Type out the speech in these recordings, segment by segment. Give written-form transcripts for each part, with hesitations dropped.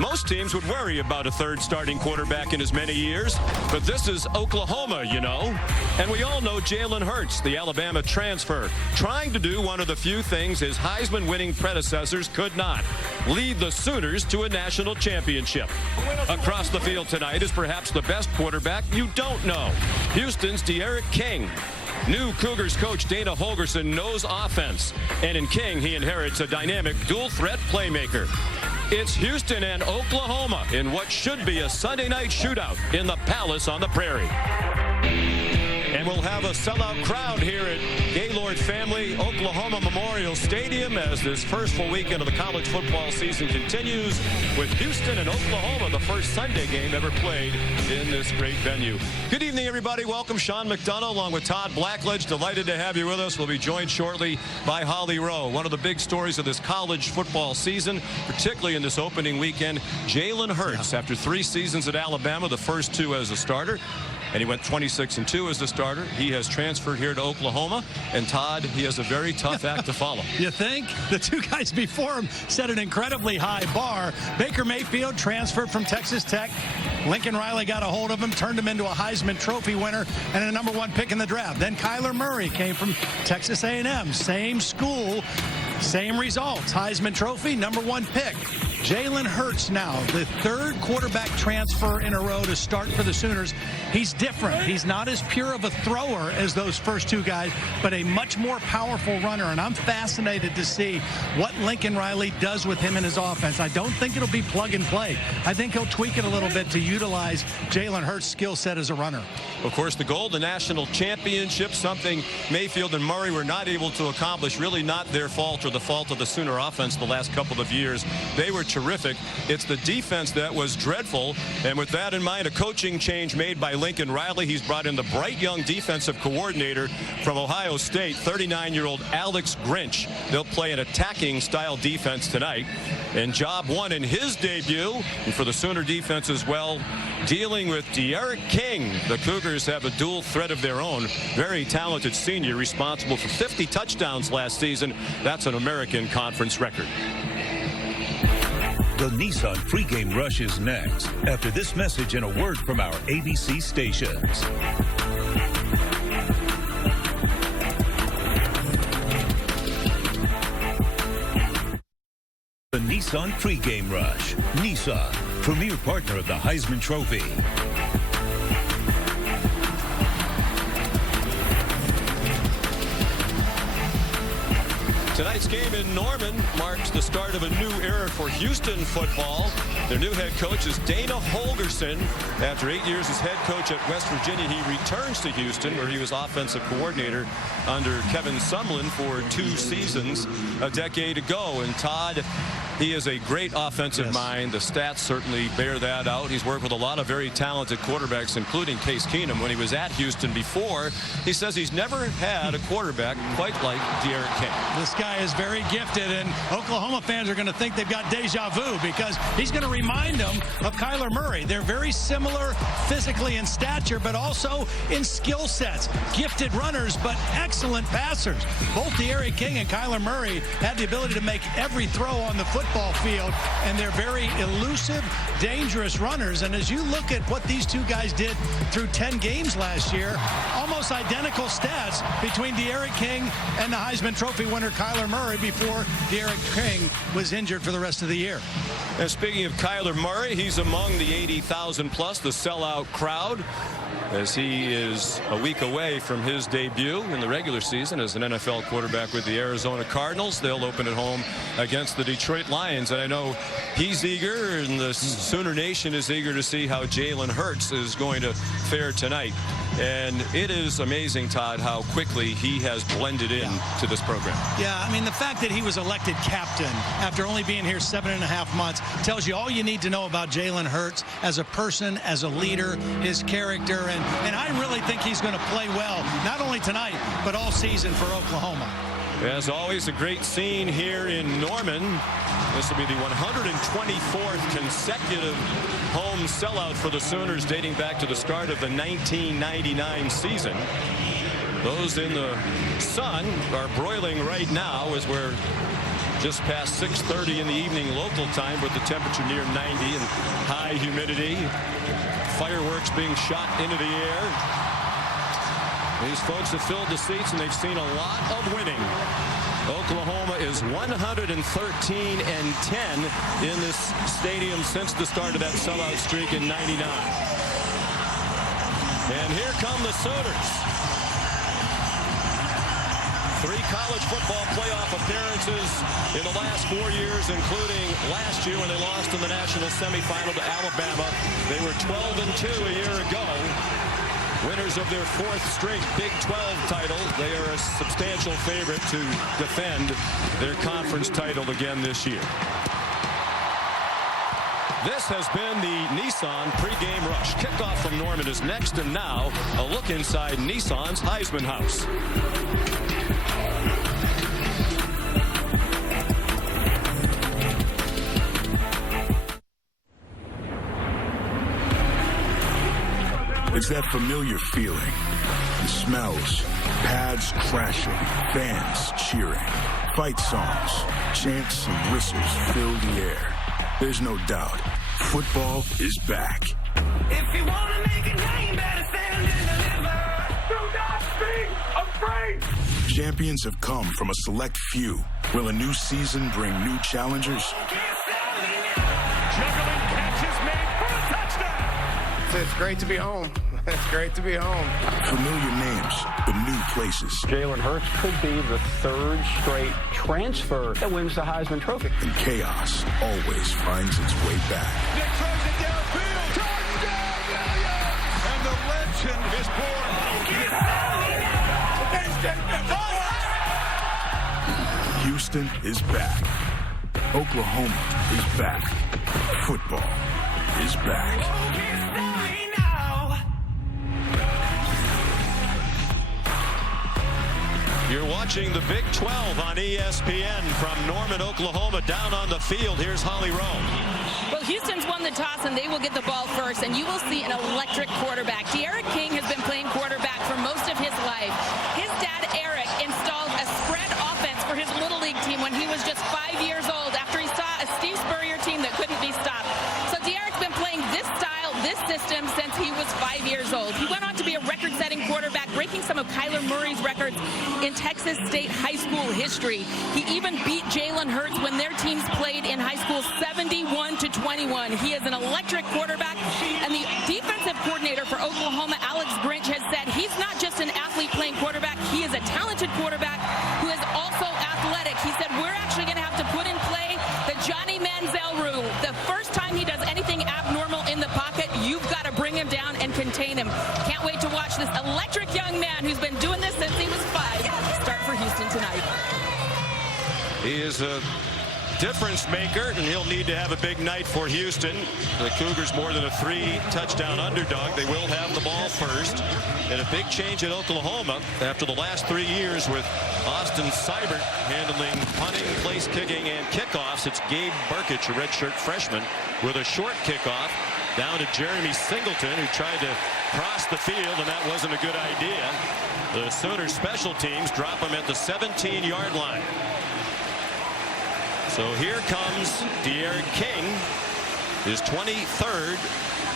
Most teams would worry about a third starting quarterback in as many years, but this is Oklahoma, you know. And we all know Jalen Hurts, the Alabama transfer, trying to do one of the few things his Heisman-winning predecessors could not: lead the Sooners to a national championship. Across the field tonight is perhaps the best quarterback you don't know, Houston's D'Eriq King. New Cougars coach Dana Holgorsen knows offense, and in King he inherits a dynamic dual-threat playmaker. It's Houston and Oklahoma in what should be a Sunday night shootout in the Palace on the Prairie. And we'll have a sellout crowd here at Gaylord Family Oklahoma Memorial Stadium as this first full weekend of the college football season continues with Houston and Oklahoma, the first Sunday game ever played in this great venue. Good evening, everybody. Welcome. Sean McDonough along with Todd Blackledge. Delighted to have you with us. We'll be joined shortly by Holly Rowe. One of the big stories of this college football season, particularly in this opening weekend, Jalen Hurts, after 3 seasons at Alabama, the first 2 as a starter, and he went 26-2 as the starter. He has transferred here to Oklahoma. And Todd, he has a very tough act to follow. You think? The 2 guys before him set an incredibly high bar. Baker Mayfield transferred from Texas Tech. Lincoln Riley got a hold of him, turned him into a Heisman Trophy winner and a #1 pick in the draft. Then Kyler Murray came from Texas A&M. Same school, same results. Heisman Trophy, #1 pick. Jalen Hurts now, the 3rd quarterback transfer in a row to start for the Sooners. He's different. He's not as pure of a thrower as those first 2 guys, but a much more powerful runner. And I'm fascinated to see what Lincoln Riley does with him in his offense. I don't think it'll be plug and play. I think he'll tweak it a little bit to utilize Jalen Hurts' skill set as a runner. Of course, the goal, the national championship, something Mayfield and Murray were not able to accomplish. Really not their fault or the fault of the Sooner offense the last couple of years. They were terrific. It's the defense that was dreadful. And with that in mind, a coaching change made by Lincoln Riley. He's brought in the bright young defensive coordinator from Ohio State, 39-year-old Alex Grinch. They'll play an attacking style defense tonight. And job 1 in his debut, and for the Sooner defense as well, dealing with D'Eriq King. The Cougars have a dual threat of their own. Very talented senior, responsible for 50 touchdowns last season. That's an American Conference record. The Nissan pregame rush is next, after this message and a word from our ABC stations. The Nissan pregame rush. Nissan, premier partner of the Heisman Trophy. Tonight's game in Norman marks the start of a new era for Houston football. Their new head coach is Dana Holgorsen. After 8 years as head coach at West Virginia, he returns to Houston, where he was offensive coordinator under Kevin Sumlin for 2 seasons a decade ago. And Todd, he is a great offensive mind. The stats certainly bear that out. He's worked with a lot of very talented quarterbacks, including Case Keenum, when he was at Houston before. He says he's never had a quarterback quite like D'Eriq King. This guy is very gifted, and Oklahoma fans are going to think they've got deja vu because he's going to remind them of Kyler Murray. They're very similar physically in stature, but also in skill sets. Gifted runners, but excellent passers. Both D'Eriq King and Kyler Murray had the ability to make every throw on the football field, and they're very elusive, dangerous runners. And as you look at what these 2 guys did through 10 games last year, almost identical stats between D'Eriq King and the Heisman Trophy winner Kyler Murray before D'Eriq King was injured for the rest of the year. And speaking of Kyler Murray, he's among the 80,000 plus, the sellout crowd, as he is a week away from his debut in the regular season as an NFL quarterback with the Arizona Cardinals. They'll open at home against the Detroit Lions. And I know he's eager, and the Sooner Nation is eager to see how Jalen Hurts is going to fare tonight. And it is amazing, Todd, how quickly he has blended in to this program. Yeah, I mean, the fact that he was elected captain after only being here 7.5 months tells you all you need to know about Jalen Hurts as a person, as a leader, his character. And I really think he's going to play well, not only tonight, but all season for Oklahoma. As always, a great scene here in Norman. This will be the 124th consecutive home sellout for the Sooners, dating back to the start of the 1999 season. Those in the sun are broiling right now as we're Just past 6:30 in the evening local time with the temperature near 90 and high humidity. Fireworks being shot into the air. These folks have filled the seats and they've seen a lot of winning. Oklahoma is 113-10 in this stadium since the start of that sellout streak in '99. And here come the Sooners. 3 college football playoff appearances in the last 4 years, including last year when they lost in the national semifinal to Alabama. They were 12-2 a year ago. Winners of their 4th straight Big 12 title. They are a substantial favorite to defend their conference title again this year. This has been the Nissan pregame rush. Kickoff from Norman is next, and now a look inside Nissan's Heisman House. It's that familiar feeling. The smells, pads crashing, fans cheering, fight songs, chants and whistles fill the air. There's no doubt, football is back. If you want to make a name, better stand and deliver. Do not be afraid. Champions have come from a select few. Will a new season bring new challengers? Juggling catches made for a touchdown. It's great to be home. It's great to be home. Familiar names, but new places. Jalen Hurts could be the 3rd straight transfer that wins the Heisman Trophy. And chaos always finds its way back. Nick throws it downfield. Touchdown, Williams! And the legend is born. Houston is back. Oklahoma is back. Football is back. You're watching the Big 12 on ESPN from Norman, Oklahoma. Down on the field, here's Holly Rowe. Well, Houston's won the toss, and they will get the ball first, and you will see an electric quarterback. De'Aaron King has been playing quarterback for most of his life. His dad, Eric, installed a spread offense for his Little League team when he was just 5 years old after he saw a Steve Spurrier team that couldn't be stopped. So De'Aaron's been playing this style, this system, since he was 5 years old. He went on to be a record-setting quarterback, breaking some of Kyler Murray's records in Texas State high school history. He even beat Jalen Hurts when their teams played in high school 71-21. He is an electric quarterback, and the defensive coordinator for Oklahoma, Alex Grinch, has said he's not just an athlete playing quarterback, he is a talented quarterback who is also athletic. He said, we're actually going to have to put in play the Johnny Manziel rule. The first time he does anything abnormal in the pocket, you've got to bring him down and contain him. Can't wait to watch this electric young man who's been doing this since he was 5 start for Houston tonight. He is a difference maker, and he'll need to have a big night for Houston. The Cougars more than a 3-touchdown underdog. They will have the ball first. And a big change at Oklahoma after the last 3 years with Austin Seibert handling punting, place kicking, and kickoffs. It's Gabe Burkich, a redshirt freshman, with a short kickoff down to Jeremy Singleton, who tried to cross the field, and that wasn't a good idea. The Sooners special teams drop him at the 17-yard line. So here comes De'Aaron King, his 23rd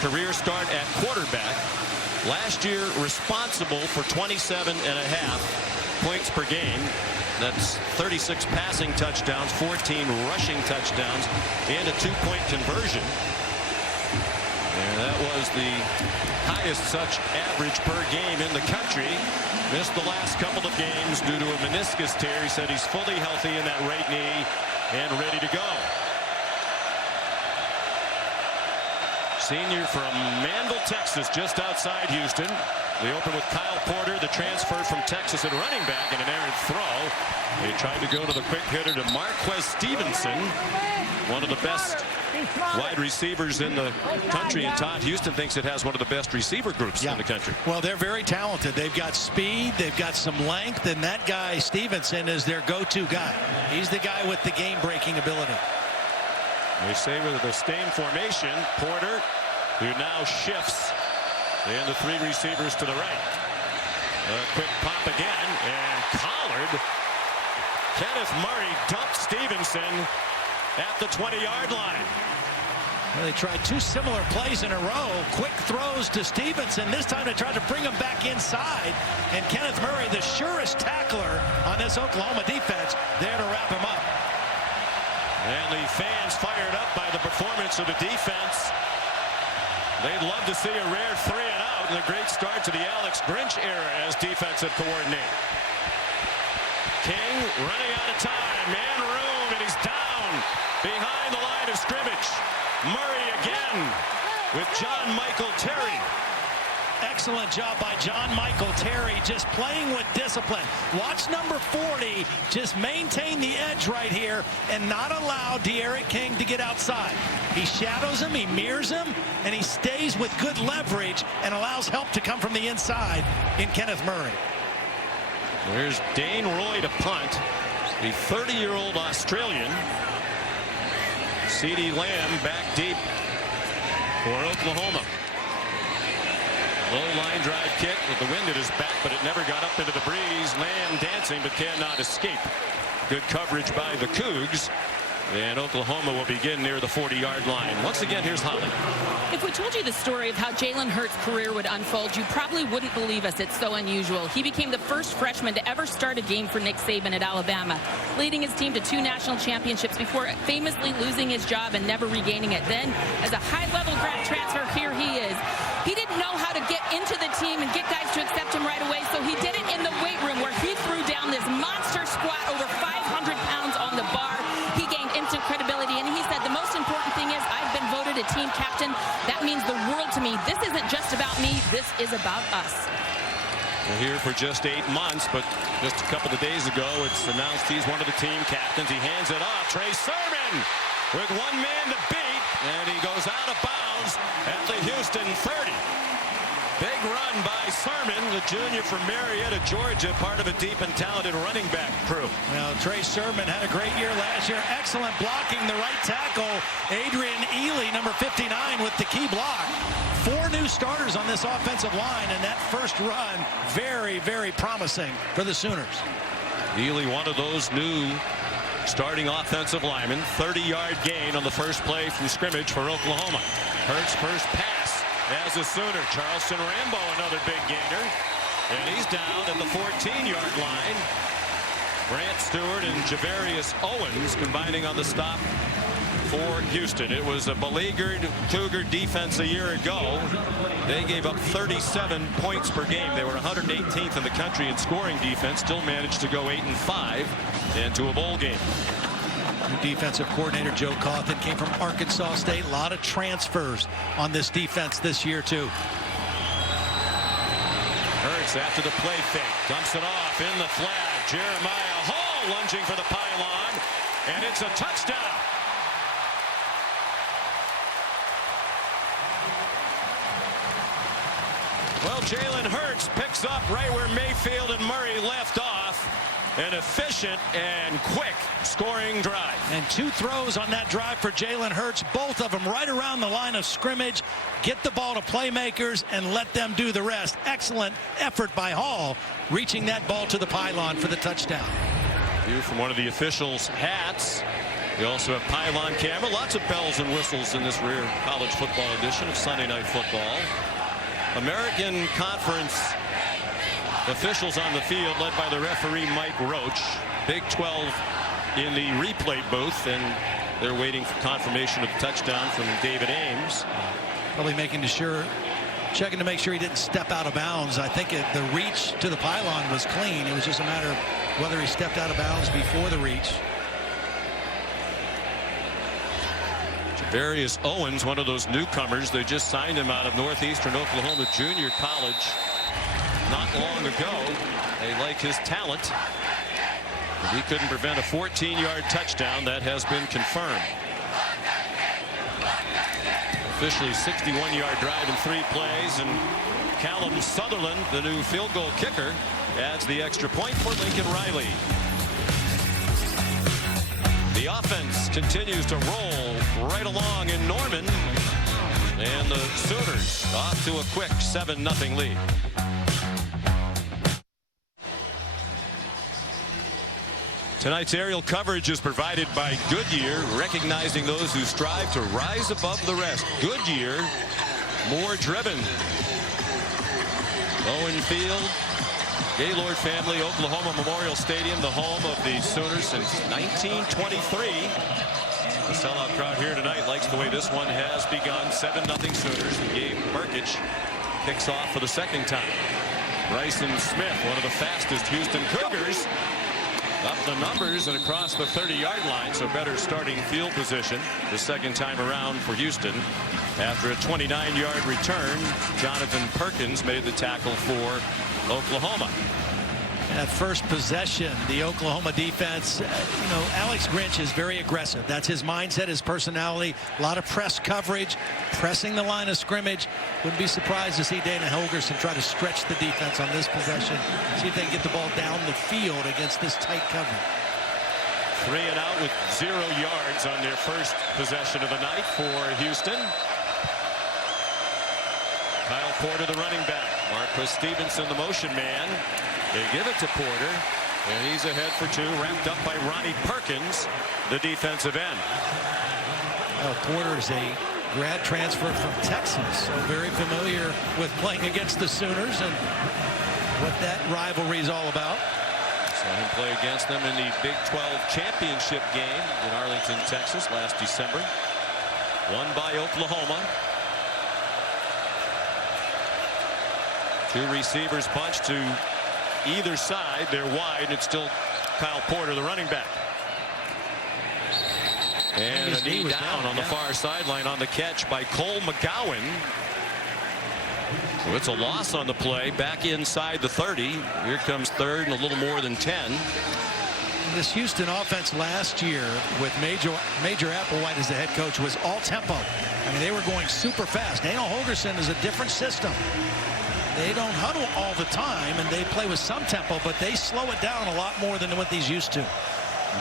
career start at quarterback. Last year responsible for 27.5 points per game. That's 36 passing touchdowns, 14 rushing touchdowns, and a 2-point conversion. And that was the highest such average per game in the country. Missed the last couple of games due to a meniscus tear. He said he's fully healthy in that right knee and ready to go. Senior from Manville, Texas, just outside Houston. They open with Kyle Porter, the transfer from Texas at running back, and an errant throw. They tried to go to the quick hitter to Marquez Stevenson, one of the best wide receivers in the country, and Todd Houston thinks it has one of the best receiver groups in the country. Well, they're very talented. They've got speed, they've got some length, and that guy Stevenson is their go-to guy. He's the guy with the game-breaking ability. They say with the same formation, Porter, who now shifts, and the 3 receivers to the right. A quick pop again, and Collard Kenneth Murray dumped Stevenson at the 20-yard line. Well, they tried two similar plays in a row. Quick throws to Stevenson. This time they tried to bring him back inside. And Kenneth Murray, the surest tackler on this Oklahoma defense, there to wrap him up. And the fans fired up by the performance of the defense. They'd love to see a rare 3 and out and a great start to the Alex Grinch era as defensive coordinator. King running out of time, man room, and he's down behind the line of scrimmage. Murray again with John Michael Terry. Excellent job by John Michael Terry, just playing with discipline. Watch number 40 just maintain the edge right here and not allow D'Eriq King to get outside. He shadows him, he mirrors him, and he stays with good leverage and allows help to come from the inside in Kenneth Murray. There's Dane Roy to punt, the 30-year-old Australian. C.D. Lamb back deep for Oklahoma. Low line drive kick with the wind at his back, but it never got up into the breeze. Lamb dancing, but cannot escape. Good coverage by the Cougs. And Oklahoma will begin near the 40-yard line. Once again, here's Holly. If we told you the story of how Jalen Hurts' career would unfold, you probably wouldn't believe us. It's so unusual. He became the first freshman to ever start a game for Nick Saban at Alabama, leading his team to 2 national championships before famously losing his job and never regaining it. Then, as a high-level grad transfer, here he is. He didn't know how to get into the team and get guys to accept him right away, so he did it in the weight room where he threw down this monster squat over 500 pounds on the bar. He gained instant credibility, and he said the most important thing is I've been voted a team captain. That means the world to me. This isn't just about me. This is about us. We're here for just 8 months, but just a couple of days ago, it's announced he's one of the team captains. He hands it off. Trey Sermon with 1 man to beat, and he goes out of bounds at the Houston 30. Big run by Sermon, the junior from Marietta, Georgia, part of a deep and talented running back crew. Well, Trey Sermon had a great year last year. Excellent blocking. The right tackle, Adrian Ely, number 59, with the key block. 4 new starters on this offensive line, and that first run, very, very promising for the Sooners. Ely, one of those new starting offensive linemen. 30-yard gain on the first play from scrimmage for Oklahoma. Hurts first pass as a Sooner. Charleston Rambo, another big gainer. And he's down at the 14-yard line. Brant Stewart and Javarius Owens combining on the stop for Houston. It was a beleaguered Cougar defense a year ago. They gave up 37 points per game. They were 118th in the country in scoring defense. Still managed to go 8-5 into a bowl game. New defensive coordinator Joe Cawthon came from Arkansas State. A lot of transfers on this defense this year, too. Hurts after the play fake. Dumps it off in the flag. Jeremiah Hall lunging for the pylon. And it's a touchdown. Well, Jalen Hurts picks up right where Mayfield and Murray left off. An efficient and quick scoring drive. And 2 throws on that drive for Jalen Hurts, both of them right around the line of scrimmage. Get the ball to playmakers and let them do the rest. Excellent effort by Hall, reaching that ball to the pylon for the touchdown. View from one of the officials' hats. We also have pylon camera. Lots of bells and whistles in this rare college football edition of Sunday Night Football. American Conference officials on the field, led by the referee Mike Roach. Big 12 in the replay booth, and they're waiting for confirmation of the touchdown from David Ames. Probably checking to make sure he didn't step out of bounds. I think the reach to the pylon was clean. It was just a matter of whether he stepped out of bounds before the reach. Javarius Owens, one of those newcomers. They just signed him out of Northeastern Oklahoma Junior College not long ago. They like his talent. He couldn't prevent a 14-yard touchdown. That has been confirmed. Officially 61-yard drive in 3 plays, and Callum Sutherland, the new field goal kicker, adds the extra point for Lincoln Riley. The offense continues to roll right along in Norman, and the Sooners off to a quick 7-0 lead. Tonight's aerial coverage is provided by Goodyear, recognizing those who strive to rise above the rest. Goodyear, more driven. Owen Field, Gaylord family, Oklahoma Memorial Stadium, the home of the Sooners since 1923. The sellout crowd here tonight likes the way this one has begun. 7-0 Sooners. And Gabe Burkich kicks off for the second time. Bryson Smith, one of the fastest Houston Cougars, up the numbers and across the 30-yard line, so better starting field position the second time around for Houston. After a 29-yard return, Jonathan Perkins made the tackle for Oklahoma. That first possession, the Oklahoma defense, Alex Grinch is very aggressive. That's his mindset, his personality. A lot of press coverage, pressing the line of scrimmage. Wouldn't be surprised to see Dana Holgorsen try to stretch the defense on this possession. See if they can get the ball down the field against this tight cover. 3 and out with 0 yards on their first possession of the night for Houston. Kyle Porter, the running back. Marcus Stevenson, the motion man. They give it to Porter, and he's ahead for 2, wrapped up by Ronnie Perkins, the defensive end. Porter is a grad transfer from Texas, so very familiar with playing against the Sooners and what that rivalry is all about. Saw him play against them in the Big 12 championship game in Arlington, Texas last December. Won by Oklahoma. 2 receivers bunched to either side. They're wide. It's still Kyle Porter, the running back. And a knee down on the far sideline on the catch by Cole McGowan. So it's a loss on the play. Back inside the 30. Here comes 3rd and a little more than 10. This Houston offense last year with Major Applewhite as the head coach was all tempo. I mean, they were going super fast. Dana Holgorsen is a different system. They don't huddle all the time, and they play with some tempo, but they slow it down a lot more than what he's used to.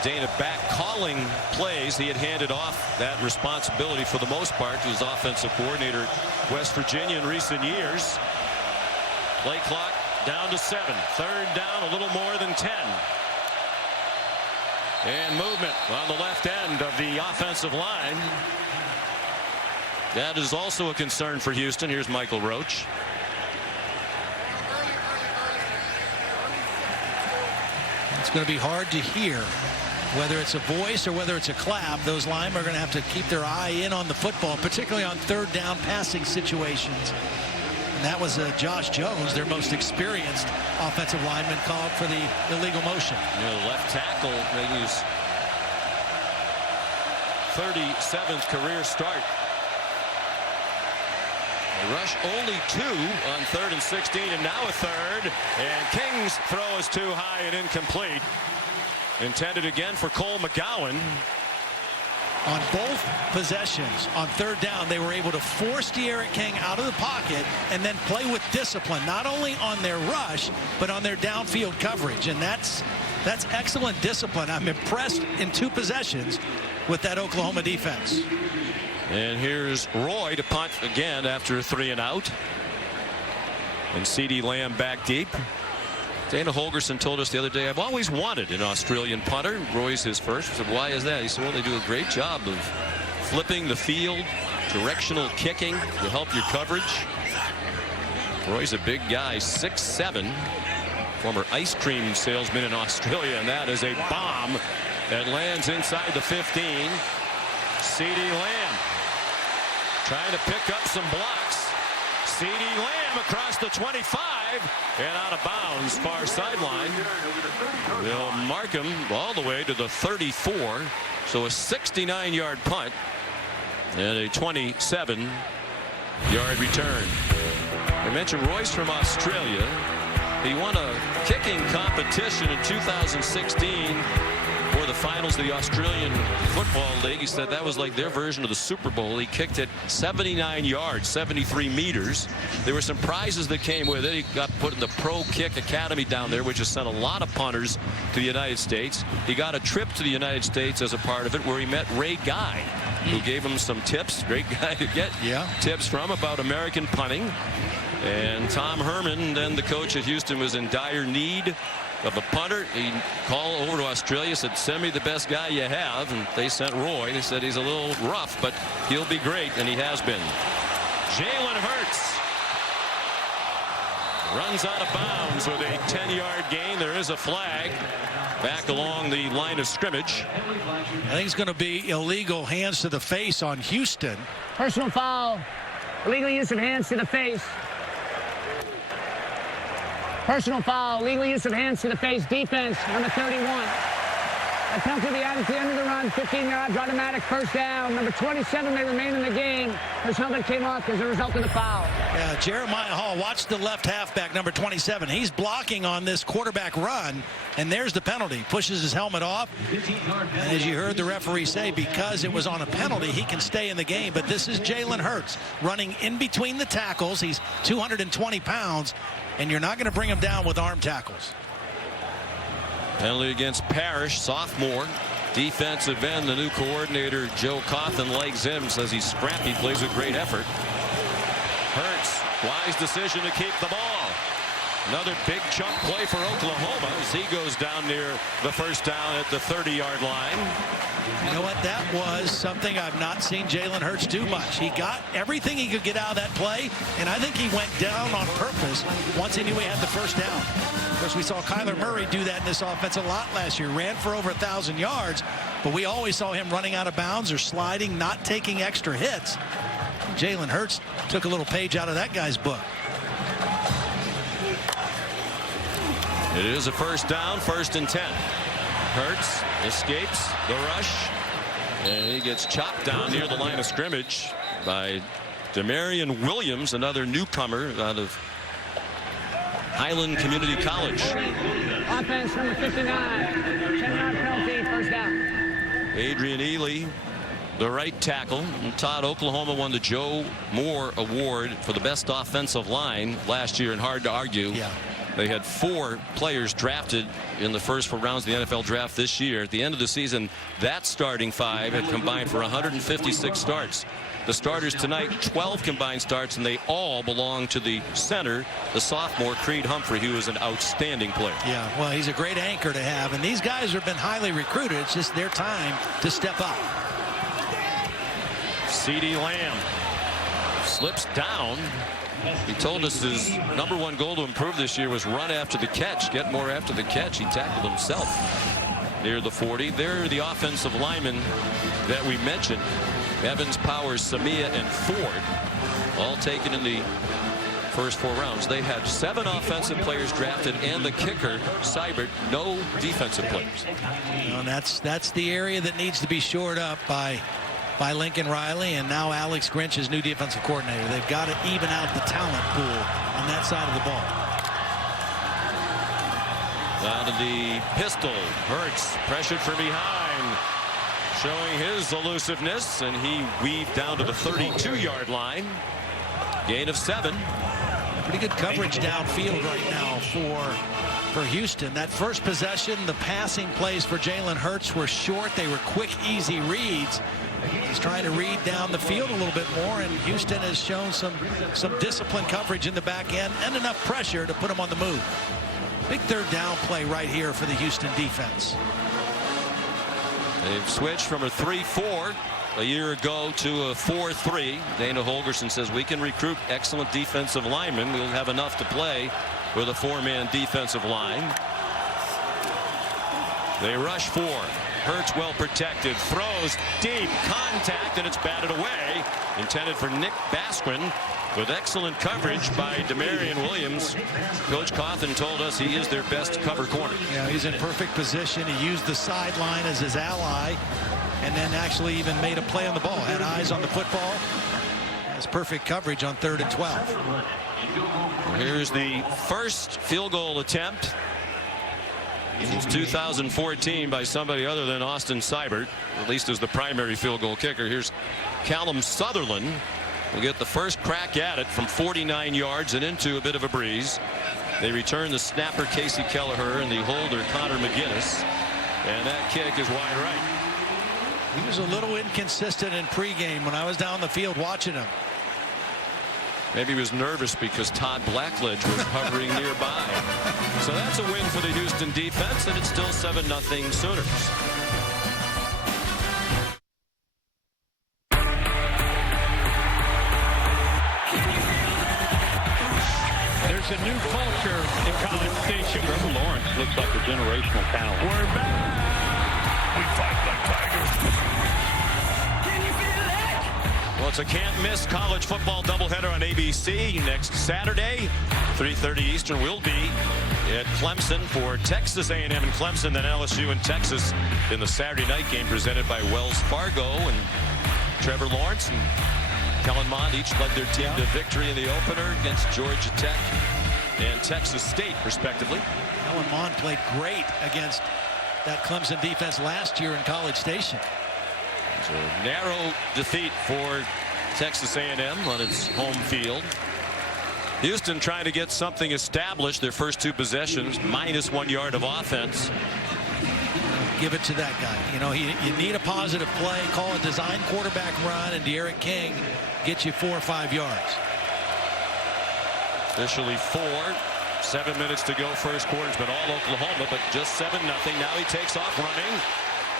Dana back calling plays. He had handed off that responsibility for the most part to his offensive coordinator at West Virginia in recent years. Play clock down to 7. 3rd down, a little more than 10. And movement on the left end of the offensive line. That is also a concern for Houston. Here's Michael Roach. It's going to be hard to hear whether it's a voice or whether it's a clap. Those linemen are going to have to keep their eye in on the football, particularly on 3rd down passing situations. And that was Josh Jones, their most experienced offensive lineman, called for the illegal motion. Left tackle made his 37th career start. They rush only 2 on 3rd and 16, and now a 3rd. And King's throw is too high and incomplete. Intended again for Cole McGowan. On both possessions, on 3rd down, they were able to force De'Aaron King out of the pocket and then play with discipline, not only on their rush, but on their downfield coverage. And that's excellent discipline. I'm impressed in 2 possessions with that Oklahoma defense. And here's Roy to punt again after a 3 and out. And CeeDee Lamb back deep. Dana Holgorsen told us the other day, I've always wanted an Australian punter. Roy's his first. I said, why is that? He said, well, they do a great job of flipping the field, directional kicking to help your coverage. Roy's a big guy, 6'7", former ice cream salesman in Australia, and that is a bomb that lands inside the 15. CeeDee Lamb trying to pick up some blocks. CeeDee Lamb across the 25 and out of bounds, far sideline. They'll mark him all the way to the 34. So a 69-yard punt and a 27-yard return. I mentioned Royce from Australia. He won a kicking competition in 2016 for the finals of the Australian Football League. He said that was like their version of the Super Bowl. He kicked it 79 yards, 73 meters. There were some prizes that came with it. He got put in the Pro Kick Academy down there, which has sent a lot of punters to the United States. He got a trip to the United States as a part of it, where he met Ray Guy, who gave him some tips. Great guy to get tips from about American punting. And Tom Herman, then the coach at Houston, was in dire need of the punter. He called over to Australia, said, send me the best guy you have. And they sent Roy. They said he's a little rough, but he'll be great, and he has been. Jalen Hurts runs out of bounds with a 10-yard gain. There is a flag back along the line of scrimmage. I think it's going to be illegal hands to the face on Houston. Personal foul. Illegal use of hands to the face. Personal foul. Legal use of hands to the face. Defense, number 31. A penalty to be added to the end of the run. 15 yards, automatic first down. Number 27 may remain in the game. His helmet came off as a result of the foul. Yeah, Jeremiah Hall, watch the left halfback, number 27. He's blocking on this quarterback run, and there's the penalty. Pushes his helmet off. And as you heard the referee say, because it was on a penalty, he can stay in the game. But this is Jalen Hurts running in between the tackles. He's 220 pounds, and you're not going to bring him down with arm tackles. Penalty against Parrish, sophomore. Defensive end, the new coordinator, Joe Cawthon, legs him, says he's scrappy, plays with great effort. Hurts, wise decision to keep the ball. Another big chunk play for Oklahoma as he goes down near the first down at the 30-yard line. You know what? That was something I've not seen Jalen Hurts do much. He got everything he could get out of that play, and I think he went down on purpose once he knew he had the first down. Of course, we saw Kyler Murray do that in this offense a lot last year. Ran for over 1,000 yards, but we always saw him running out of bounds or sliding, not taking extra hits. Jalen Hurts took a little page out of that guy's book. It is a first down, 1st and 10. Hurts escapes the rush, and he gets chopped down near the line of scrimmage by Demarion Williams, another newcomer out of Highland Community College. Offense number 59. 10-yard penalty, first down. Adrian Ely, the right tackle. And Todd, Oklahoma won the Joe Moore Award for the best offensive line last year, and hard to argue. Yeah. They had 4 players drafted in the first 4 rounds of the NFL draft this year. At the end of the season, that starting 5 had combined for 156 starts. The starters tonight, 12 combined starts, and they all belong to the center, the sophomore Creed Humphrey, who is an outstanding player. Yeah, well, he's a great anchor to have, and these guys have been highly recruited. It's just their time to step up. CeeDee Lamb slips down. He told us his #1 goal to improve this year was run after the catch, get more after the catch. He tackled himself near the 40. They're the offensive linemen that we mentioned. Evans, Powers, Samia, and Ford, all taken in the first 4 rounds. They had 7 offensive players drafted, and the kicker, Seibert, no defensive players. And that's the area that needs to be shored up by Lincoln Riley and now Alex Grinch as new defensive coordinator. They've got to even out the talent pool on that side of the ball. Down to the pistol. Hurts pressured from behind, showing his elusiveness, and he weaved down to the 32-yard line. Gain of 7. Pretty good coverage downfield right now for Houston. That first possession, the passing plays for Jalen Hurts were short. They were quick, easy reads. He's trying to read down the field a little bit more, and Houston has shown some disciplined coverage in the back end and enough pressure to put him on the move. Big third down play right here for the Houston defense. They've switched from a 3-4 a year ago to a 4-3. Dana Holgerson says we can recruit excellent defensive linemen. We'll have enough to play with a 4-man defensive line. They rush 4. Hurts well protected, throws deep, contact, and it's batted away. Intended for Nick Basquin with excellent coverage by Demarion Williams. Coach Cawthon told us he is their best cover corner. Yeah, he's in perfect position. He used the sideline as his ally and then actually even made a play on the ball. Had eyes on the football. Has perfect coverage on 3rd and 12. Here's the first field goal attempt since 2014 by somebody other than Austin Seibert, at least as the primary field goal kicker. Here's Callum Sutherland. Will get the first crack at it from 49 yards and into a bit of a breeze. They return the snapper Casey Kelleher and the holder Connor McGinnis, and that kick is wide right. He was a little inconsistent in pregame when I was down the field watching him. Maybe he was nervous because Todd Blackledge was hovering nearby. So that's a win for the Houston defense, and it's still 7-0 Sooners. There's a new culture in College Station. Trevor Lawrence looks like a generational talent. We're back. We fight like tigers. Well, it's a can't-miss college football doubleheader on ABC next Saturday. 3:30 Eastern will be at Clemson for Texas A&M and Clemson, then LSU and Texas in the Saturday night game presented by Wells Fargo. And Trevor Lawrence and Kellen Mond each led their team to victory in the opener against Georgia Tech and Texas State, respectively. Kellen Mond played great against that Clemson defense last year in College Station. It's a narrow defeat for Texas A&M on its home field. Houston trying to get something established. Their first 2 possessions, -1 yard of offense. Give it to that guy. You know, you need a positive play. Call a design quarterback run, and De'Aaron King gets you 4 or 5 yards. Officially 4. 7 minutes to go first quarter. It's been all Oklahoma, but just 7-0. Now he takes off running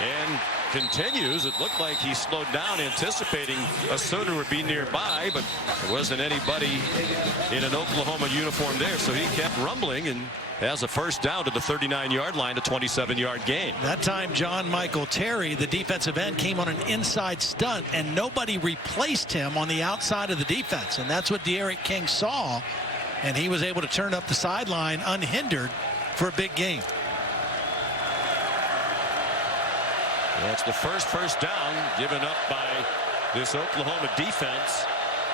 and continues. It looked like he slowed down, anticipating a Sooner would be nearby, but there wasn't anybody in an Oklahoma uniform there, so he kept rumbling and has a first down to the 39-yard line, a 27-yard gain. That time, John Michael Terry, the defensive end, came on an inside stunt, and nobody replaced him on the outside of the defense, and that's what De'Aaron King saw, and he was able to turn up the sideline unhindered for a big game. That's the first down given up by this Oklahoma defense.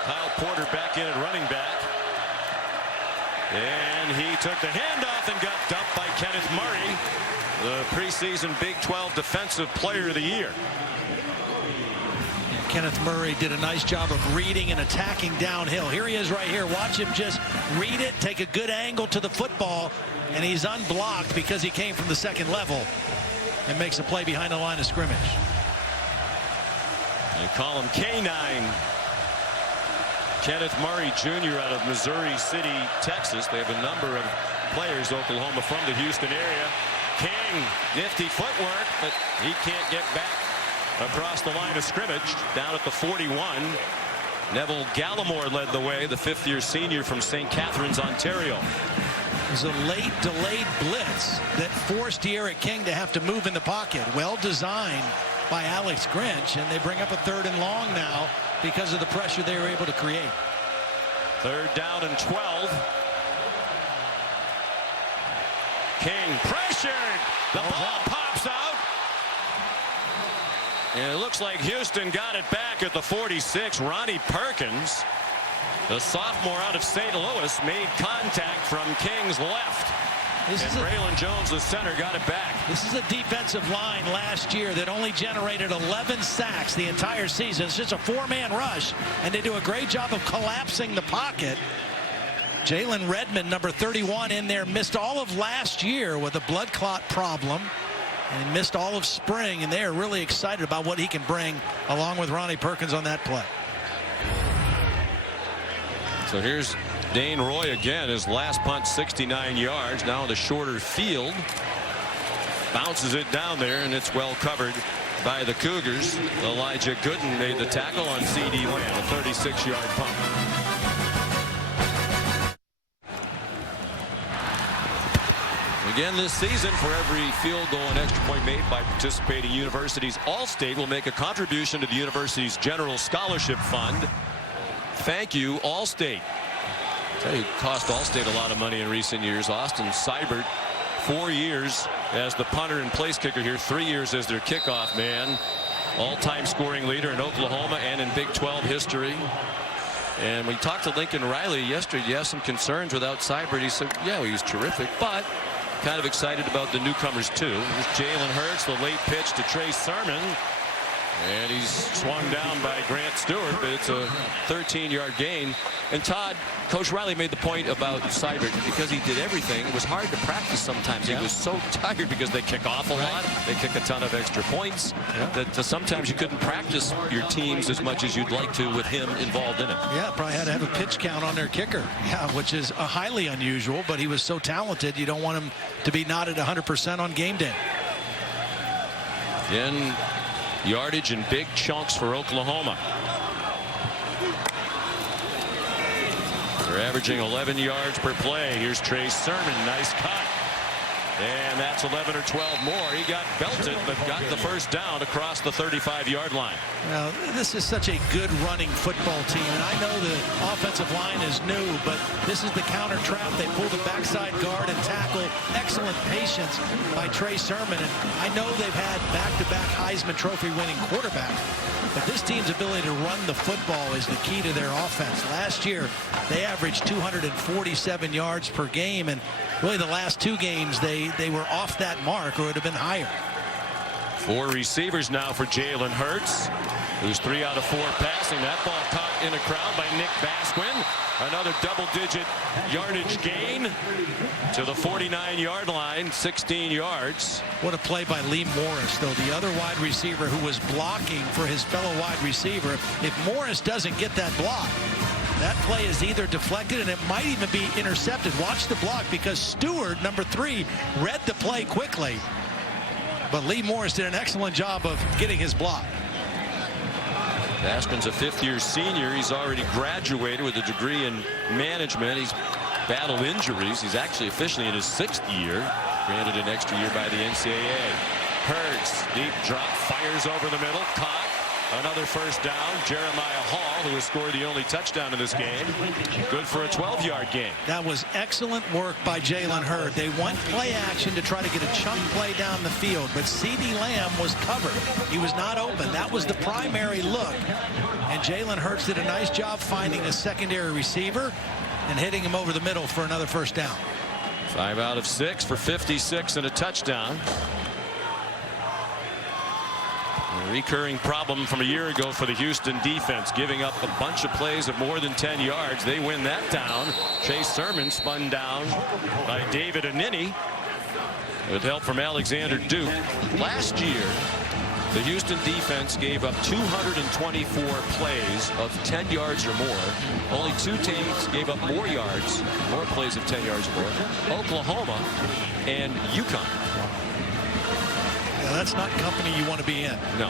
Kyle Porter back in at running back. And he took the handoff and got dumped by Kenneth Murray, the preseason Big 12 Defensive Player of the Year. And Kenneth Murray did a nice job of reading and attacking downhill. Here he is right here. Watch him just read it, take a good angle to the football, and he's unblocked because he came from the second level and makes a play behind the line of scrimmage. They call him K9. Kenneth Murray Jr. out of Missouri City, Texas. They have a number of players, Oklahoma, from the Houston area. King, nifty footwork, but he can't get back across the line of scrimmage. Down at the 41. Neville Gallimore led the way, the 5th-year senior from St. Catharines, Ontario. It was a late delayed blitz that forced De'Aaron King to have to move in the pocket. Well designed by Alex Grinch, and they bring up a 3rd and long now because of the pressure they were able to create. 3rd down and 12. King pressured. The ball pops out. And it looks like Houston got it back at the 46. Ronnie Perkins, the sophomore out of St. Louis, made contact from King's left. And Braylon Jones, the center, got it back. This is a defensive line last year that only generated 11 sacks the entire season. It's just a 4-man rush, and they do a great job of collapsing the pocket. Jalen Redmond, number 31, in there, missed all of last year with a blood clot problem and missed all of spring, and they are really excited about what he can bring along with Ronnie Perkins on that play. So here's Dane Roy again. His last punt, 69 yards. Now in the shorter field. Bounces it down there, and it's well covered by the Cougars. Elijah Gooden made the tackle on C.D. Lamb, a 36-yard punt. Again this season, for every field goal and extra point made by participating universities, Allstate will make a contribution to the university's general scholarship fund. Thank you, Allstate. It cost Allstate a lot of money in recent years. Austin Seibert, 4 years as the punter and place kicker here, 3 years as their kickoff man. All-time scoring leader in Oklahoma and in Big 12 history. And we talked to Lincoln Riley yesterday. You have some concerns without Seibert. He said, yeah, he was terrific, but kind of excited about the newcomers too. There's Jalen Hurts, the late pitch to Trey Sermon. And he's swung down by Grant Stewart, but it's a 13-yard gain. And Todd, Coach Riley made the point about Seibert because he did everything. It was hard to practice sometimes. He was so tired because they kick off a lot. They kick a ton of extra points. That sometimes you couldn't practice your teams as much as you'd like to with him involved in it. Yeah, probably had to have a pitch count on their kicker. Yeah, which is highly unusual, but he was so talented, you don't want him to be not at 100% on game day. In yardage in big chunks for Oklahoma. They're averaging 11 yards per play. Here's Trey Sermon. Nice cut. And that's 11 or 12 more. He got belted, but got the first down across the 35-yard line. Well, this is such a good running football team, and I know the offensive line is new, but this is the counter trap. They pull the backside guard and tackle. Excellent patience by Trey Sermon, and I know they've had back-to-back Heisman Trophy winning quarterbacks, but this team's ability to run the football is the key to their offense. Last year, they averaged 247 yards per game, and really the last two games they were off that mark, or it would have been higher. 4 receivers now for Jalen Hurts, who's 3 out of 4 passing. That ball caught in a crowd by Nick Basquin. Another double-digit yardage gain to the 49-yard line, 16 yards. What a play by Lee Morris, though, the other wide receiver who was blocking for his fellow wide receiver. If Morris doesn't get that block, that play is either deflected and it might even be intercepted. Watch the block, because Stewart, number 3, read the play quickly. But Lee Morris did an excellent job of getting his block. Baskin's a 5th-year senior. He's already graduated with a degree in management. He's battled injuries. He's actually officially in his 6th year, granted an extra year by the NCAA. Hurts, deep drop, fires over the middle, caught. Another first down. Jeremiah Hall, who has scored the only touchdown in this game, good for a 12-yard gain. That was excellent work by Jalen Hurts. They went play action to try to get a chunk play down the field, but CeeDee Lamb was covered. He was not open. That was the primary look. And Jalen Hurts did a nice job finding a secondary receiver and hitting him over the middle for another first down. 5 out of 6 for 56 and a touchdown. A recurring problem from a year ago for the Houston defense, giving up a bunch of plays of more than 10 yards. They win that down. Chase Sermon spun down by David Anini with help from Alexander Duke. Last year, the Houston defense gave up 224 plays of 10 yards or more. Only 2 teams gave up more yards, more plays of 10 yards or more: Oklahoma and UConn. Yeah, that's not company you want to be in. No.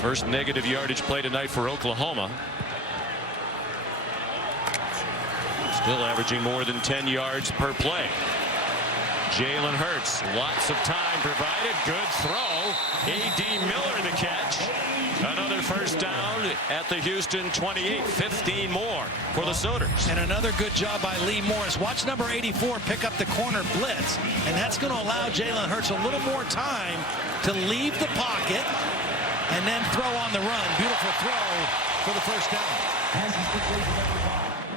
First negative yardage play tonight for Oklahoma. Still averaging more than 10 yards per play. Jalen Hurts, lots of time provided. Good throw. A.D. Miller the catch. Another first down at the Houston 28. 15 more for the Sooners. And another good job by Lee Morris. Watch number 84 pick up the corner blitz, and that's going to allow Jalen Hurts a little more time to leave the pocket and then throw on the run. Beautiful throw for the first down.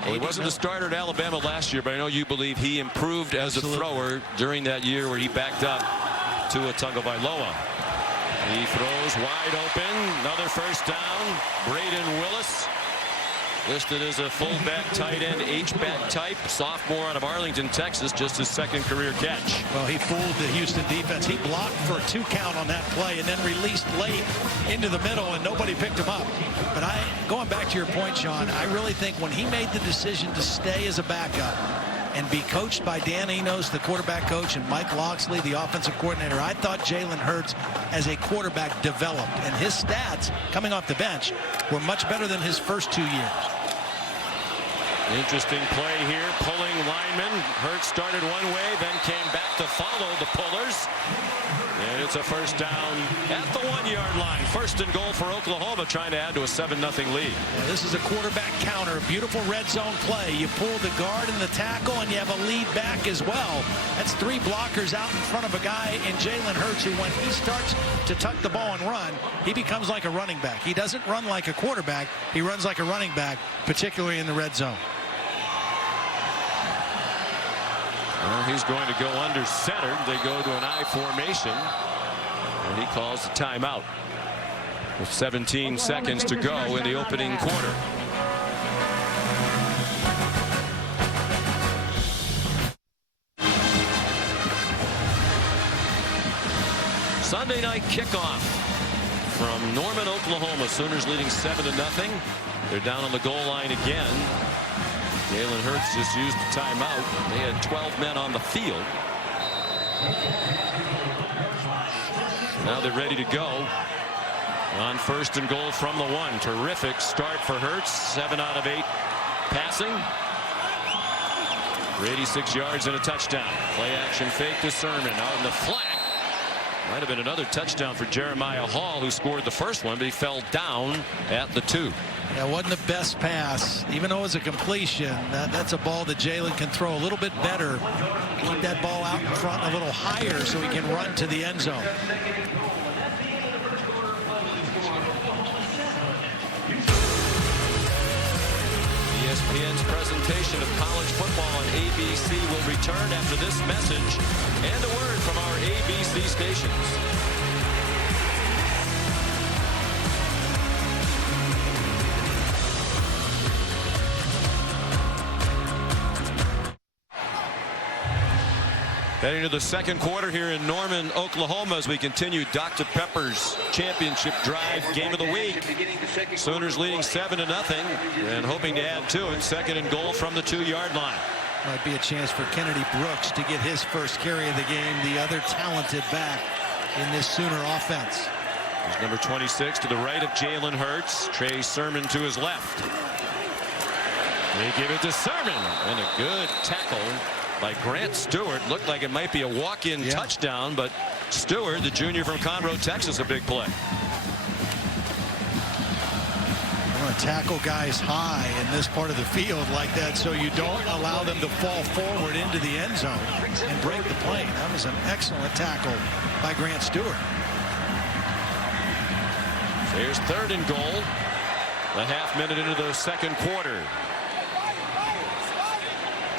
Well, he wasn't the starter at Alabama last year, but I know you believe he improved as a thrower during that year where he backed up Tua Tagovailoa. He throws wide open. Another first down. Braden Willis, listed as a fullback, tight end, H-back type, sophomore out of Arlington, Texas, just his 2nd career catch. Well, he fooled the Houston defense. He blocked for a 2 count on that play and then released late into the middle, and nobody picked him up. But going back to your point, Sean, I really think when he made the decision to stay as a backup and be coached by Dan Enos, the quarterback coach, and Mike Loxley, the offensive coordinator, I thought Jalen Hurts as a quarterback developed, and his stats coming off the bench were much better than his first 2 years. Interesting play here, pulling lineman. Hurts started one way, then came back to follow the pullers. And it's a first down at the 1-yard line. 1st and goal for Oklahoma, trying to add to a 7-0 lead. Yeah, this is a quarterback counter. Beautiful red zone play. You pull the guard and the tackle, and you have a lead back as well. That's 3 blockers out in front of a guy in Jalen Hurts, who when he starts to tuck the ball and run, he becomes like a running back. He doesn't run like a quarterback. He runs like a running back, particularly in the red zone. Well, he's going to go under center. They go to an I formation. And he calls the timeout with 17 seconds to go in the opening quarter. Sunday night kickoff from Norman, Oklahoma. Sooners leading 7-0. They're down on the goal line again. Jalen Hurts just used the timeout. They had 12 men on the field. Now they're ready to go on 1st and goal from the 1. Terrific start for Hurts. 7 out of 8 passing for 86 yards and a touchdown. Play action fake to Sermon out in the flat. Might have been another touchdown for Jeremiah Hall, who scored the first one, but he fell down at the 2. That wasn't the best pass, even though it was a completion. That's a ball that Jalen can throw a little bit better. Keep that ball out in front a little higher so he can run to the end zone. ESPN's presentation of college football on ABC will return after this message and a word from our ABC stations. Heading to the second quarter here in Norman, Oklahoma, as we continue Dr. Pepper's championship drive game of the week. Sooners leading 7-0 and hoping to add to it. 2nd and goal from the 2-yard line. Might be a chance for Kennedy Brooks to get his first carry of the game, the other talented back in this Sooner offense. There's number 26 to the right of Jalen Hurts. Trey Sermon to his left. They give it to Sermon, and a good tackle by Grant Stewart. Looked like it might be a walk-in touchdown, but Stewart, the junior from Conroe, Texas, a big play. You want to tackle guys high in this part of the field like that so you don't allow them to fall forward into the end zone and break the plane. That was an excellent tackle by Grant Stewart. There's 3rd and goal. A half minute into the second quarter.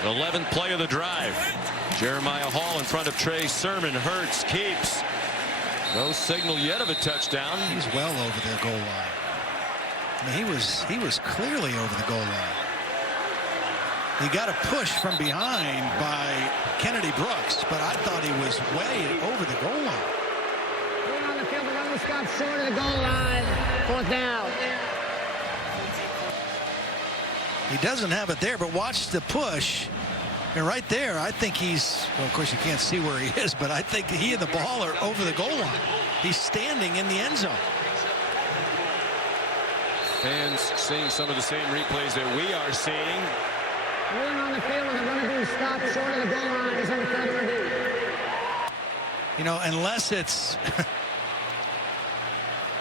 11th play of the drive. Jeremiah Hall in front of Trey Sermon. Hurts keeps. No signal yet of a touchdown. He's well over the goal line. I mean, he was clearly over the goal line. He got a push from behind by Kennedy Brooks, but I thought he was way over the goal line. We're on the field. The runner stops short of the goal line. 4th down. He doesn't have it there, but watch the push. And right there, I think he's, well, of course, you can't see where he is, but I think he and the ball are over the goal line. He's standing in the end zone. Fans seeing some of the same replays that we are seeing. We're on the field with the runner being stopped short of the goal line. He's on the field review. You know, unless it's,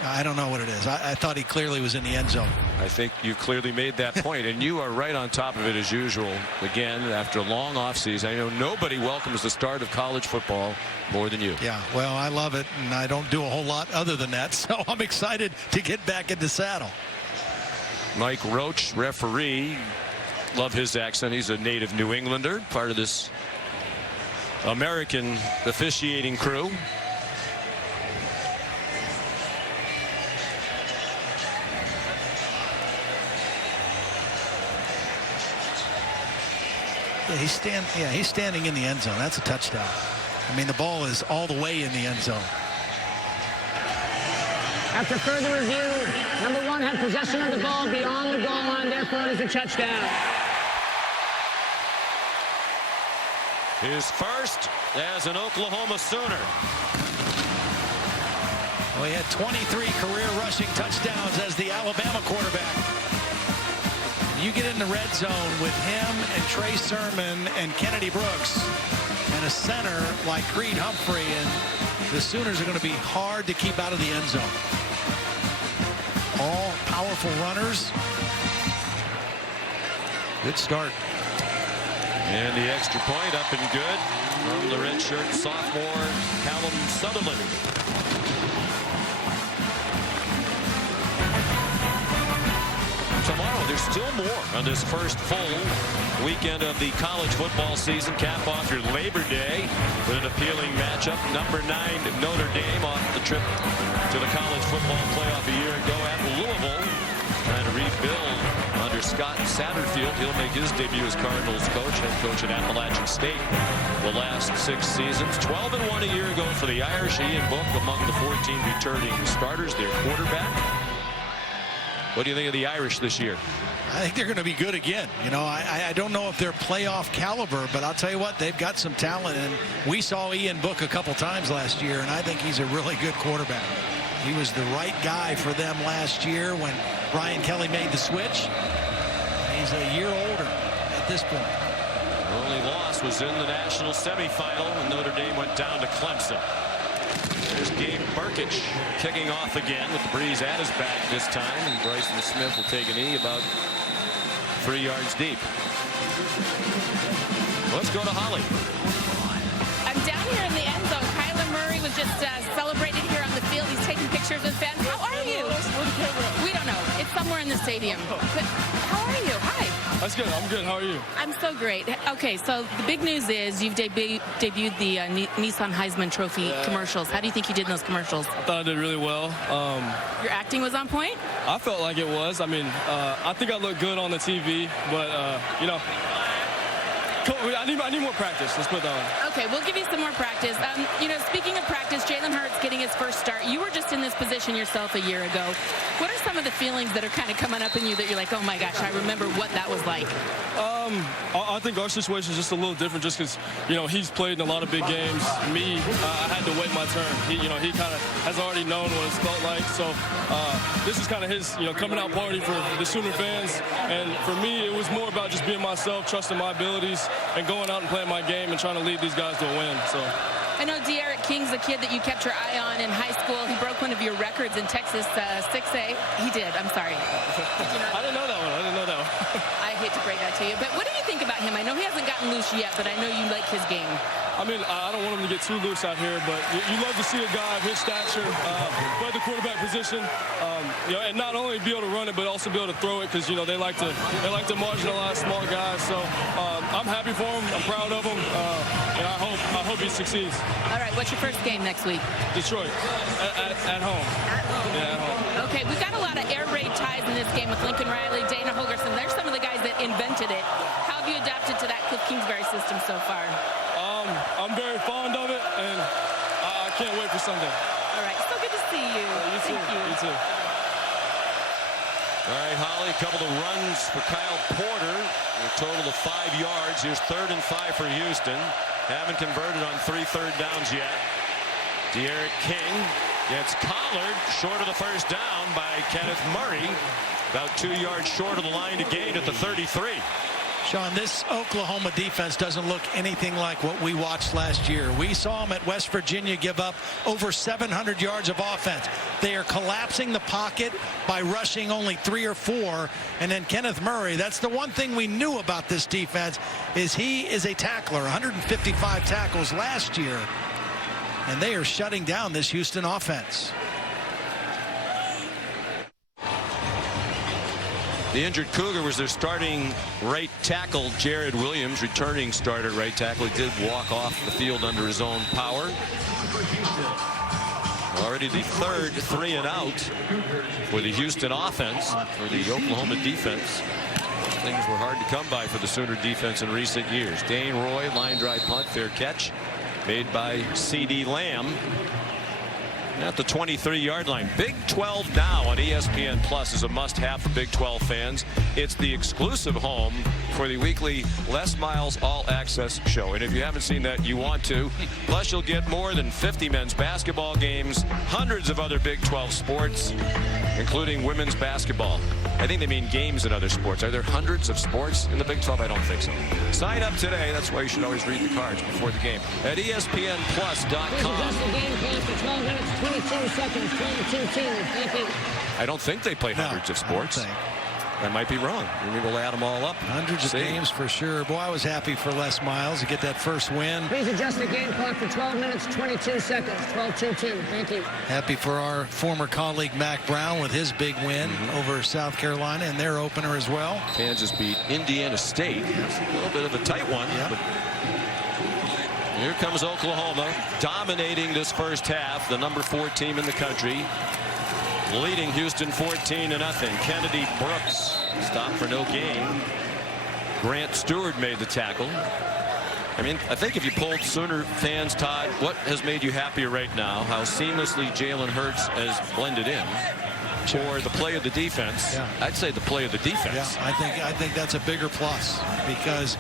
I don't know what it is. I thought he clearly was in the end zone. I think you clearly made that point, and you are right on top of it as usual. Again, after a long offseason, I know nobody welcomes the start of college football more than you. Yeah, well, I love it, and I don't do a whole lot other than that, so I'm excited to get back in the saddle. Mike Roach, referee. Love his accent. He's a native New Englander, part of this American officiating crew. Yeah, he's standing in the end zone. That's a touchdown. I mean, the ball is all the way in the end zone. After further review, number 1 had possession of the ball beyond the goal line. Therefore, it is a touchdown. His first as an Oklahoma Sooner. Well, he had 23 career rushing touchdowns as the Alabama quarterback. You get in the red zone with him and Trey Sermon and Kennedy Brooks and a center like Creed Humphrey, and the Sooners are going to be hard to keep out of the end zone. All powerful runners. Good start. And the extra point up and good from the redshirt sophomore Callum Sutherland. tomorrow. There's still more on this first full weekend of the college football season. Cap off your Labor Day with an appealing matchup. Number 9 Notre Dame off the trip to the college football playoff a year ago at Louisville. Trying to rebuild under Scott Satterfield. He'll make his debut as Cardinals coach, head coach at Appalachian State the last 6 seasons. 12-1 a year ago for the Irish. Ian Book among the 14 returning starters, their quarterback. What do you think of the Irish this year? I think they're going to be good again. You know, I don't know if they're playoff caliber, but I'll tell you what, they've got some talent. And we saw Ian Book a couple times last year, and I think he's a really good quarterback. He was the right guy for them last year when Brian Kelly made the switch. He's a year older at this point. The only loss was in the national semifinal when Notre Dame went down to Clemson. There's Gabe Burkich kicking off again with the breeze at his back this time, and Bryson Smith will take a knee about 3 yards deep. Let's go to Holly. I'm down here in the end zone. Kyler Murray was just celebrated here on the field. He's taking pictures with fans. How are you? We don't know. It's somewhere in the stadium. But how are you? Hi. That's good. I'm good. How are you? I'm so great. Okay, so the big news is you've debuted the Nissan Heisman Trophy commercials. How do you think you did in those commercials? I thought I did really well. Your acting was on point? I felt like it was. I mean, I think I looked good on the TV, but, you know, I need more practice. Let's put it that way. Okay, we'll give you some more practice. You know, speaking of practice, Jalen Hurts getting his first start. You were just in this position yourself a year ago. What are some of the feelings that are kind of coming up in you that you're like, oh my gosh, I remember what that was like? I think our situation is just a little different just because, you know, he's played in a lot of big games. Me, I had to wait my turn. He kind of has already known what it's felt like. So this is kind of his, you know, coming out party for the Sooner fans. And for me, it was more about just being myself, trusting my abilities, and going out and playing my game and trying to lead these guys to a win. So I know De'Aaron King's a kid that you kept your eye on in high school. He broke one of your records in Texas 6A. He did. I'm sorry. I didn't know that one. I hate to break that to you. But what do you think about him? I know he hasn't gotten loose yet, but I know you like his game. I mean, I don't want him to get too loose out here, but you love to see a guy of his stature play the quarterback position, you know, and not only be able to run it, but also be able to throw it because, you know, they like to marginalize small guys. So I'm happy for him. I'm proud of him, and I hope he succeeds. All right, what's your first game next week? Detroit, at home. Yeah, at home. Okay, we've got a lot of air raid ties in this game with Lincoln Riley, Dana Holgerson. They're some of the guys that invented it. How have you adapted to that Cliff Kingsbury system so far? I'm very fond of it, and I can't wait for Sunday. All right, so good to see you. You too. You too. All right, Holly, a couple of runs for Kyle Porter. A total of 5 yards. Here's 3rd and 5 for Houston. Haven't converted on 3 third downs yet. De'Aaron King gets collared short of the first down by Kenneth Murray. About 2 yards short of the line to gain at the 33. Sean, this Oklahoma defense doesn't look anything like what we watched last year. We saw them at West Virginia give up over 700 yards of offense. They are collapsing the pocket by rushing only 3 or 4. And then Kenneth Murray, that's the one thing we knew about this defense, is he is a tackler. 155 tackles last year. And they are shutting down this Houston offense. The injured Cougar was their starting right tackle, Jared Williams, returning starter right tackle. He did walk off the field under his own power. Already the 3rd 3 and out for the Houston offense, for the Oklahoma defense. Things were hard to come by for the Sooner defense in recent years. Dane Roy, line drive punt, fair catch, made by C.D. Lamb. At the 23-yard line. Big 12 now on ESPN Plus is a must-have for Big 12 fans. It's the exclusive home for the weekly Les Miles All Access show. And if you haven't seen that, you want to. Plus, you'll get more than 50 men's basketball games, hundreds of other Big 12 sports, including women's basketball. I think they mean games in other sports. Are there hundreds of sports in the Big 12? I don't think so. Sign up today. That's why you should always read the cards before the game at ESPNplus.com. 22 seconds, 22 teams. I don't think they play hundreds of sports. I might be wrong. Maybe we'll add them all up. Hundreds of games for sure. Boy, I was happy for Les Miles to get that first win. Please adjust the game clock for 12 minutes, 22 seconds. 12-2-2. Thank you. Happy for our former colleague Mac Brown with his big win over South Carolina in their opener as well. Kansas beat Indiana State. That's a little bit of a tight one. Yeah. But here comes Oklahoma dominating this first half. The number 4 team in the country, leading Houston 14-0. Kennedy Brooks stopped for no gain. Grant Stewart made the tackle. I mean, I think if you polled Sooner fans, Todd, what has made you happier right now? How seamlessly Jalen Hurts has blended in, or the play of the defense? Yeah. I'd say the play of the defense. Yeah, I think that's a bigger plus, because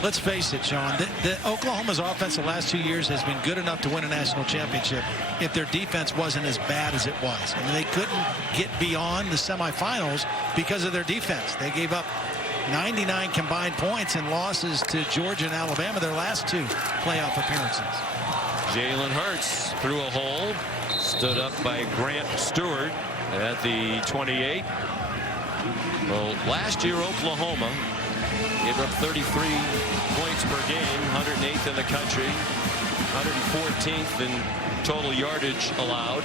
let's face it, Sean, the Oklahoma's offense the last 2 years has been good enough to win a national championship if their defense wasn't as bad as it was. I mean, they couldn't get beyond the semifinals because of their defense. They gave up 99 combined points in losses to Georgia and Alabama, their last 2 playoff appearances. Jalen Hurts through a hole, stood up by Grant Stewart at the 28. Well, last year Oklahoma gave up 33 points per game, 108th in the country, 114th in total yardage allowed,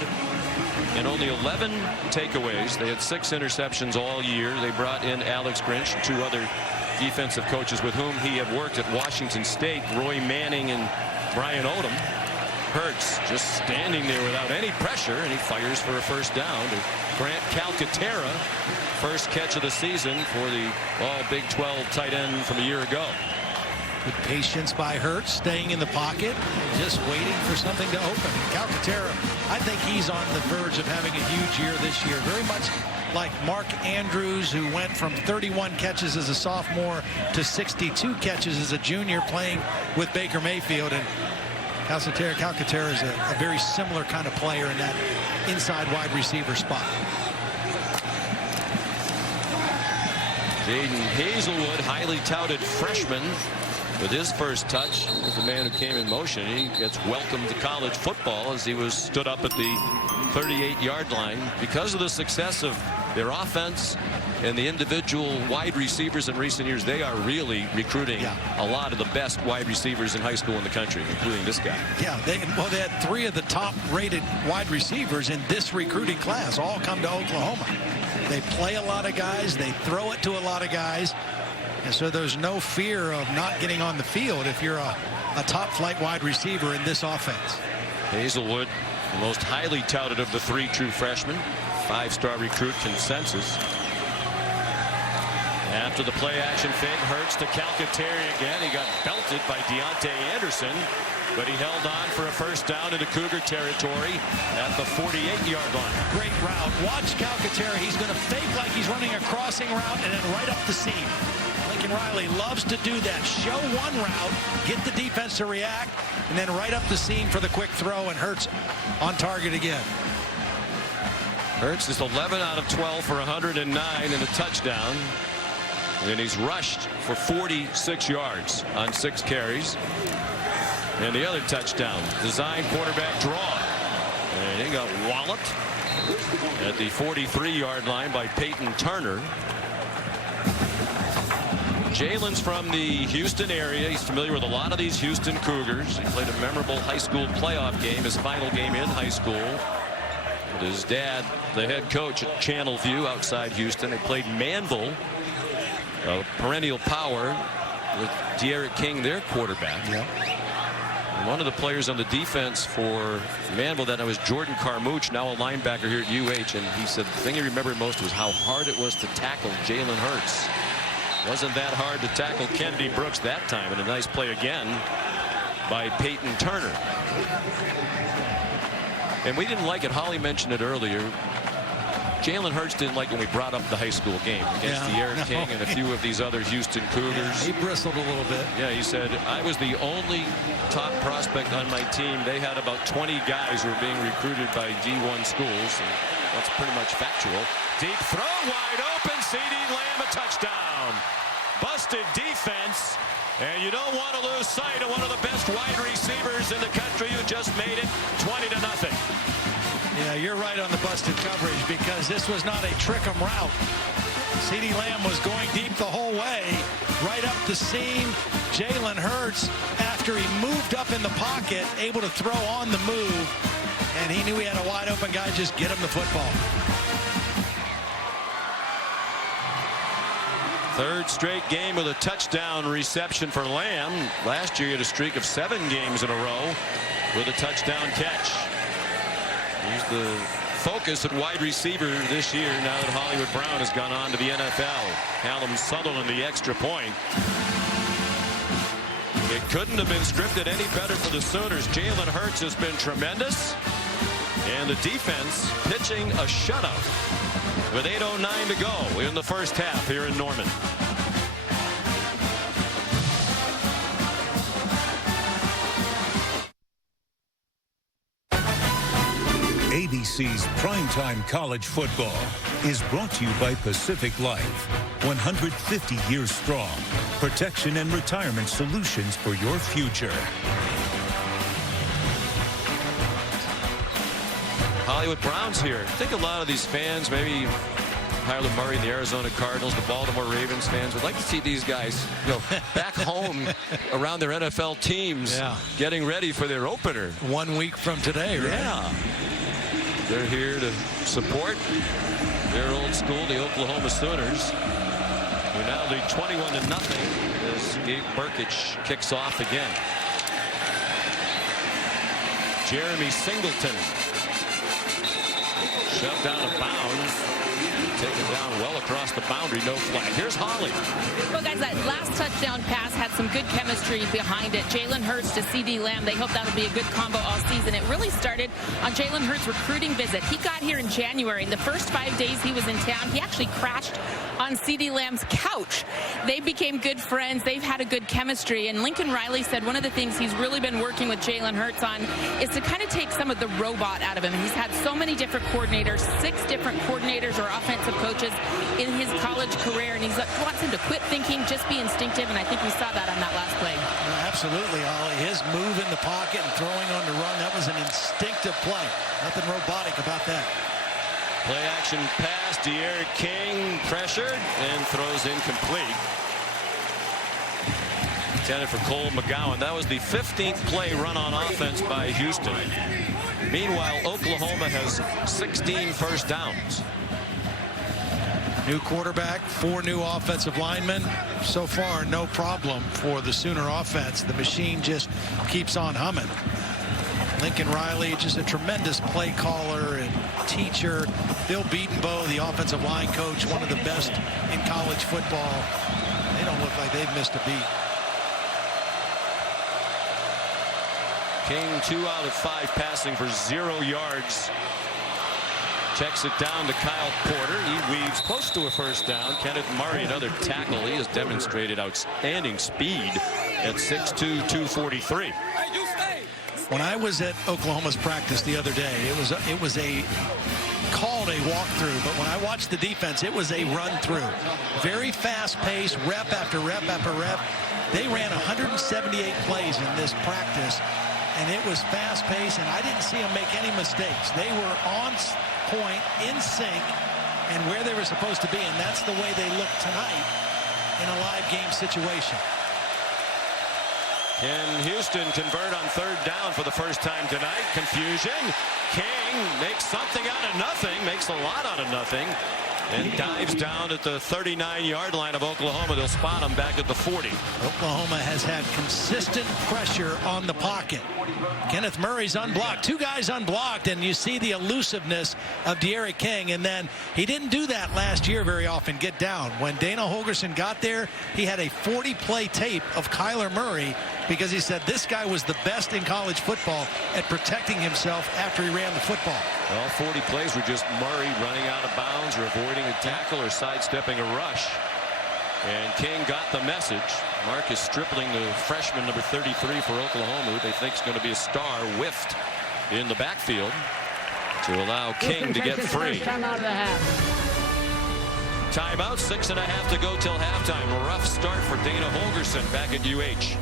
and only 11 takeaways. They had 6 interceptions all year. They brought in Alex Grinch, 2 other defensive coaches with whom he had worked at Washington State, Roy Manning and Brian Odom. Hurts just standing there without any pressure, and he fires for a first down to Grant Calcaterra. First catch of the season for the All-Big 12 tight end from a year ago. Good patience by Hurts, staying in the pocket, just waiting for something to open. Calcaterra, I think he's on the verge of having a huge year this year. Very much like Mark Andrews, who went from 31 catches as a sophomore to 62 catches as a junior playing with Baker Mayfield. And Calcaterra is a very similar kind of player in that inside wide receiver spot. Jaden Hazelwood, highly touted freshman, with his first touch as the man who came in motion. He gets welcomed to college football as he was stood up at the 38-yard line. Because of the success of their offense and the individual wide receivers in recent years, they are really recruiting a lot of the best wide receivers in high school in the country, including this guy. Yeah, they had 3 of the top-rated wide receivers in this recruiting class all come to Oklahoma. They play a lot of guys. They throw it to a lot of guys. And so there's no fear of not getting on the field if you're a top-flight wide receiver in this offense. Hazelwood, the most highly touted of the 3 true freshmen. 5-star recruit consensus. After the play-action fake, Hurts to Calcaterra again. He got belted by Deontay Anderson, but he held on for a first down into Cougar territory at the 48-yard line. Great route. Watch Calcaterra. He's going to fake like he's running a crossing route and then right up the seam. Lincoln Riley loves to do that. Show one route, get the defense to react, and then right up the seam for the quick throw, and Hurts on target again. Hurts is 11 out of 12 for 109 and a touchdown. And he's rushed for 46 yards on 6 carries. And the other touchdown, design quarterback draw. And he got walloped at the 43-yard line by Peyton Turner. Jalen's from the Houston area. He's familiar with a lot of these Houston Cougars. He played a memorable high school playoff game, his final game in high school. With his dad, the head coach at Channelview outside Houston. They played Manville, a perennial power, with De'Aaron King, their quarterback. Yep. And one of the players on the defense for Manville that was Jordan Carmouche, now a linebacker here at UH, and he said the thing he remembered most was how hard it was to tackle Jalen Hurts. Wasn't that hard to tackle Kennedy Brooks that time, and a nice play again by Peyton Turner. And we didn't like it. Holly mentioned it earlier. Jalen Hurts didn't like when we brought up the high school game against De'Aaron King and a few of these other Houston Cougars. Yeah, he bristled a little bit. Yeah, he said, I was the only top prospect on my team. They had about 20 guys who were being recruited by D1 schools. And that's pretty much factual. Deep throw, wide open. CeeDee Lamb, a touchdown. Busted defense. And you don't want to lose sight of one of the best wide receivers in the country who just made it 20-0. Yeah, you're right on the busted coverage, because this was not a trick 'em route. CeeDee Lamb was going deep the whole way, right up the seam. Jalen Hurts, after he moved up in the pocket, able to throw on the move, and he knew he had a wide open guy. Just get him the football. Third straight game with a touchdown reception for Lamb. Last year he had a streak of 7 games in a row with a touchdown catch. He's the focus at wide receiver this year now that Hollywood Brown has gone on to the NFL. Callum Sutherland the extra point. It couldn't have been scripted any better for the Sooners. Jalen Hurts has been tremendous, and the defense pitching a shutout with 8:09 to go in the first half here in Norman. ABC's Primetime College Football is brought to you by Pacific Life. 150 years strong. Protection and retirement solutions for your future. Hollywood Browns here. I think a lot of these fans, maybe Kyler Murray and the Arizona Cardinals, the Baltimore Ravens fans, would like to see these guys, back home around their NFL teams, getting ready for their opener. 1 week from today, right? Yeah. They're here to support their old school, the Oklahoma Sooners, who now lead 21-0 as Gabe Burkich kicks off again. Jeremy Singleton shoved out of bounds. Taken down well across the boundary. No flag. Here's Holly. Well, guys, that last touchdown pass had some good chemistry behind it. Jalen Hurts to CeeDee Lamb. They hope that'll be a good combo all season. It really started on Jalen Hurts' recruiting visit. He got here in January. In the first 5 days he was in town, he actually crashed on CeeDee Lamb's couch. They became good friends. They've had a good chemistry. And Lincoln Riley said one of the things he's really been working with Jalen Hurts on is to kind of take some of the robot out of him. He's had so many different coordinators, 6 different coordinators or offensive coaches in his college career, and he wants him to quit thinking, just be instinctive, and I think we saw that on that last play. Absolutely, Ollie. His move in the pocket and throwing on the run, that was an instinctive play. Nothing robotic about that. Play action pass. De'Aaron King pressured and throws incomplete. Intended for Cole McGowan. That was the 15th play run on offense by Houston. Meanwhile, Oklahoma has 16 first downs. New quarterback, 4 new offensive linemen. So far, no problem for the Sooner offense. The machine just keeps on humming. Lincoln Riley, just a tremendous play caller and teacher. Bill Beatonbow, the offensive line coach, one of the best in college football. They don't look like they've missed a beat. King 2 out of 5 passing for 0 yards. Checks it down to Kyle Porter. He weaves close to a first down. Kenneth Murray, another tackle. He has demonstrated outstanding speed at 6'2", 243. When I was at Oklahoma's practice the other day, it was called a walkthrough, but when I watched the defense, it was a run through. Very fast pace, rep after rep after rep. They ran 178 plays in this practice, and it was fast paced, and I didn't see them make any mistakes. They were on point, in sync, and where they were supposed to be, and that's the way they look tonight in a live game situation. Can Houston convert on 3rd down for the first time tonight? Confusion. King makes something out of nothing, makes a lot out of nothing, and dives down at the 39-yard line of Oklahoma. They'll spot him back at the 40. Oklahoma has had consistent pressure on the pocket. Kenneth Murray's unblocked. 2 guys unblocked, and you see the elusiveness of De'Aaron King. And then he didn't do that last year very often, get down. When Dana Holgorsen got there, he had a 40-play tape of Kyler Murray because he said this guy was the best in college football at protecting himself after he ran the football. All 40 plays were just Murray running out of bounds or avoiding a tackle or sidestepping a rush. And King got the message. Marcus Stripling, the freshman, number 33 for Oklahoma, who they think is going to be a star, whiffed in the backfield to allow King to get free. Timeout of the half. Timeout, 6.5 to go till halftime. A rough start for Dana Holgorsen back at UH.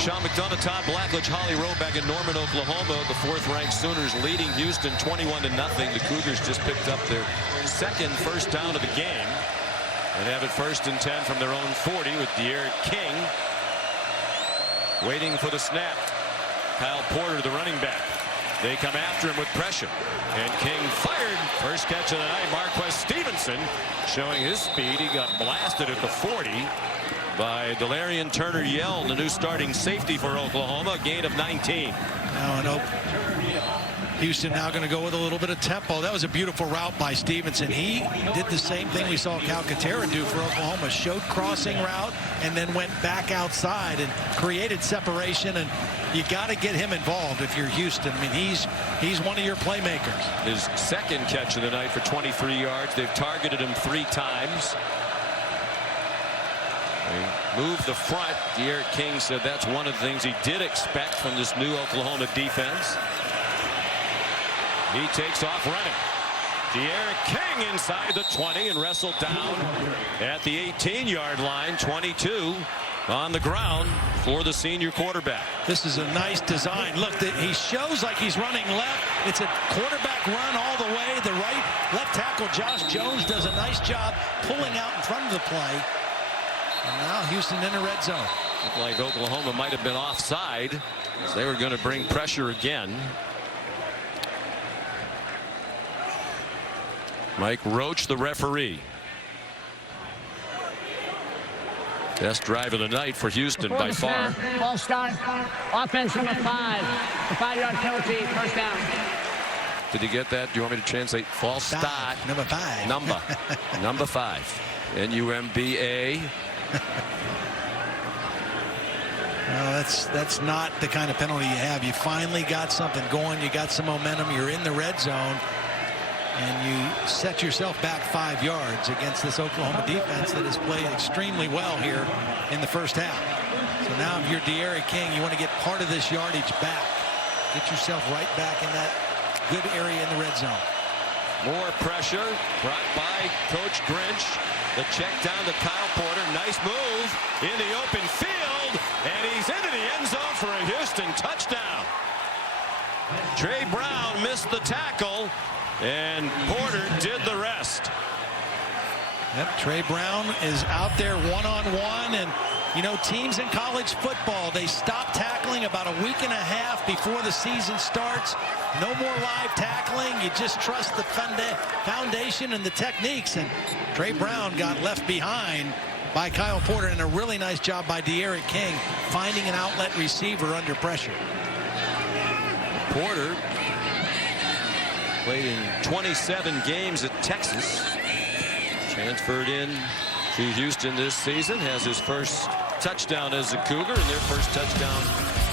Sean McDonough, Todd Blackledge, Holly Roback in Norman, Oklahoma. The 4th-ranked Sooners leading Houston 21-0. The Cougars just picked up their second first down of the game and have it 1st and 10 from their own 40 with De'Aaron King waiting for the snap. Kyle Porter, the running back. They come after him with pressure. And King fired. First catch of the night. Marquez Stevenson showing his speed. He got blasted at the 40 by Delarian Turner-Yell, the new starting safety for Oklahoma. A gain of 19. Now Houston now going to go with a little bit of tempo. That was a beautiful route by Stevenson. He did the same thing we saw Calcaterra do for Oklahoma. Showed crossing route and then went back outside and created separation. And you got to get him involved if you're Houston. I mean, he's one of your playmakers. His second catch of the night for 23 yards. They've targeted him 3 times. They moved the front. De'Aaron King said that's one of the things he did expect from this new Oklahoma defense. He takes off running. De'Aaron King inside the 20 and wrestled down at the 18-yard line. 22 on the ground for the senior quarterback. This is a nice design. Look, he shows like he's running left. It's a quarterback run all the way. The left tackle Josh Jones does a nice job pulling out in front of the play. And now Houston in the red zone. Looked like Oklahoma might have been offside as they were going to bring pressure again. Mike Roach, the referee. Best drive of the night for Houston by far. Ball start. Offense number 5. The 5-yard penalty. First down. Did you get that? Do you want me to translate? False start. Number 5. Number 5. NUMBA. No, that's not the kind of penalty you have. You finally got something going. You got some momentum. You're in the red zone. And you set yourself back 5 yards against this Oklahoma defense that has played extremely well here in the first half. So now if you're De'Aaron King, you want to get part of this yardage back. Get yourself right back in that good area in the red zone. More pressure brought by Coach Grinch. The check down to Kyle Porter. Nice move in the open field. And he's into the end zone for a Houston touchdown. Trey Brown missed the tackle. And Porter did the rest. Yep, Trey Brown is out there one-on-one. And, you know, teams in college football, they stop tackling about a week and a half before the season starts. No more live tackling. You just trust the foundation and the techniques. And Trey Brown got left behind by Kyle Porter. And a really nice job by De'Aaron King finding an outlet receiver under pressure. Porter played in 27 games at Texas. Transferred in to Houston this season. Has his first touchdown as a Cougar and their first touchdown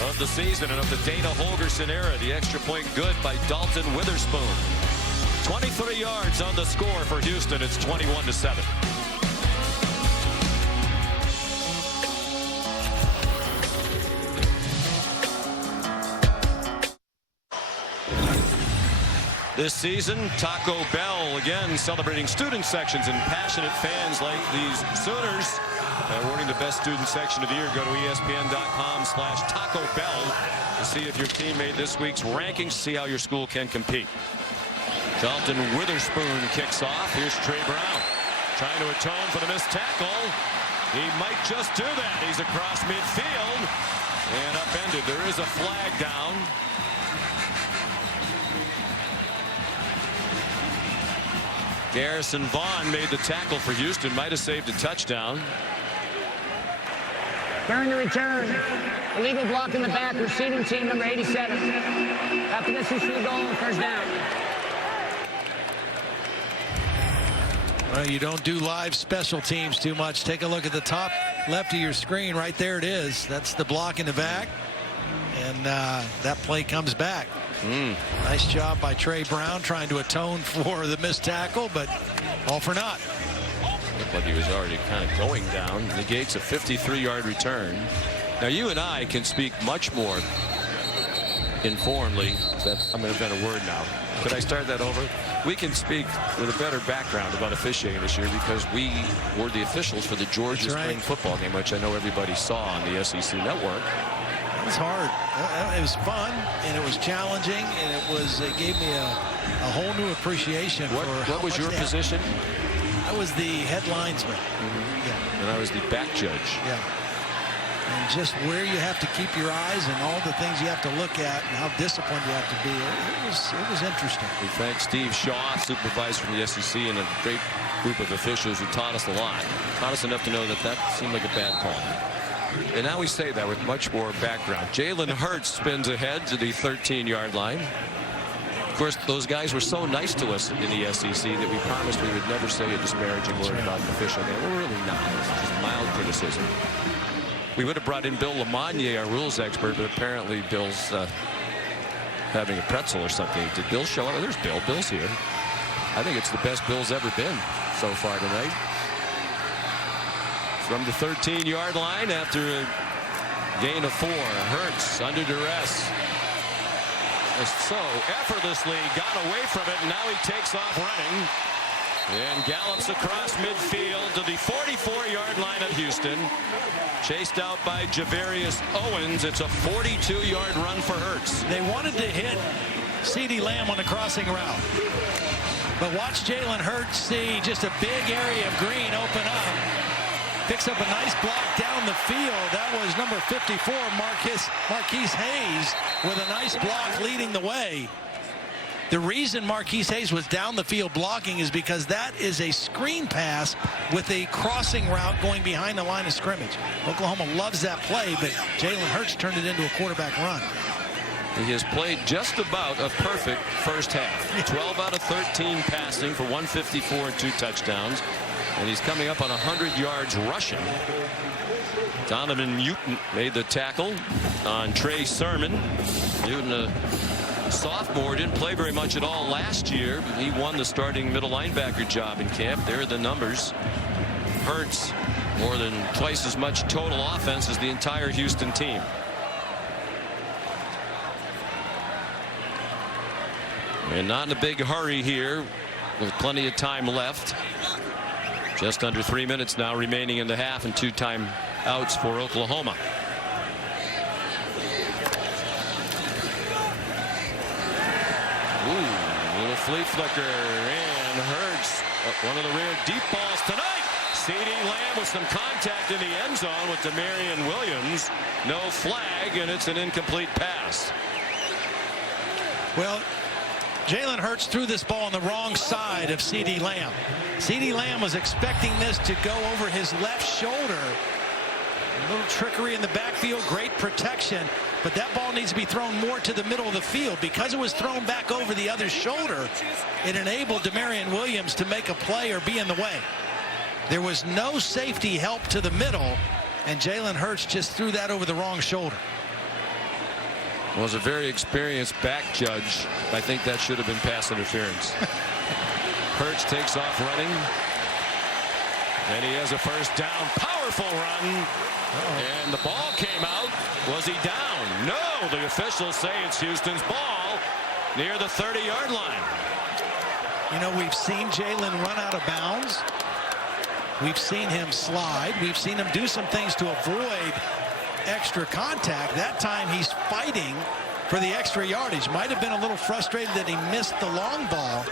of the season and of the Dana Holgerson era. The extra point good by Dalton Witherspoon. 23 yards on the score for Houston. It's 21-7. This season, Taco Bell again celebrating student sections and passionate fans like these Sooners. Awarding the best student section of the year. Go to ESPN.com/Taco Bell to see if your team made this week's rankings. See how your school can compete. Dalton Witherspoon kicks off. Here's Trey Brown trying to atone for the missed tackle. He might just do that. He's across midfield and upended. There is a flag down. Garrison Vaughn made the tackle for Houston. Might have saved a touchdown. During the return, illegal block in the back, receiving team number 87. After this is field goal, first down. Well, you don't do live special teams too much. Take a look at the top left of your screen. Right there it is. That's the block in the back. And that play comes back. Nice job by Trey Brown trying to atone for the missed tackle, but all for naught. Looked like he was already kind of going down. Negates a 53-yard return. Now you and I can speak much more informedly. I'm going to invent a word now. Could I start that over? We can speak with a better background about officiating this year because we were the officials for the Georgia spring football game, which I know everybody saw on the SEC network. was hard. It was fun, and it was challenging, and it gave me a whole new appreciation for what was your position? I was the head linesman. Yeah. And I was the back judge. Yeah. And just where you have to keep your eyes and all the things you have to look at and how disciplined you have to be. It was interesting. We thank Steve Shaw, supervisor from the SEC, and a great group of officials who taught us a lot. Taught us enough to know that seemed like a bad call. And now we say that with much more background. Jalen Hurts spins ahead to the 13-yard line. Of course, those guys were so nice to us in the SEC that we promised we would never say a disparaging word about an official game. We're really not. It's just mild criticism. We would have brought in Bill Lamagna, our rules expert, but apparently Bill's having a pretzel or something. Did Bill show up? Oh, there's Bill. Bill's here. I think it's the best Bill's ever been so far tonight. From the 13-yard line after a gain of 4. Hurts under duress. So effortlessly got away from it, and now he takes off running and gallops across midfield to the 44-yard line of Houston. Chased out by Javarius Owens. It's a 42-yard run for Hurts. They wanted to hit CeeDee Lamb on the crossing route. But watch Jalen Hurts see just a big area of green open up. Picks up a nice block down the field. That was number 54, Marquise Hayes, with a nice block leading the way. The reason Marquise Hayes was down the field blocking is because that is a screen pass with a crossing route going behind the line of scrimmage. Oklahoma loves that play, but Jalen Hurts turned it into a quarterback run. He has played just about a perfect first half. 12 out of 13 passing for 154 and 2 touchdowns. And he's coming up on 100 yards rushing. Donovan Newton made the tackle on Trey Sermon. Newton, a sophomore, didn't play very much at all last year, but he won the starting middle linebacker job in camp. There are the numbers. Hurts more than twice as much total offense as the entire Houston team. And not in a big hurry here, with plenty of time left. Just under 3 minutes now remaining in the half, and 2 timeouts for Oklahoma. Ooh, little flea flicker, and Hurts, one of the rare deep balls tonight. CeeDee Lamb with some contact in the end zone with Demarion Williams. No flag, and it's an incomplete pass. Well, Jalen Hurts threw this ball on the wrong side of CeeDee Lamb. CeeDee Lamb was expecting this to go over his left shoulder. A little trickery in the backfield, great protection, but that ball needs to be thrown more to the middle of the field. Because it was thrown back over the other shoulder, it enabled Demarion Williams to make a play or be in the way. There was no safety help to the middle, and Jalen Hurts just threw that over the wrong shoulder. Was a very experienced back judge. I think that should have been pass interference. Hurts takes off running, and he has a first down. Powerful run, and the ball came out. Was he down? No, the officials say it's Houston's ball near the 30-yard line. You know, we've seen Jalen run out of bounds. We've seen him slide. We've seen him do some things to avoid extra contact. That time he's fighting for the extra yardage. Might have been a little frustrated that he missed the long ball.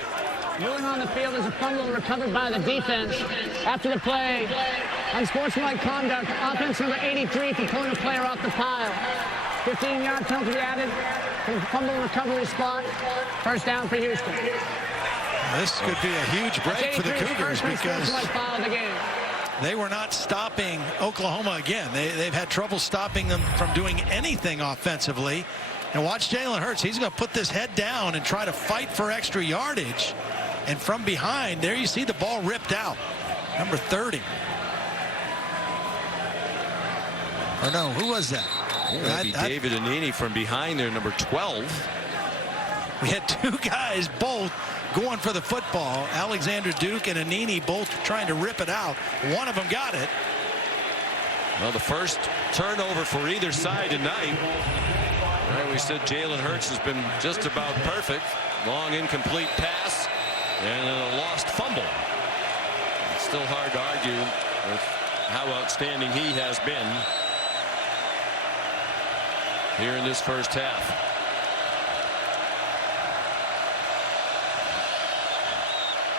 Moving on the field is a fumble recovered by the defense. After the play, unsportsmanlike conduct, offense number 83 for pulling a player off the pile. 15-yard penalty added from the fumble recovery spot. First down for Houston. This could be a huge break for the Cougars because they were not stopping Oklahoma again. They've had trouble stopping them from doing anything offensively. And watch Jalen Hurts. He's going to put this head down and try to fight for extra yardage. And from behind, there you see the ball ripped out. Number 30. Or no, who was that? That'd be David Anini from behind there, number 12. We had 2 guys both going for the football. Alexander Duke and Anini both trying to rip it out. One of them got it. Well, the first turnover for either side tonight. Right, we said Jalen Hurts has been just about perfect. Long incomplete pass and a lost fumble. It's still hard to argue with how outstanding he has been. here in this first half.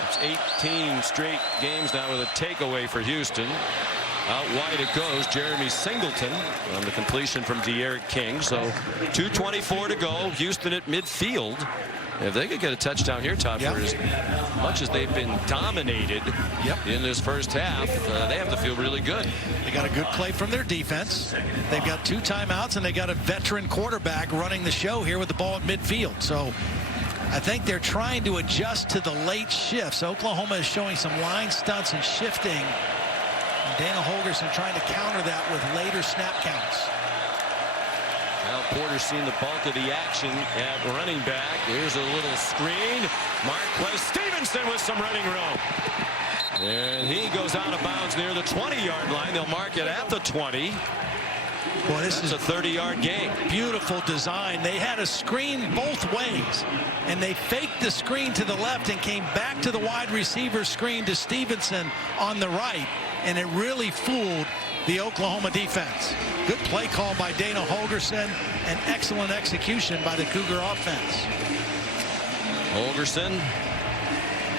It's 18 straight games now with a takeaway for Houston. Out wide it goes. Jeremy Singleton on the completion from De'Aaron King. So 2:24 to go. Houston at midfield. If they could get a touchdown here, Todd, for as much as they've been dominated in this first half, they have to feel really good. They got a good play from their defense. They've got 2 timeouts, and they got a veteran quarterback running the show here with the ball at midfield. So I think they're trying to adjust to the late shifts. Oklahoma is showing some line stunts and shifting. And Dana Holgorsen trying to counter that with later snap counts. Now Porter's seen the bulk of the action at running back. Here's a little screen. Marquez Stevenson with some running room. And he goes out of bounds near the 20-yard line. They'll mark it at the 20. Boy, this is a 30-yard gain. Beautiful design. They had a screen both ways, and they faked the screen to the left and came back to the wide receiver screen to Stevenson on the right, and it really fooled the Oklahoma defense. Good play call by Dana Holgorsen and excellent execution by the Cougar offense. Holgorsen,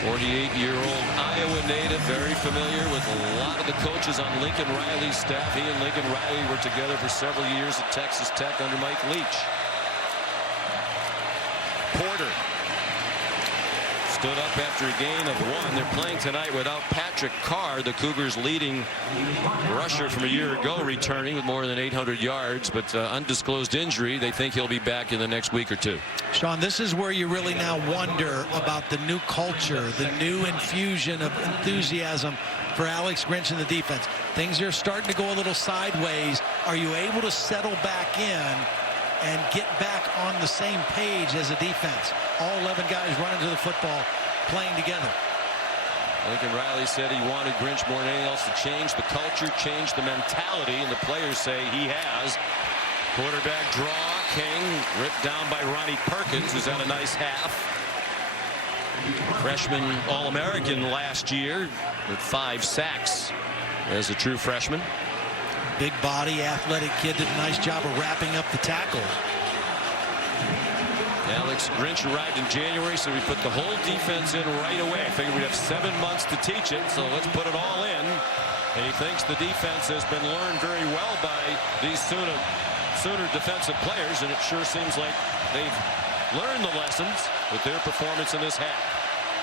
48-year-old Iowa native, very familiar with a lot of the coaches on Lincoln Riley's staff. He and Lincoln Riley were together for several years at Texas Tech under Mike Leach. Porter stood up after a gain of 1. They're playing tonight without Patrick Carr, the Cougars' leading rusher from a year ago, returning with more than 800 yards, but undisclosed injury. They think he'll be back in the next week or 2. Sean, this is where you really now wonder about the new culture, the new infusion of enthusiasm for Alex Grinch and the defense. Things are starting to go a little sideways. Are you able to settle back in and get back on the same page as a defense? All 11 guys running to the football, playing together. Lincoln Riley said he wanted Grinch more than anything else to change the culture, change the mentality, and the players say he has. Quarterback draw, King ripped down by Ronnie Perkins, who's had a nice half. Freshman All-American last year with 5 sacks as a true freshman. Big body, athletic kid, did a nice job of wrapping up the tackle. Alex Grinch arrived in January, so we put the whole defense in right away. I figured we'd have 7 months to teach it, so let's put it all in. And he thinks the defense has been learned very well by these Sooner defensive players, and it sure seems like they've learned the lessons with their performance in this half.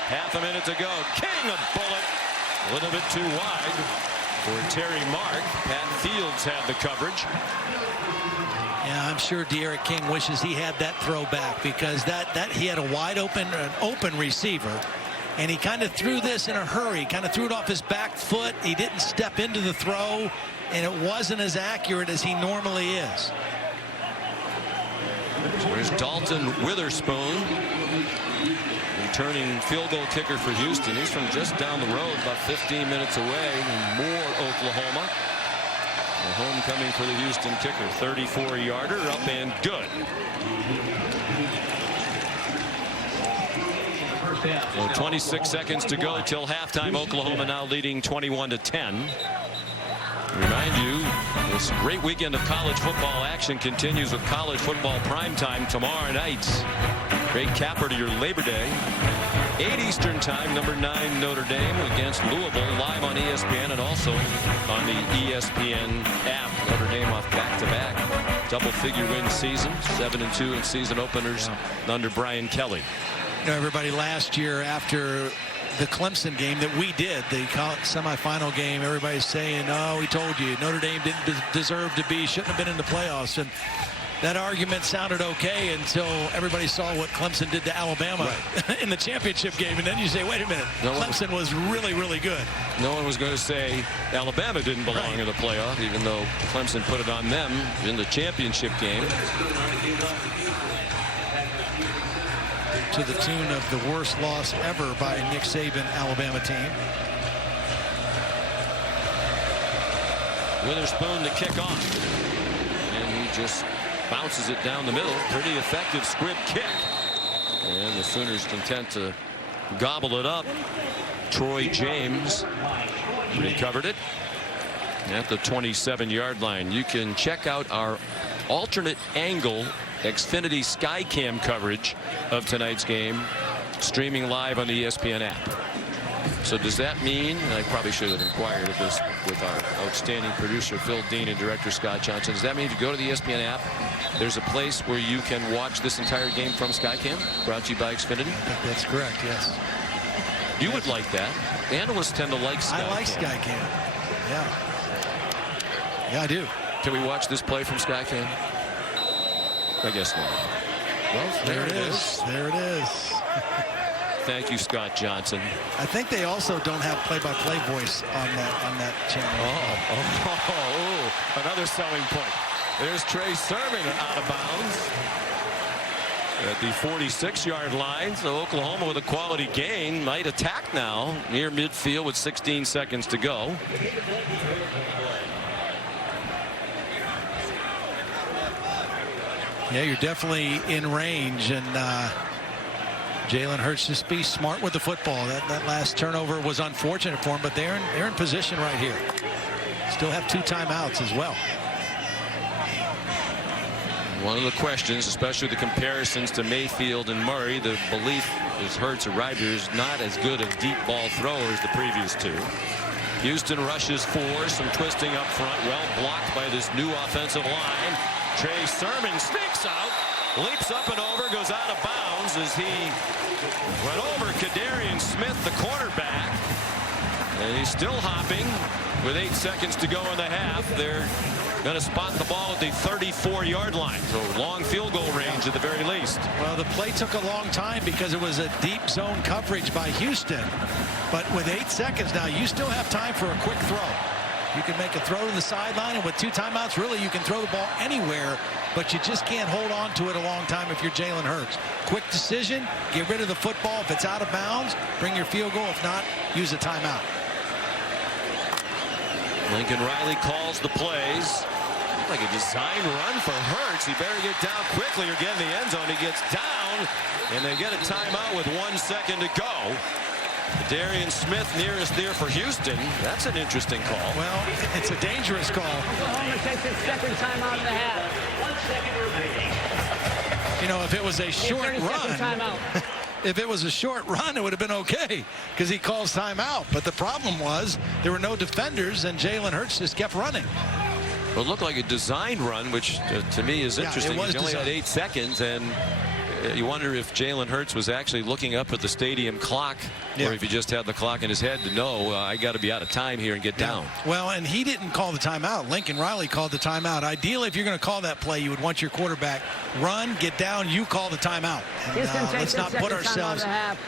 Half a minute to go. King, a bullet. A little bit too wide for Terry Mark. Pat Fields had the coverage. Yeah, I'm sure De'Aaron King wishes he had that throw back, because that he had a wide open, an open receiver, and he kind of threw this in a hurry, kind of threw it off his back foot. He didn't step into the throw, and it wasn't as accurate as he normally is. There's Dalton Witherspoon, returning field goal kicker for Houston. He's from just down the road, about 15 minutes away in Moore, Oklahoma. The homecoming for the Houston kicker. 34-yarder, up and good. So 26 seconds to go till halftime. Oklahoma now leading 21-10. Remind you, this great weekend of college football action continues with college football primetime tomorrow night. Great capper to your Labor Day. 8 Eastern time, number 9 Notre Dame against Louisville, live on ESPN and also on the ESPN app. Notre Dame off back-to-back double-figure win season, 7-2 in season openers under Brian Kelly. You know, everybody last year after the Clemson game that we did, the semifinal game, everybody's saying, oh, we told you Notre Dame didn't deserve to be, shouldn't have been in the playoffs. And that argument sounded okay until everybody saw what Clemson did to Alabama in the championship game. And then you say, wait a minute, Clemson was really, really good. No one was going to say Alabama didn't belong in the playoff, even though Clemson put it on them in the championship game. To the tune of the worst loss ever by Nick Saban Alabama team. Witherspoon to kick off. And he just bounces it down the middle. Pretty effective squib kick. And the Sooners content to gobble it up. Troy James recovered it at the 27-yard line. You can check out our alternate angle Xfinity Skycam coverage of tonight's game, streaming live on the ESPN app. So does that mean, and I probably should have inquired of this with our outstanding producer Phil Dean and director Scott Johnson, does that mean if you go to the ESPN app, there's a place where you can watch this entire game from Skycam, brought to you by Xfinity? That's correct, yes. You would like that. Analysts tend to like Skycam. I like Skycam. Yeah. Yeah, I do. Can we watch this play from Skycam? I guess not. Well, there it is. There it is. Thank you, Scott Johnson. I think they also don't have play-by-play voice on that channel. Oh, another selling point. There's Trey Sermon out of bounds at the 46-yard line. So Oklahoma with a quality gain might attack now near midfield with 16 seconds to go. Yeah, you're definitely in range, and Jalen Hurts just be smart with the football. That last turnover was unfortunate for him, but they're in position right here. Still have 2 timeouts as well. One of the questions, especially the comparisons to Mayfield and Murray, the belief is Hurts arrived here is not as good a deep ball thrower as the previous 2. Houston rushes 4, some twisting up front, well blocked by this new offensive line. Trey Sermon sneaks out, leaps up and over, goes out of bounds as he went over Kadarian Smith, the quarterback. And he's still hopping with 8 seconds to go in the half. They're going to spot the ball at the 34-yard line. So long field goal range at the very least. Well, the play took a long time because it was a deep zone coverage by Houston. But with 8 seconds now, you still have time for a quick throw. You can make a throw to the sideline, and with 2 timeouts, really, you can throw the ball anywhere, but you just can't hold on to it a long time if you're Jalen Hurts. Quick decision, get rid of the football. If it's out of bounds, bring your field goal. If not, use a timeout. Lincoln Riley calls the plays. Like a design run for Hurts. He better get down quickly or get in the end zone. He gets down, and they get a timeout with 1 second to go. Darian Smith nearest there for Houston. That's an interesting call. Well, it's a dangerous call. Oklahoma takes its second timeout of the half. 1 second remaining. You know, if it was a short run, if it was a short run, it would have been okay because he calls timeout. But the problem was there were no defenders, and Jalen Hurts just kept running. Well, it looked like a designed run, which to me is interesting. It was he only had 8 seconds, and you wonder if Jalen Hurts was actually looking up at the stadium clock, or if he just had the clock in his head to know, I got to be out of time here and get down. Well, and he didn't call the timeout. Lincoln Riley called the timeout. Ideally, if you're going to call that play, you would want your quarterback run, get down, you call the timeout. And, let's not put ourselves,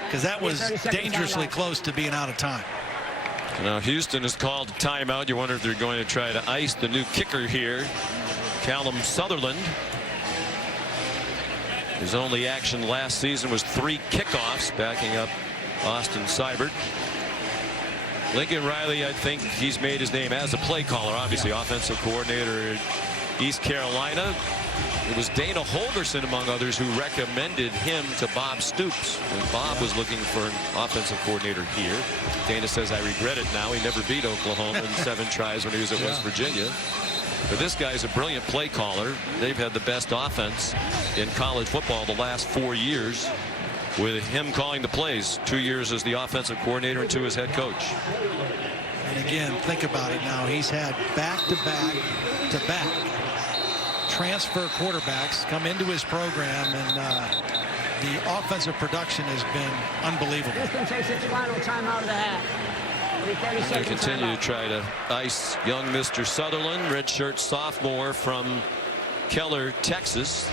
because that was dangerously close to being out of time. Now Houston has called a timeout. You wonder if they're going to try to ice the new kicker here, Callum Sutherland. His only action last season was 3 kickoffs, backing up Austin Seibert. Lincoln Riley, I think he's made his name as a play caller, obviously offensive coordinator at East Carolina. It was Dana Holgerson, among others, who recommended him to Bob Stoops when Bob was looking for an offensive coordinator here. Dana says, I regret it now. He never beat Oklahoma in 7 tries when he was at West Virginia. But this guy's a brilliant play caller. They've had the best offense in college football the last 4 years, with him calling the plays. 2 years as the offensive coordinator and 2 as head coach. And again, think about it now. He's had back-to-back transfer quarterbacks come into his program, and the offensive production has been unbelievable. Houston takes its final timeout of the half. They continue to try to ice young Mr. Sutherland, redshirt sophomore from Keller, Texas.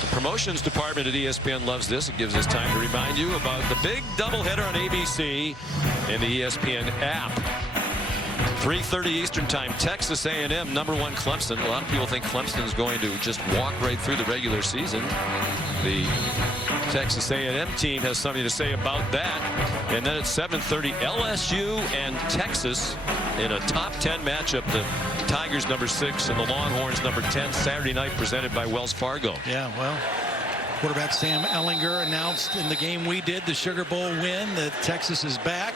The promotions department at ESPN loves this. It gives us time to remind you about the big doubleheader on ABC and the ESPN app. 3:30 Eastern time, Texas A&M, #1 Clemson. A lot of people think Clemson is going to just walk right through the regular season. The Texas A&M team has something to say about that. And then at 7:30, LSU and Texas in a top 10 matchup. The Tigers #6 and the Longhorns #10, Saturday night, presented by Wells Fargo. Yeah, well, quarterback Sam Ehlinger announced in the game we did, the Sugar Bowl win, that Texas is back.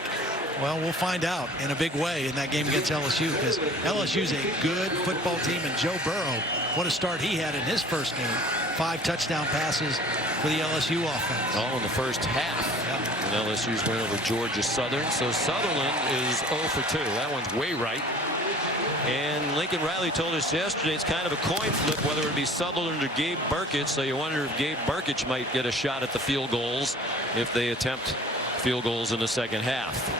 Well, we'll find out in a big way in that game against LSU, because LSU's a good football team, and Joe Burrow, what a start he had in his first game. 5 touchdown passes for the LSU offense. All in the first half. Yeah. And LSU's win over Georgia Southern. So Sutherland is 0 for 2. That one's way right. And Lincoln Riley told us yesterday it's kind of a coin flip whether it be Sutherland or Gabe Burkett. So you wonder if Gabe Burkett might get a shot at the field goals if they attempt field goals in the second half.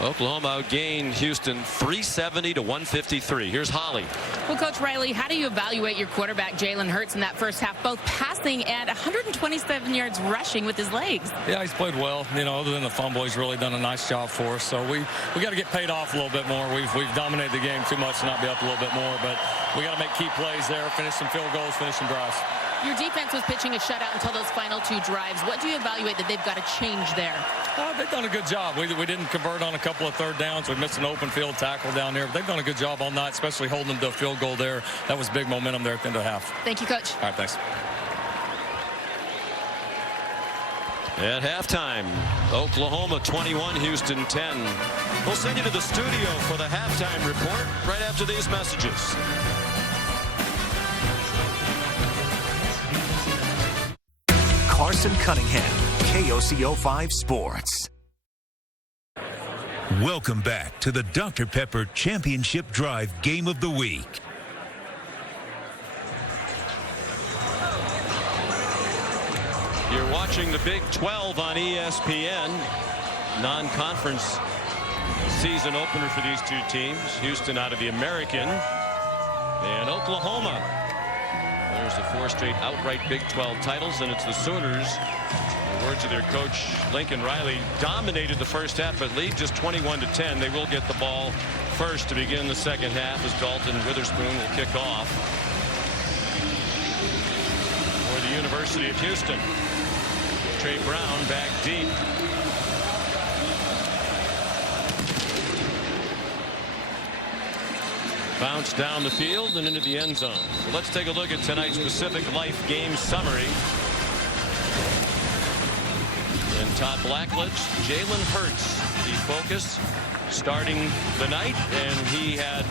Oklahoma outgained Houston 370 to 153. Here's Holly. Well, Coach Riley, how do you evaluate your quarterback Jalen Hurts in that first half, both passing and 127 yards rushing with his legs? Yeah, he's played well. You know, other than the fumble, he's really done a nice job for us. So we got to get paid off a little bit more. We've dominated the game too much to not be up a little bit more, but we got to make key plays there, finish some field goals, finish some drives. Your defense was pitching a shutout until those final 2 drives. What do you evaluate that they've got to change there? They've done a good job. We didn't convert on a couple of third downs. We missed an open field tackle down there. But they've done a good job all night, especially holding them to a field goal there. That was big momentum there at the end of the half. Thank you, Coach. All right, thanks. At halftime, Oklahoma 21, Houston 10. We'll send you to the studio for the halftime report right after these messages. Carson Cunningham, KOCO5 Sports. Welcome back to the Dr. Pepper Championship Drive Game of the Week. You're watching the Big 12 on ESPN. Non-conference season opener for these 2 teams. Houston out of the American. And Oklahoma. There's the 4 straight outright Big 12 titles, and it's the Sooners. In the words of their coach, Lincoln Riley, dominated the first half, but lead just 21-10. They will get the ball first to begin the second half as Dalton Witherspoon will kick off for the University of Houston. Trey Brown back deep. Bounce down the field and into the end zone. So let's take a look at tonight's Pacific Life game summary. And Todd Blackledge, Jalen Hurts, the focus, starting the night, and he had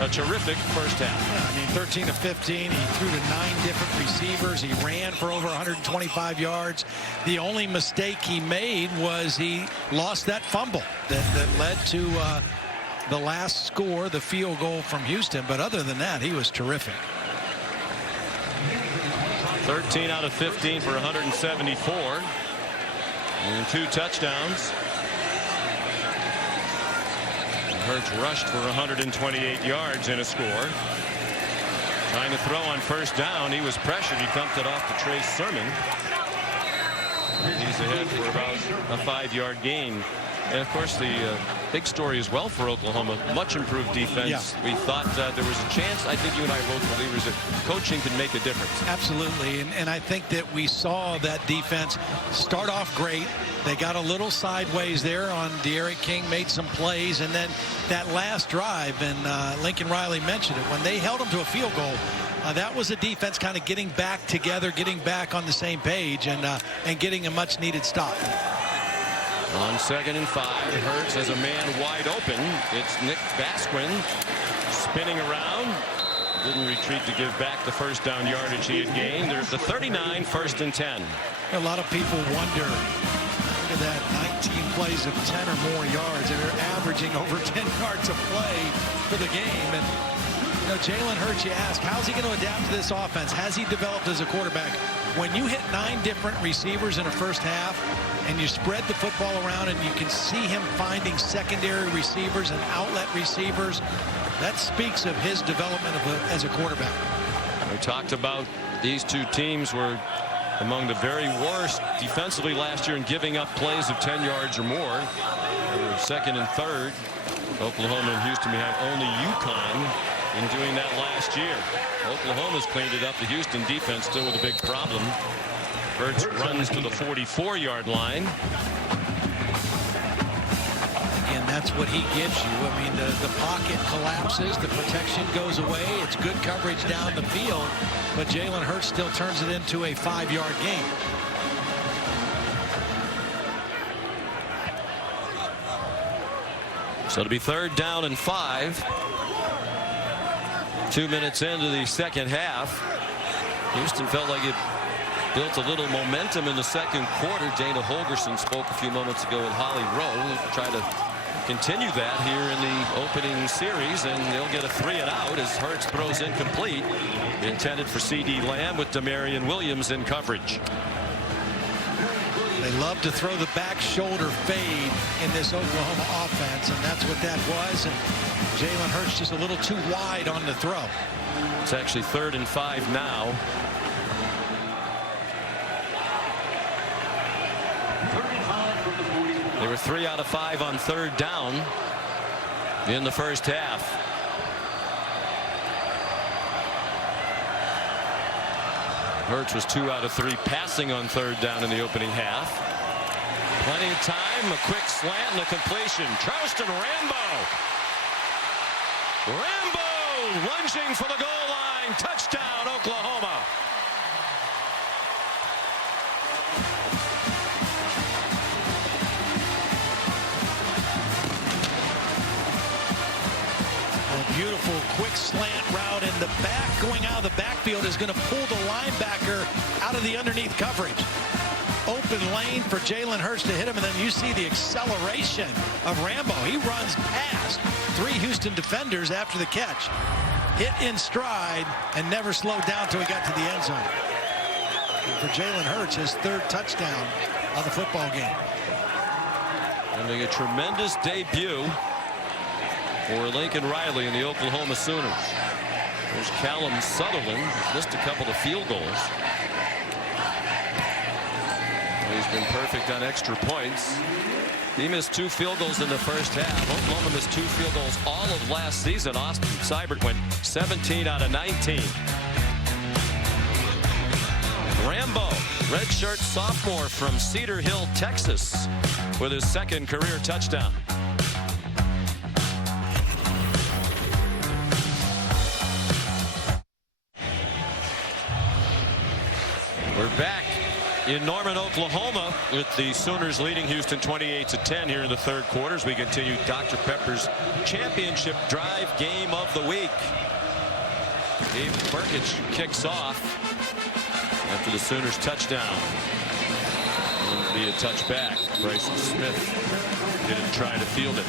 a terrific first half. Yeah, I mean, 13 of 15. He threw to 9 different receivers. He ran for over 125 yards. The only mistake he made was he lost that fumble that led to the last score, the field goal from Houston. But other than that, he was terrific. 13 out of 15 for 174 and 2 touchdowns. Hurts rushed for 128 yards in a score. Trying to throw on first down. He was pressured. He dumped it off to Trey Sermon. He's ahead for about a 5-yard gain. And of course the big story as well for Oklahoma, much improved defense. Yeah. We thought there was a chance. I think you and I are both believers that coaching can make a difference. Absolutely, and I think that we saw that defense start off great. They got a little sideways there on De'Aaron King, made some plays, and then that last drive, and Lincoln Riley mentioned it, when they held them to a field goal, that was a defense kind of getting back together, getting back on the same page, and getting a much-needed stop. On 2nd and 5, Hurts has a man wide open. It's Nick Basquin spinning around. Didn't retreat to give back the first down yardage he had gained. There's the 39, 1st and 10. A lot of people wonder, look at that, 19 plays of 10 or more yards, and they're averaging over 10 yards a play for the game. And you know, Jalen Hurts, you ask, how's he going to adapt to this offense? Has he developed as a quarterback? When you hit 9 different receivers in a first half and you spread the football around and you can see him finding secondary receivers and outlet receivers, that speaks of his development as a quarterback. We talked about these 2 teams were among the very worst defensively last year in giving up plays of 10 yards or more. They were 2nd and 3rd. Oklahoma and Houston behind only UConn in doing that last year. Oklahoma's cleaned it up. The Houston defense still with a big problem. Hurts runs to the 44-yard line. And that's what he gives you. I mean, the pocket collapses, the protection goes away. It's good coverage down the field, but Jalen Hurts still turns it into a 5-yard gain. So it'll be 3rd down and 5. 2 minutes into the second half. Houston felt like it built a little momentum in the second quarter. Dana Holgerson spoke a few moments ago with Holly Rowe. We'll try to continue that here in the opening series, and they'll get a 3-and-out as Hurts throws incomplete. Intended for C.D. Lamb with Demarion Williams in coverage. They love to throw the back shoulder fade in this Oklahoma offense, and that's what that was. And Jalen Hurts just a little too wide on the throw. It's actually 3rd and 5 now. They were 3 out of 5 on 3rd down in the first half. Hurts was 2 out of 3 passing on 3rd down in the opening half. Plenty of time, a quick slant and a completion. Charleston Rambo. Rambo lunging for the goal line. Touchdown, Oklahoma. Beautiful quick slant route in the back. Going out of the backfield is going to pull the linebacker out of the underneath coverage. Open lane for Jalen Hurts to hit him, and then you see the acceleration of Rambo. He runs past 3 Houston defenders after the catch. Hit in stride and never slowed down until he got to the end zone. And for Jalen Hurts, his 3rd touchdown of the football game. Having a tremendous debut for Lincoln Riley and the Oklahoma Sooners. There's Callum Sutherland, missed a couple of field goals. He's been perfect on extra points. He missed 2 field goals in the first half. Oklahoma missed 2 field goals all of last season. Austin Seibert went 17 out of 19. Rambo, redshirt sophomore from Cedar Hill, Texas, with his 2nd career touchdown. We're back in Norman, Oklahoma, with the Sooners leading Houston 28-10 here in the 3rd quarter as we continue Dr. Pepper's championship drive game of the week. Dave Burkich kicks off after the Sooners touchdown. It'll be a touchback. Bryson Smith didn't try to field it.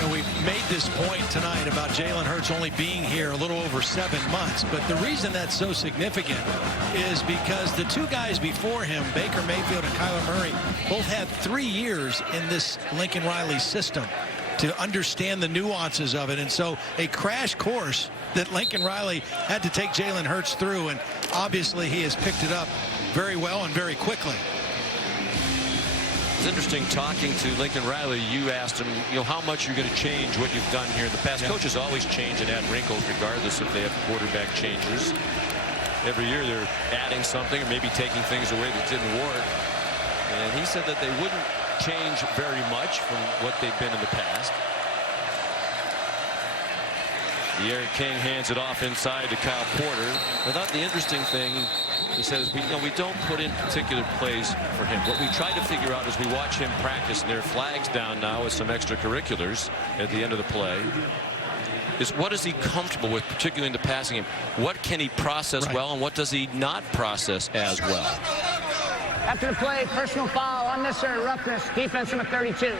And we've made this point tonight about Jalen Hurts only being here a little over 7 months. But the reason that's so significant is because the 2 guys before him, Baker Mayfield and Kyler Murray, both had 3 years in this Lincoln Riley system to understand the nuances of it. And so a crash course that Lincoln Riley had to take Jalen Hurts through. And obviously he has picked it up very well and very quickly. It's interesting talking to Lincoln Riley. You asked him, how much you're going to change what you've done here in the past. Yeah. Coaches always change and add wrinkles regardless if they have quarterback changes. Every year they're adding something or maybe taking things away that didn't work. And he said that they wouldn't change very much from what they've been in the past. Eric King hands it off inside to Kyle Porter. I thought the interesting thing, he says, we don't put in particular plays for him. What we try to figure out as we watch him practice, and there are flags down now with some extracurriculars at the end of the play, is what is he comfortable with, particularly in the passing game? What can he process well, and what does he not process as well? After the play, personal foul, unnecessary roughness, defense number 32.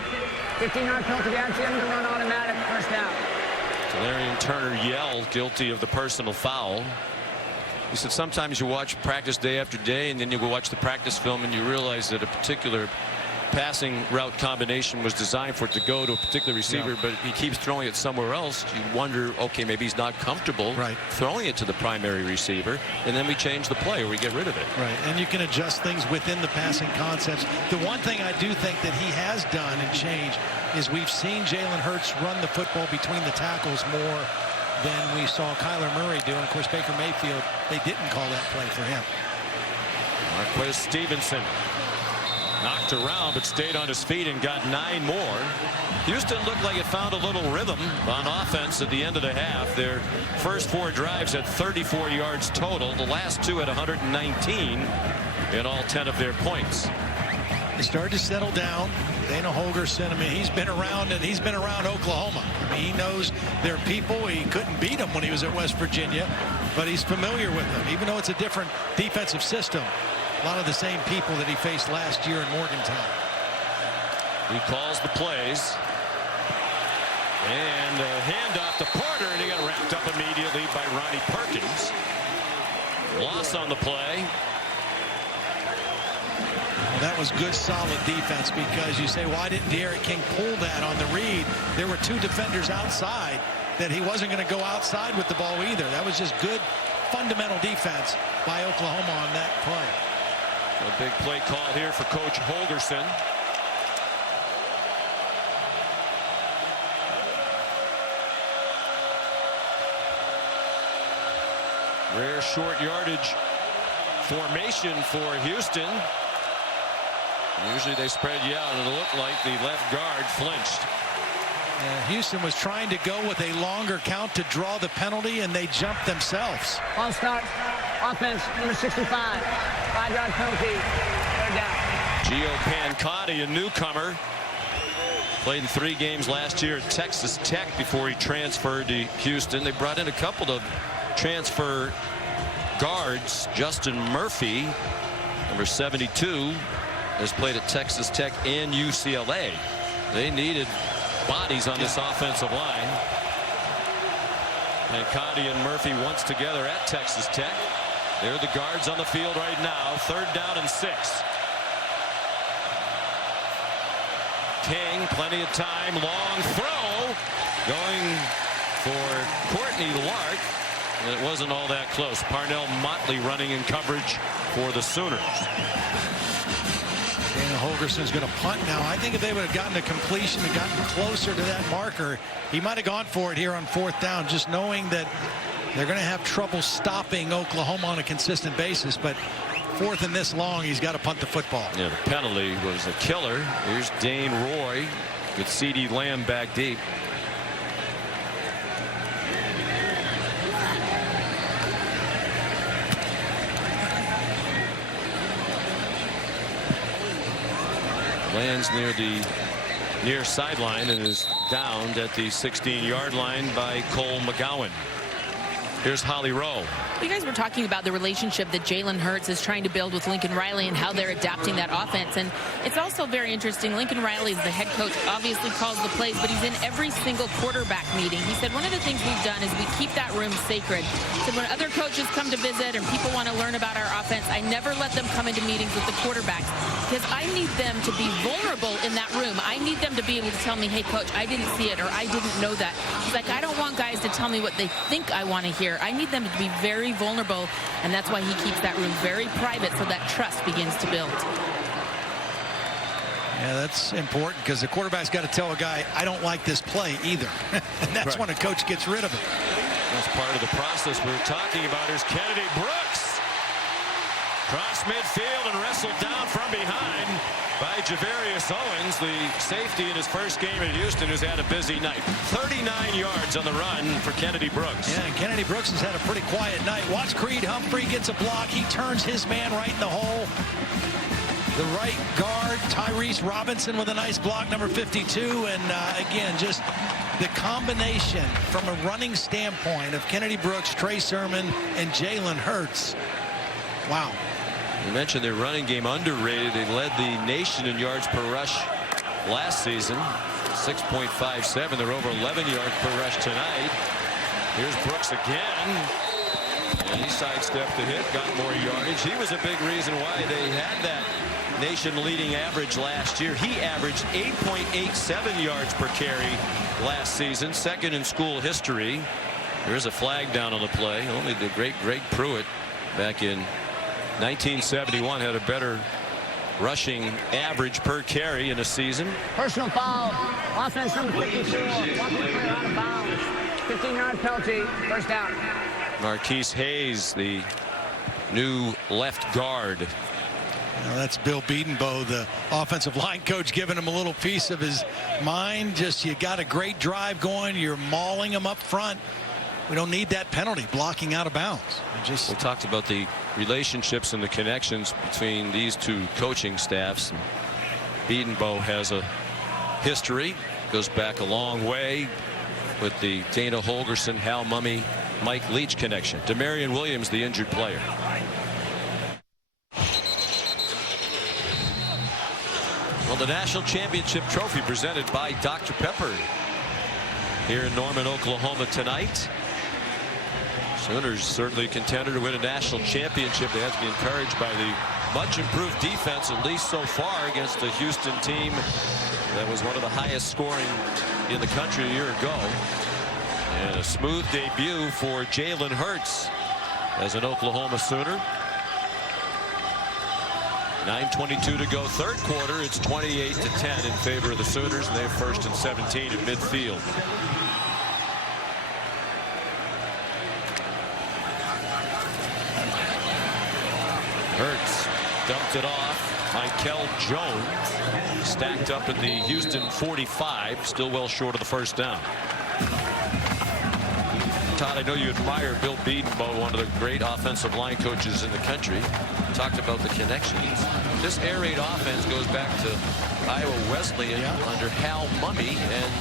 15-yard penalty, the end of the run, automatic, first down. Delarian Turner yelled guilty of the personal foul. He said sometimes you watch practice day after day and then you go watch the practice film and you realize that a particular passing route combination was designed for it to go to a particular receiver, but he keeps throwing it somewhere else. You wonder, okay, maybe he's not comfortable throwing it to the primary receiver, and then we change the play or we get rid of it. Right, and you can adjust things within the passing concepts. The one thing I do think that he has done and changed is we've seen Jalen Hurts run the football between the tackles more than we saw Kyler Murray do. And of course, Baker Mayfield, they didn't call that play for him. Marquez Stevenson knocked around but stayed on his feet and got 9 more. Houston looked like it found a little rhythm on offense at the end of the half. Their first 4 drives at 34 yards total. The last 2 at 119 in all 10 of their points. They started to settle down. Dana Holgorsen, I mean, he's been around Oklahoma. I mean, he knows their people. He couldn't beat them when he was at West Virginia, but he's familiar with them, even though it's a different defensive system. A lot of the same people that he faced last year in Morgantown. He calls the plays. And a handoff to Porter, and he got wrapped up immediately by Ronnie Perkins. Loss on the play. That was good, solid defense, because you say, why didn't D'Eriq King pull that on the read? There were two defenders outside that he wasn't going to go outside with the ball either. That was just good, fundamental defense by Oklahoma on that play. A big play call here for Coach Holgorsen. Rare short yardage formation for Houston. Usually they spread you out, and it looked like the left guard flinched. Yeah, Houston was trying to go with a longer count to draw the penalty, and they jumped themselves. Ball start. Offense, number 65. 5-yard penalty. Third down. Gio Pancotti, a newcomer. Played in 3 games last year at Texas Tech before he transferred to Houston. They brought in a couple of transfer guards. Justin Murphy, number 72, has played at Texas Tech and UCLA. They needed bodies on this offensive line. And Conti and Murphy once together at Texas Tech. They're the guards on the field right now. 3rd down and 6. King, plenty of time. Long throw. Going for Courtney Lark. And it wasn't all that close. Parnell Motley running in coverage for the Sooners. Dana Holgorsen's going to punt now. I think if they would have gotten a completion and gotten closer to that marker, he might have gone for it here on 4th down, just knowing that they're going to have trouble stopping Oklahoma on a consistent basis. But 4th and this long, he's got to punt the football. Yeah, the penalty was a killer. Here's Dane Roy with CeeDee Lamb back deep. Lands near the near sideline and is downed at the 16-yard line by Cole McGowan. Here's Holly Rowe. You guys were talking about the relationship that Jalen Hurts is trying to build with Lincoln Riley and how they're adapting that offense. And it's also very interesting. Lincoln Riley is the head coach, obviously calls the plays, but he's in every single quarterback meeting. He said one of the things we've done is we keep that room sacred. He said when other coaches come to visit and people want to learn about our offense, I never let them come into meetings with the quarterbacks because I need them to be vulnerable in that room. I need them to be able to tell me, hey, coach, I didn't see it or I didn't know that. He's like, I don't want guys to tell me what they think I want to hear. I need them to be very vulnerable, and that's why he keeps that room very private so that trust begins to build. Yeah, that's important because the quarterback's got to tell a guy, I don't like this play either. And that's when a coach gets rid of it. That's part of the process we're talking about. Here's Kennedy Brooks. Cross midfield and wrestled down from behind by Javarius Owens, the safety in his first game at Houston, who's had a busy night. 39 yards on the run for Kennedy Brooks. Yeah, and Kennedy Brooks has had a pretty quiet night. Watch Creed Humphrey gets a block. He turns his man right in the hole. The right guard, Tyrese Robinson, with a nice block, number 52. And again, just the combination from a running standpoint of Kennedy Brooks, Trey Sermon, and Jalen Hurts. Wow. You mentioned their running game underrated. They led the nation in yards per rush last season, 6.57. They're over 11 yards per rush tonight. Here's Brooks again. And he sidestepped the hit, got more yardage. He was a big reason why they had that nation leading average last year. He averaged 8.87 yards per carry last season, 2nd in school history. There's a flag down on the play. Only the great Greg Pruitt back in 1971 had a better rushing average per carry in a season. Personal foul. Offense number 52. Out of bounds. 15-yard penalty. First down. Marquise Hayes, the new left guard. Well, that's Bill Bedenbaugh, the offensive line coach, giving him a little piece of his mind. Just, you got a great drive going. You're mauling him up front. We don't need that penalty, blocking out of bounds. We talked about the relationships and the connections between these two coaching staffs. Bedenbaugh has a history. Goes back a long way with the Dana Holgorsen, Hal Mumme, Mike Leach connection. Demarion Williams, the injured player. Well, the national championship trophy presented by Dr. Pepper here in Norman, Oklahoma tonight. Sooners certainly a contender to win a national championship. They have to be encouraged by the much improved defense, at least so far, against the Houston team that was one of the highest scoring in the country a year ago. And a smooth debut for Jalen Hurts as an Oklahoma Sooner. 9:22 to go, third quarter. It's 28-10 in favor of the Sooners, and they have first and 17 at midfield. Hurts dumped it off. Michael Jones stacked up in the Houston 45, still well short of the first down. Todd, I know you admire Bill Bedenbaugh, one of the great offensive line coaches in the country. Talked about the connections. This air raid offense goes back to Iowa Wesleyan under Hal Mumme, and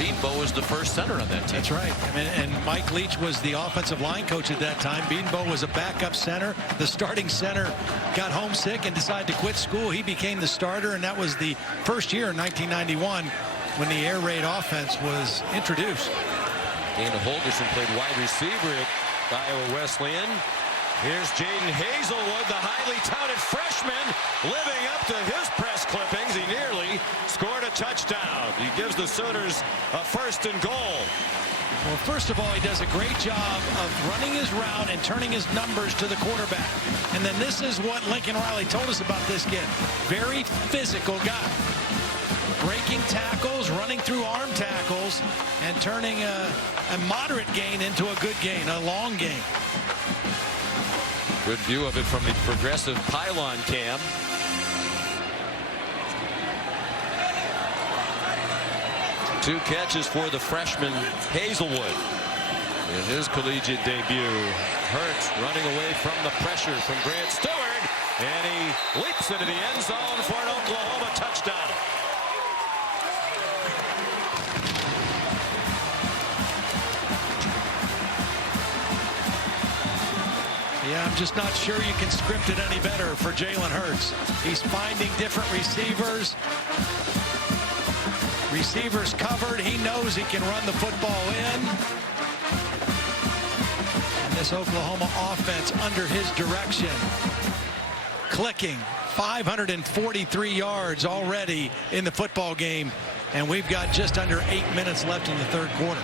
Bedenbaugh was the first center on that team. That's right. I mean, and Mike Leach was the offensive line coach at that time. Bedenbaugh was a backup center. The starting center got homesick and decided to quit school. He became the starter, and that was the first year in 1991 when the air raid offense was introduced. Dana Holgorsen played wide receiver at Iowa Wesleyan. Here's Jaden Hazelwood, the highly touted freshman, living up to his press clippings. He nearly scored a touchdown. He gives the Sooners a first and goal. Well, first of all, he does a great job of running his route and turning his numbers to the quarterback. And then this is what Lincoln Riley told us about this kid. Very physical guy. Breaking tackles, running through arm tackles, and turning a moderate gain into a good gain, a long gain. Good view of it from the progressive pylon cam. Two catches for the freshman Hazelwood in his collegiate debut. Hurts running away from the pressure from Grant Stewart, and he leaps into the end zone for an Oklahoma touchdown. Yeah, I'm just not sure you can script it any better for Jalen Hurts. He's finding different receivers. Receivers covered. He knows he can run the football in. And this Oklahoma offense under his direction, clicking. 543 yards already in the football game. And we've got just under 8 minutes left in the third quarter.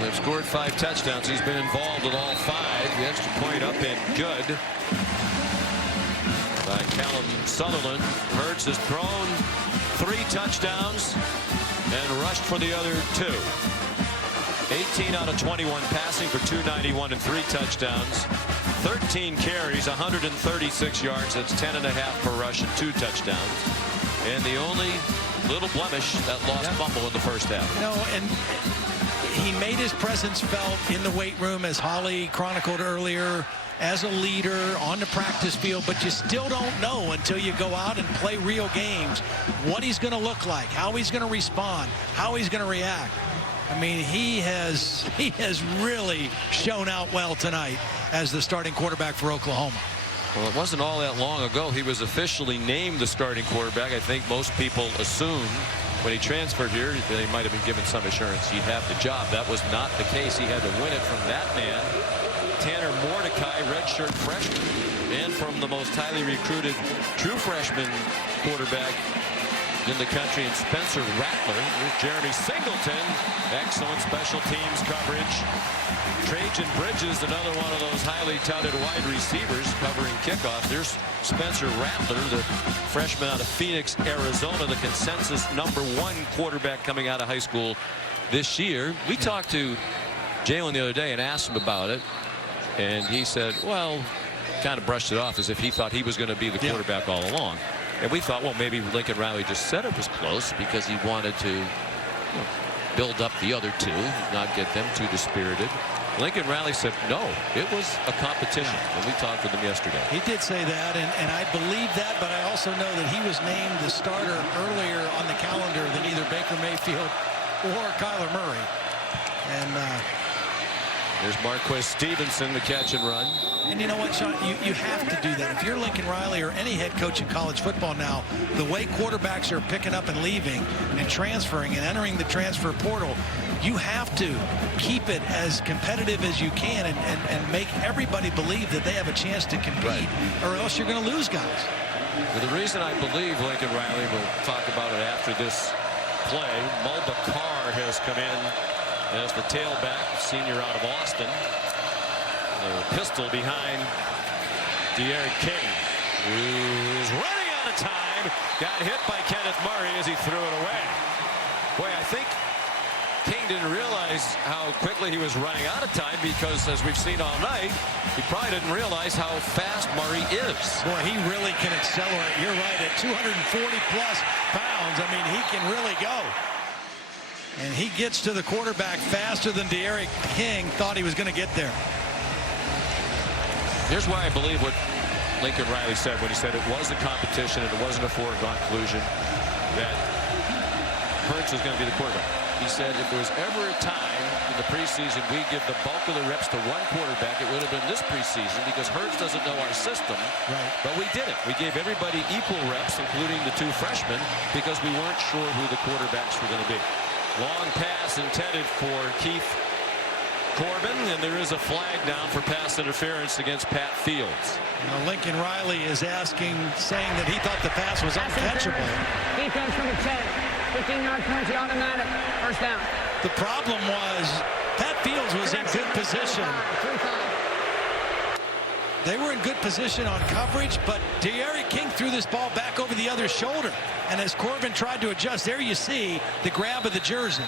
They've scored 5 touchdowns. He's been involved with all 5. The extra point up and good by Callum Sutherland. Hurts has thrown 3 touchdowns and rushed for the other 2. 18 out of 21 passing for 291 and 3 touchdowns. 13 carries, 136 yards. That's 10.5 per rush and 2 touchdowns. And the only little blemish, that lost fumble in the first half. You know, and he made his presence felt in the weight room, as Holly chronicled earlier, as a leader on the practice field, but you still don't know until you go out and play real games what he's going to look like, how he's going to respond, how he's going to react. I mean, he has really shown out well tonight as the starting quarterback for Oklahoma. Well, it wasn't all that long ago he was officially named the starting quarterback. I think most people assumed when he transferred here they might have been given some assurance he'd have the job. That was not the case. He had to win it from that man, Tanner Mordecai, redshirt freshman, and from the most highly recruited true freshman quarterback in the country, and Spencer Rattler. Here's Jeremy Singleton. Excellent special teams coverage. Trajan Bridges, another one of those highly touted wide receivers covering kickoffs. There's Spencer Rattler, the freshman out of Phoenix, Arizona, the consensus #1 quarterback coming out of high school this year. We talked to Jalen the other day and asked him about it, and he said, well, kind of brushed it off as if he thought he was going to be the quarterback all along. And we thought, well, maybe Lincoln Riley just said it was close because he wanted to build up the other 2, not get them too dispirited. Lincoln Riley said, no, it was a competition when we talked with him yesterday. He did say that, and I believe that, but I also know that he was named the starter earlier on the calendar than either Baker Mayfield or Kyler Murray. And there's Marquez Stevenson, the catch and run. And you know what, Sean? You have to do that. If you're Lincoln Riley or any head coach in college football now, the way quarterbacks are picking up and leaving and transferring and entering the transfer portal, you have to keep it as competitive as you can and make everybody believe that they have a chance to compete, or else you're going to lose guys. Well, the reason I believe Lincoln Riley, we'll talk about it after this play, Mulba Carr has come in as the tailback, senior out of Austin. The pistol behind De'Aaron King, who's running out of time. Got hit by Kenneth Murray as he threw it away. Boy, I think King didn't realize how quickly he was running out of time, because as we've seen all night, he probably didn't realize how fast Murray is. Boy, he really can accelerate. You're right, at 240 plus pounds, I mean, he can really go. And he gets to the quarterback faster than De'Aaron King thought he was going to get there. Here's why I believe what Lincoln Riley said when he said it was a competition and it wasn't a foregone conclusion that Hurts was going to be the quarterback. He said if there was ever a time in the preseason we give the bulk of the reps to one quarterback, it would have been this preseason, because Hurts doesn't know our system. Right. But we did it. We gave everybody equal reps, including the two freshmen, because we weren't sure who the quarterbacks were going to be. Long pass intended for Keith Corbin, and there is a flag down for pass interference against Pat Fields. Now Lincoln Riley is saying that he thought the pass was uncatchable. Defense number 10, 15-yard penalty, automatic, first down. The problem was Pat Fields was in good position. They were in good position on coverage, but De'Aaron King threw this ball back over the other shoulder. And as Corbin tried to adjust, there you see the grab of the jersey.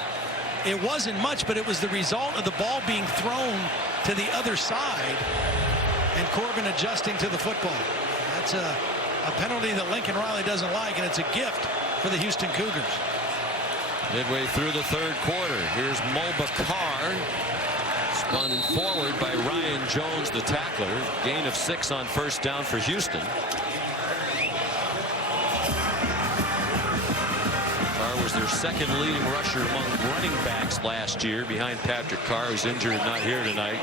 It wasn't much, but it was the result of the ball being thrown to the other side and Corbin adjusting to the football. That's a penalty that Lincoln Riley doesn't like, and it's a gift for the Houston Cougars. Midway through the third quarter, here's Mulba Carr, spun forward by Ryan Jones, the tackler. Gain of 6 on first down for Houston. Carr was their second leading rusher among running backs last year, behind Patrick Carr, who's injured and not here tonight.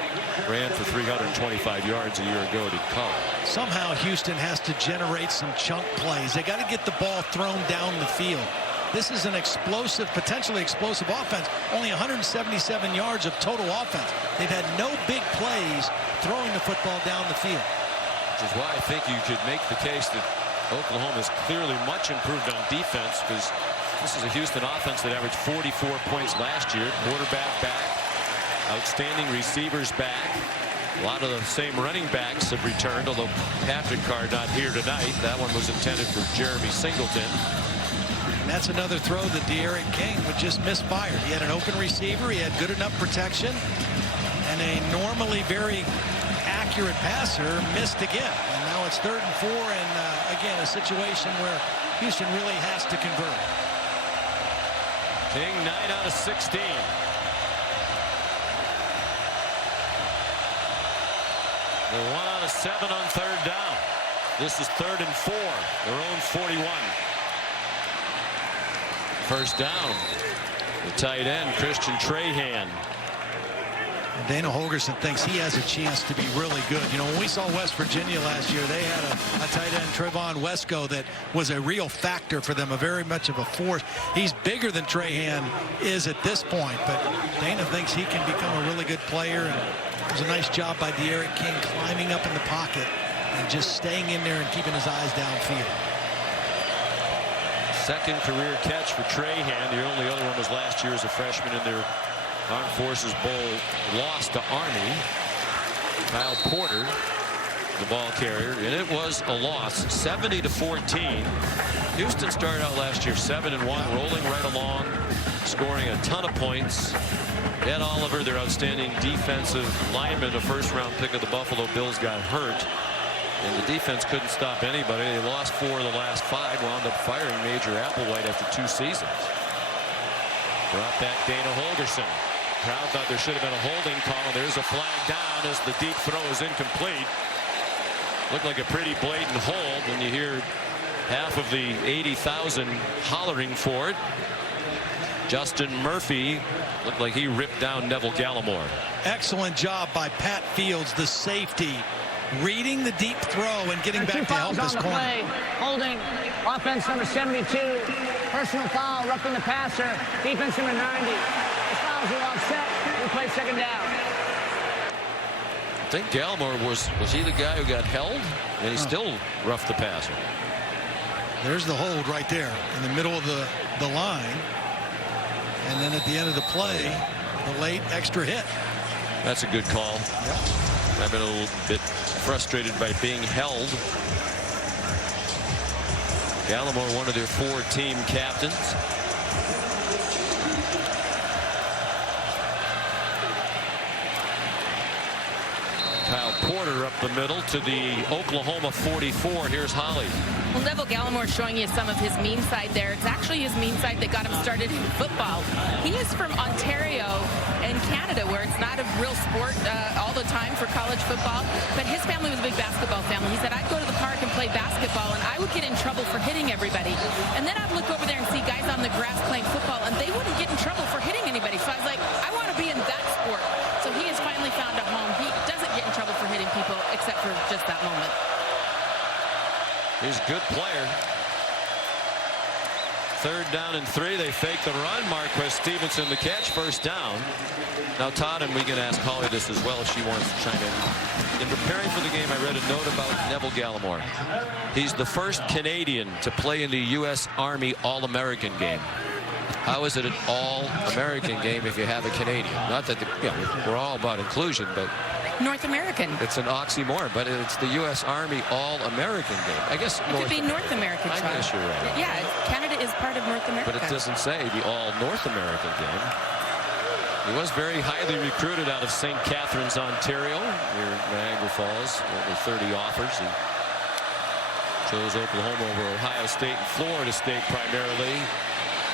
Ran for 325 yards a year ago, did Carr. Somehow Houston has to generate some chunk plays. They got to get the ball thrown down the field. This is an explosive, potentially explosive offense. Only 177 yards of total offense. They've had no big plays throwing the football down the field. Which is why I think you could make the case that Oklahoma is clearly much improved on defense, because this is a Houston offense that averaged 44 points last year. Quarterback back, outstanding receivers back. A lot of the same running backs have returned, although Patrick Carr not here tonight. That one was intended for Jeremy Singleton. And that's another throw that De'Aaron King would just misfire. He had an open receiver. He had good enough protection. And a normally very accurate passer missed again. And now it's 3rd and 4. And again, a situation where Houston really has to convert. King 9 out of 16. They're 1 out of 7 on third down. This is 3rd and 4. Their own 41. First down. The tight end, Christian Trahan. Dana Holgerson thinks he has a chance to be really good. You know, when we saw West Virginia last year, they had a tight end, Trevon Wesco, that was a real factor for them, a very much of a force. He's bigger than Trahan is at this point, but Dana thinks he can become a really good player. And it was a nice job by De'Aaron King climbing up in the pocket and just staying in there and keeping his eyes downfield. Second career catch for Trahan. The only other one was last year as a freshman in their Armed Forces Bowl loss to Army. Kyle Porter, the ball carrier, and it was a loss, 70-14. Houston started out last year 7-1, rolling right along, scoring a ton of points. Ed Oliver, their outstanding defensive lineman, a first-round pick of the Buffalo Bills, got hurt. And the defense couldn't stop anybody. They lost 4 of the last 5, wound up firing Major Applewhite after 2 seasons. Brought back Dana Holgerson. Crowd thought there should have been a holding call, and there's a flag down as the deep throw is incomplete. Looked like a pretty blatant hold when you hear half of the 80,000 hollering for it. Justin Murphy looked like he ripped down Neville Gallimore. Excellent job by Pat Fields, the safety, reading the deep throw and getting back to help his corner. Play. Holding, offense number 72, personal foul, roughing the passer, defense number 90. The fouls are offset. We play second down. I think Gallimore was he the guy who got held? And he still roughed the passer. There's the hold right there in the middle of the line. And then at the end of the play, the late extra hit. That's a good call. Yep. I've been a little bit frustrated by being held. Gallimore, one of their 4 team captains. Kyle Porter up the middle to the Oklahoma 44. Here's Holly. Well, Neville Gallimore showing you some of his mean side there. It's actually his mean side that got him started in football. He is from Ontario in Canada, where it's not a real sport all the time for college football. But his family was a big basketball family. He said, I'd go to the park and play basketball, and I would get in trouble for hitting everybody. And then I'd look over there and see guys on the grass playing football, and they wouldn't get in trouble for hitting anybody. So I was like, I want to be in that sport. So he has finally found a home. He doesn't get in trouble for hitting people, except for just that moment. He's a good player. 3rd down and 3. They fake the run. Marquez Stevenson the catch. 1st down. Now, Todd, and we can ask Holly this as well if she wants to chime in. In preparing for the game, I read a note about Neville Gallimore. He's the first Canadian to play in the U.S. Army All-American game. How is it an all-American game if you have a Canadian? Not that we're all about inclusion, but North American. It's an oxymoron, but it's the U.S. Army All-American game. I guess it could be North American. I guess you're right. Yeah, Canada is part of North America. But it doesn't say the All-North American game. He was very highly recruited out of St. Catharines, Ontario, near Niagara Falls. Over 30 offers. He chose Oklahoma over Ohio State and Florida State primarily.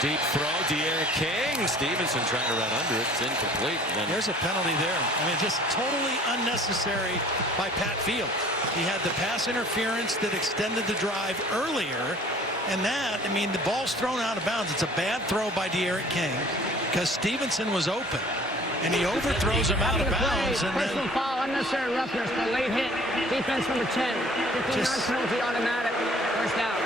Deep throw, De'Aaron King. Stevenson trying to run under it. It's incomplete. There's a penalty there. I mean, just totally unnecessary by Pat Field. He had the pass interference that extended the drive earlier. And that, I mean, the ball's thrown out of bounds. It's a bad throw by De'Aaron King because Stevenson was open. And he overthrows him out of bounds. And personal foul, unnecessary roughness, the late hit. Defense number 10. 15-yard penalty, automatic. 1st down.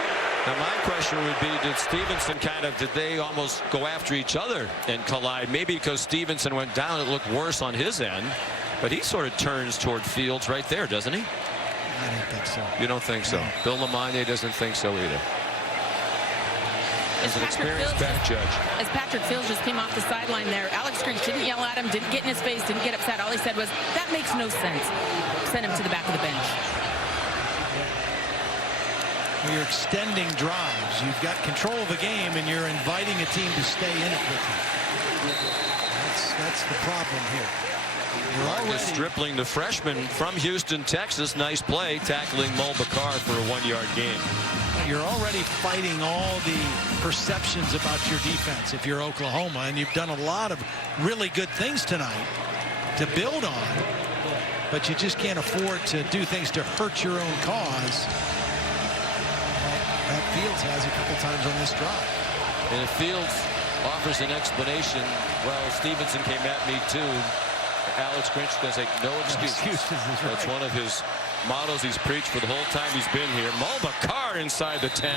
Now, my question would be, did Stevenson did they almost go after each other and collide? Maybe because Stevenson went down, it looked worse on his end. But he sort of turns toward Fields right there, doesn't he? I don't think so. You don't think so? No. Bill LeMagne doesn't think so either. As an experienced back judge. As Patrick Fields just came off the sideline there, Alex Grinch didn't yell at him, didn't get in his face, didn't get upset. All he said was, that makes no sense. Send him to the back of the bench. You're extending drives. You've got control of the game, and you're inviting a team to stay in it with you. That's the problem here. You're already Stripling, the freshman from Houston, Texas. Nice play, tackling Mulbacar for a 1-yard gain. You're already fighting all the perceptions about your defense if you're Oklahoma, and you've done a lot of really good things tonight to build on, but you just can't afford to do things to hurt your own cause. Pat Fields has a couple times on this drive. And if Fields offers an explanation, well, Stevenson came at me too. Alex Grinch does take no excuses. That's one of his mottos he's preached for the whole time he's been here. Mulbacar inside the 10.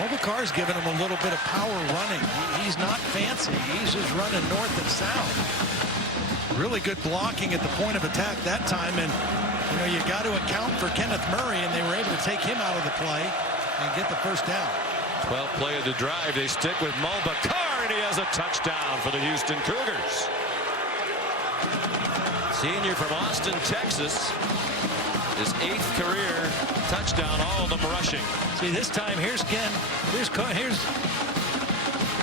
Mulbacar's given him a little bit of power running. He's not fancy. He's just running north and south. Really good blocking at the point of attack that time. And, you got to account for Kenneth Murray, and they were able to take him out of the play and get the 1st down. 12th play of the drive. They stick with Mulbacar, and he has a touchdown for the Houston Cougars. Senior from Austin, Texas. His 8th career touchdown, all of them rushing. See, this time, here's Ken. Here's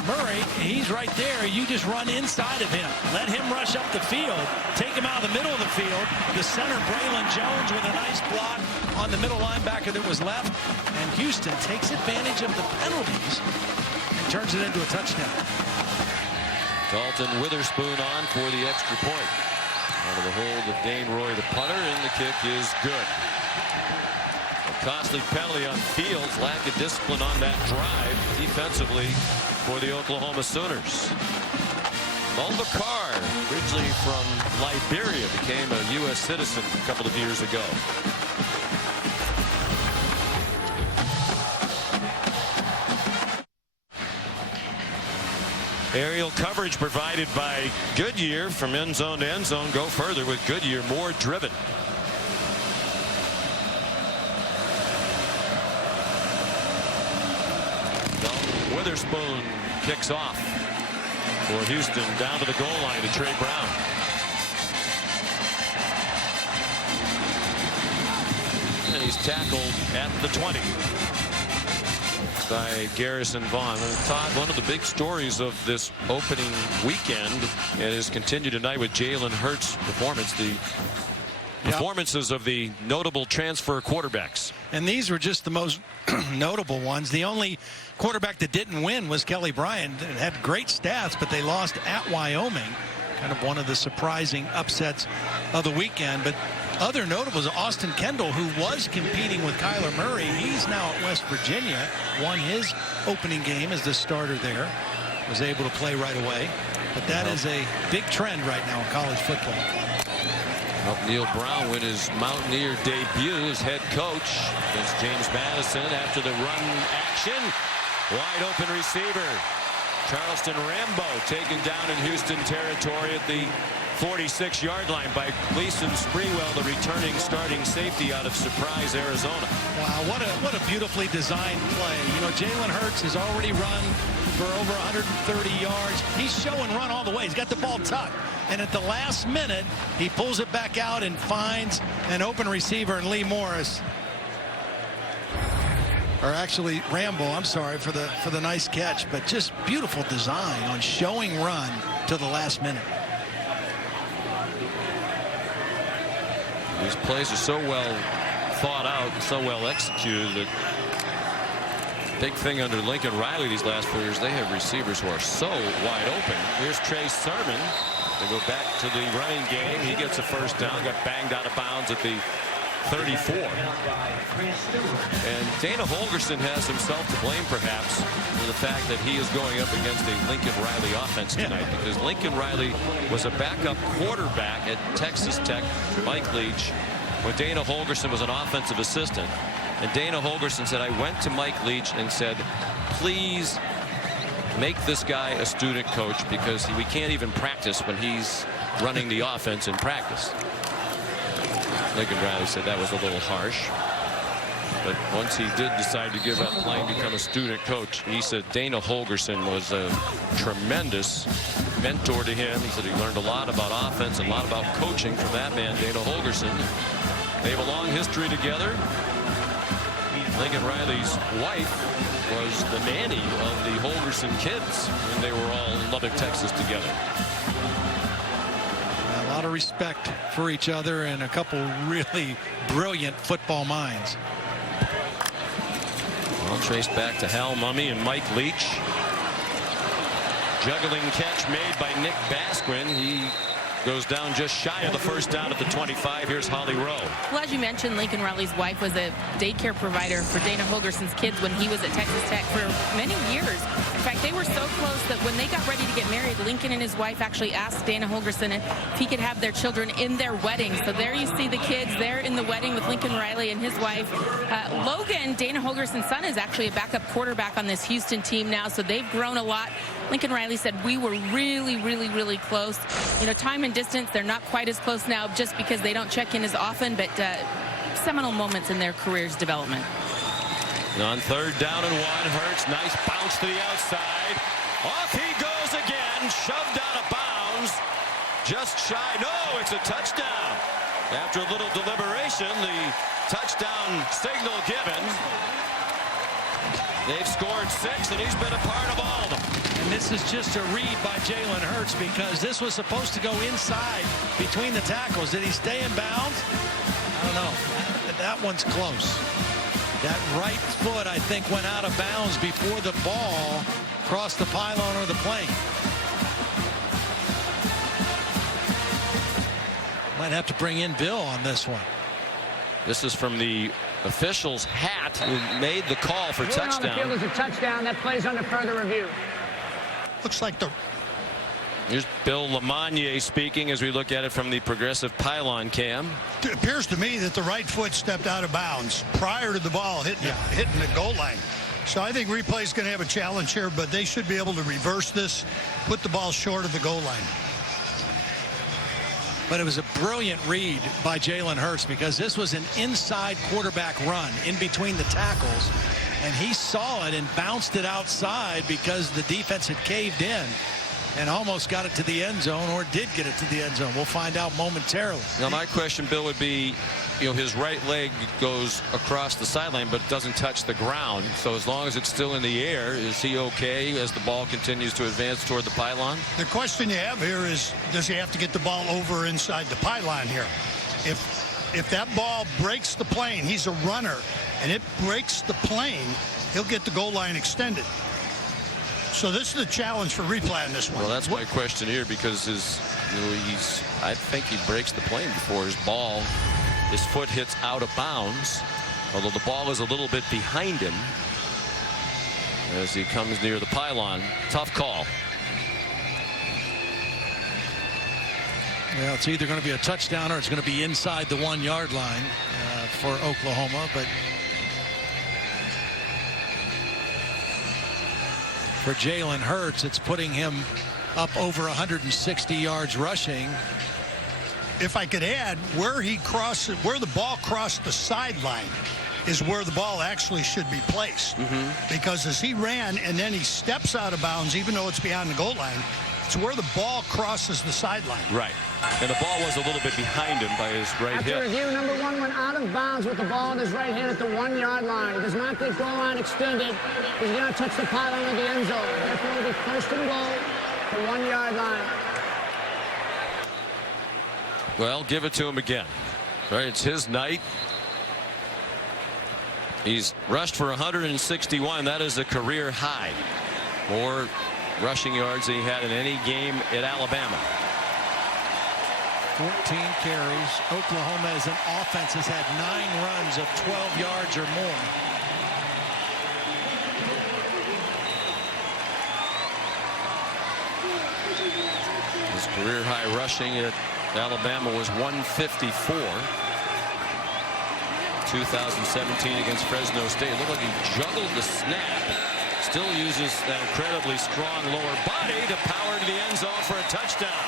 Murray. He's right there. You just run inside of him. Let him rush up the field. Take him out of the middle of the field. The center, Braylon Jones, with a nice block on the middle linebacker that was left. And Houston takes advantage of the penalties and turns it into a touchdown. Dalton Witherspoon on for the extra point. Out of the hold of Dane Roy, the punter, and the kick is good. A costly penalty on Fields. Lack of discipline on that drive defensively for the Oklahoma Sooners. Mulbacar, originally from Liberia, became a U.S. citizen a couple of years ago. Aerial coverage provided by Goodyear from end zone to end zone. Go further with Goodyear, more driven. Witherspoon kicks off for Houston down to the goal line to Trey Brown. And he's tackled at the 20 by Garrison Vaughn. And Todd, one of the big stories of this opening weekend, and has continued tonight with Jalen Hurts' performance, the performances of the notable transfer quarterbacks. And these were just the most notable ones. The only quarterback that didn't win was Kelly Bryant. It had great stats, but they lost at Wyoming. Kind of one of the surprising upsets of the weekend. But other notables, Austin Kendall, who was competing with Kyler Murray. He's now at West Virginia. Won his opening game as the starter there. Was able to play right away. But that is a big trend right now in college football. Neil Brown win his Mountaineer debut as head coach against James Madison after the run action. Wide open receiver. Charleston Rambo taken down in Houston territory at the 46-yard line by Gleason Sprewell, the returning starting safety out of Surprise, Arizona. Wow, what a beautifully designed play. You know, Jalen Hurts has already run for over 130 yards. He's show and run all the way. He's got the ball tucked. And at the last minute, he pulls it back out and finds an open receiver in Lee Morris. Or actually Rambo, I'm sorry for the nice catch, but just beautiful design on showing run to the last minute. These plays are so well thought out and so well executed that big thing under Lincoln Riley these last 4 years, they have receivers who are so wide open. Here's Trey Sermon. They go back to the running game. He gets a first down, got banged out of bounds at the 34. And Dana Holgorsen has himself to blame, perhaps, for the fact that he is going up against a Lincoln Riley offense tonight, because Lincoln Riley was a backup quarterback at Texas Tech, Mike Leach, when Dana Holgorsen was an offensive assistant. And Dana Holgorsen said, I went to Mike Leach and said, please make this guy a student coach, because we can't even practice when he's running the offense in practice. Lincoln Riley said that was a little harsh. But once he did decide to give up playing, become a student coach, he said Dana Holgorsen was a tremendous mentor to him. He said he learned a lot about offense, a lot about coaching from that man, Dana Holgorsen. They have a long history together. Lincoln Riley's wife was the nanny of the Holgorsen kids when they were all in Lubbock, Texas together. A lot of respect for each other and a couple really brilliant football minds. Well, traced back to Hal Mumme and Mike Leach. Juggling catch made by Nick Basquin. He goes down just shy of the first down at the 25. Here's Holly Rowe. Well, as you mentioned, Lincoln Riley's wife was a daycare provider for Dana Holgorsen's kids when he was at Texas Tech for many years. In fact, they were so close that when they got ready to get married, Lincoln and his wife actually asked Dana Holgorsen if he could have their children in their wedding. So there you see the kids there in the wedding with Lincoln Riley and his wife. Logan, Dana Holgorsen's son, is actually a backup quarterback on this Houston team now, so they've grown a lot. Lincoln Riley said, we were really close. You know, time and distance, they're not quite as close now just because they don't check in as often, but seminal moments in their career's development. On third down and one, Hurts, nice bounce to the outside. Off he goes again, shoved out of bounds. Just shy, no, it's a touchdown. After a little deliberation, the touchdown signal given. They've scored 6, and he's been a part of all of them. And this is just a read by Jalen Hurts, because this was supposed to go inside between the tackles. Did he stay in bounds? I don't know. That one's close. That right foot, I think, went out of bounds before the ball crossed the pylon or the plane. Might have to bring in Bill on this one. This is from the official's hat who made the call for touchdown. On the field is a touchdown. That plays under further review. Looks like the... Here's Bill Lamagnier speaking as we look at it from the progressive pylon cam. It appears to me that the right foot stepped out of bounds prior to the ball hitting the goal line. So I think replay's going to have a challenge here, but they should be able to reverse this, put the ball short of the goal line. But it was a brilliant read by Jalen Hurts because this was an inside quarterback run in between the tackles, and he saw it and bounced it outside because the defense had caved in and almost got it to the end zone, or did get it to the end zone. We'll find out momentarily. Now my question, Bill, would be, his right leg goes across the sideline but doesn't touch the ground. So as long as it's still in the air, is he okay as the ball continues to advance toward the pylon? The question you have here is, does he have to get the ball over inside the pylon here? If that ball breaks the plane, he's a runner, and it breaks the plane, he'll get the goal line extended. So this is the challenge for replay on this one. Well, that's my question here, because I think he breaks the plane before his foot hits out of bounds, although the ball is a little bit behind him as he comes near the pylon. Tough call. Well, it's either going to be a touchdown or it's going to be inside the 1 yard line for Oklahoma, but for Jalen Hurts, it's putting him up over 160 yards rushing. If I could add, where the ball crossed the sideline is where the ball actually should be placed. Because as he ran and then he steps out of bounds, even though it's beyond the goal line, it's where the ball crosses the sideline. Right. And the ball was a little bit behind him by his right hip. After review, number 1 went out of bounds with the ball in his right hand at the 1 yard line. He does not get goal line extended. He does not touch the pylon of the end zone. Therefore, it'll be first and goal, the 1 yard line. Well, give it to him again. Right, it's his night. He's rushed for 161. That is a career high. More rushing yards than he had in any game at Alabama. 14 carries. Oklahoma as an offense has had 9 runs of 12 yards or more. His career high rushing at Alabama was 154. 2017 against Fresno State. It looked like he juggled the snap. Still uses that incredibly strong lower body to power to the end zone for a touchdown.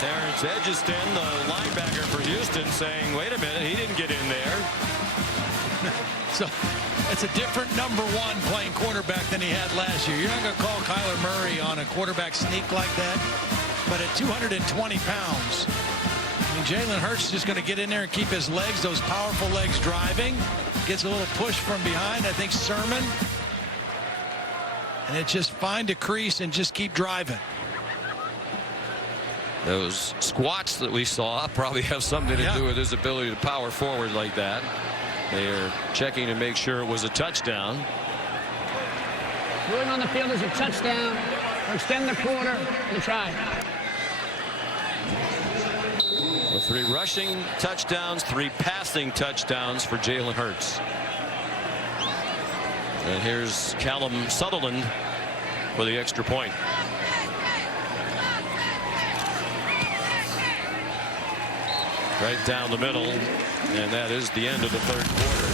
Terrence Edgeston, the linebacker for Houston, saying, wait a minute, he didn't get in there. So it's a different number 1 playing quarterback than he had last year. You're not going to call Kyler Murray on a quarterback sneak like that. But at 220 pounds, I mean, Jalen Hurts is just going to get in there and keep his legs, those powerful legs, driving. Gets a little push from behind, I think, Sermon. And it's just find a crease and just keep driving. Those squats that we saw probably have something to do with his ability to power forward like that. They are checking to make sure it was a touchdown. Ruling on the field is a touchdown. Extend the quarter. Good try. Well, 3 rushing touchdowns, 3 passing touchdowns for Jalen Hurts. And here's Callum Sutherland for the extra point. Right down the middle, and that is the end of the 3rd quarter.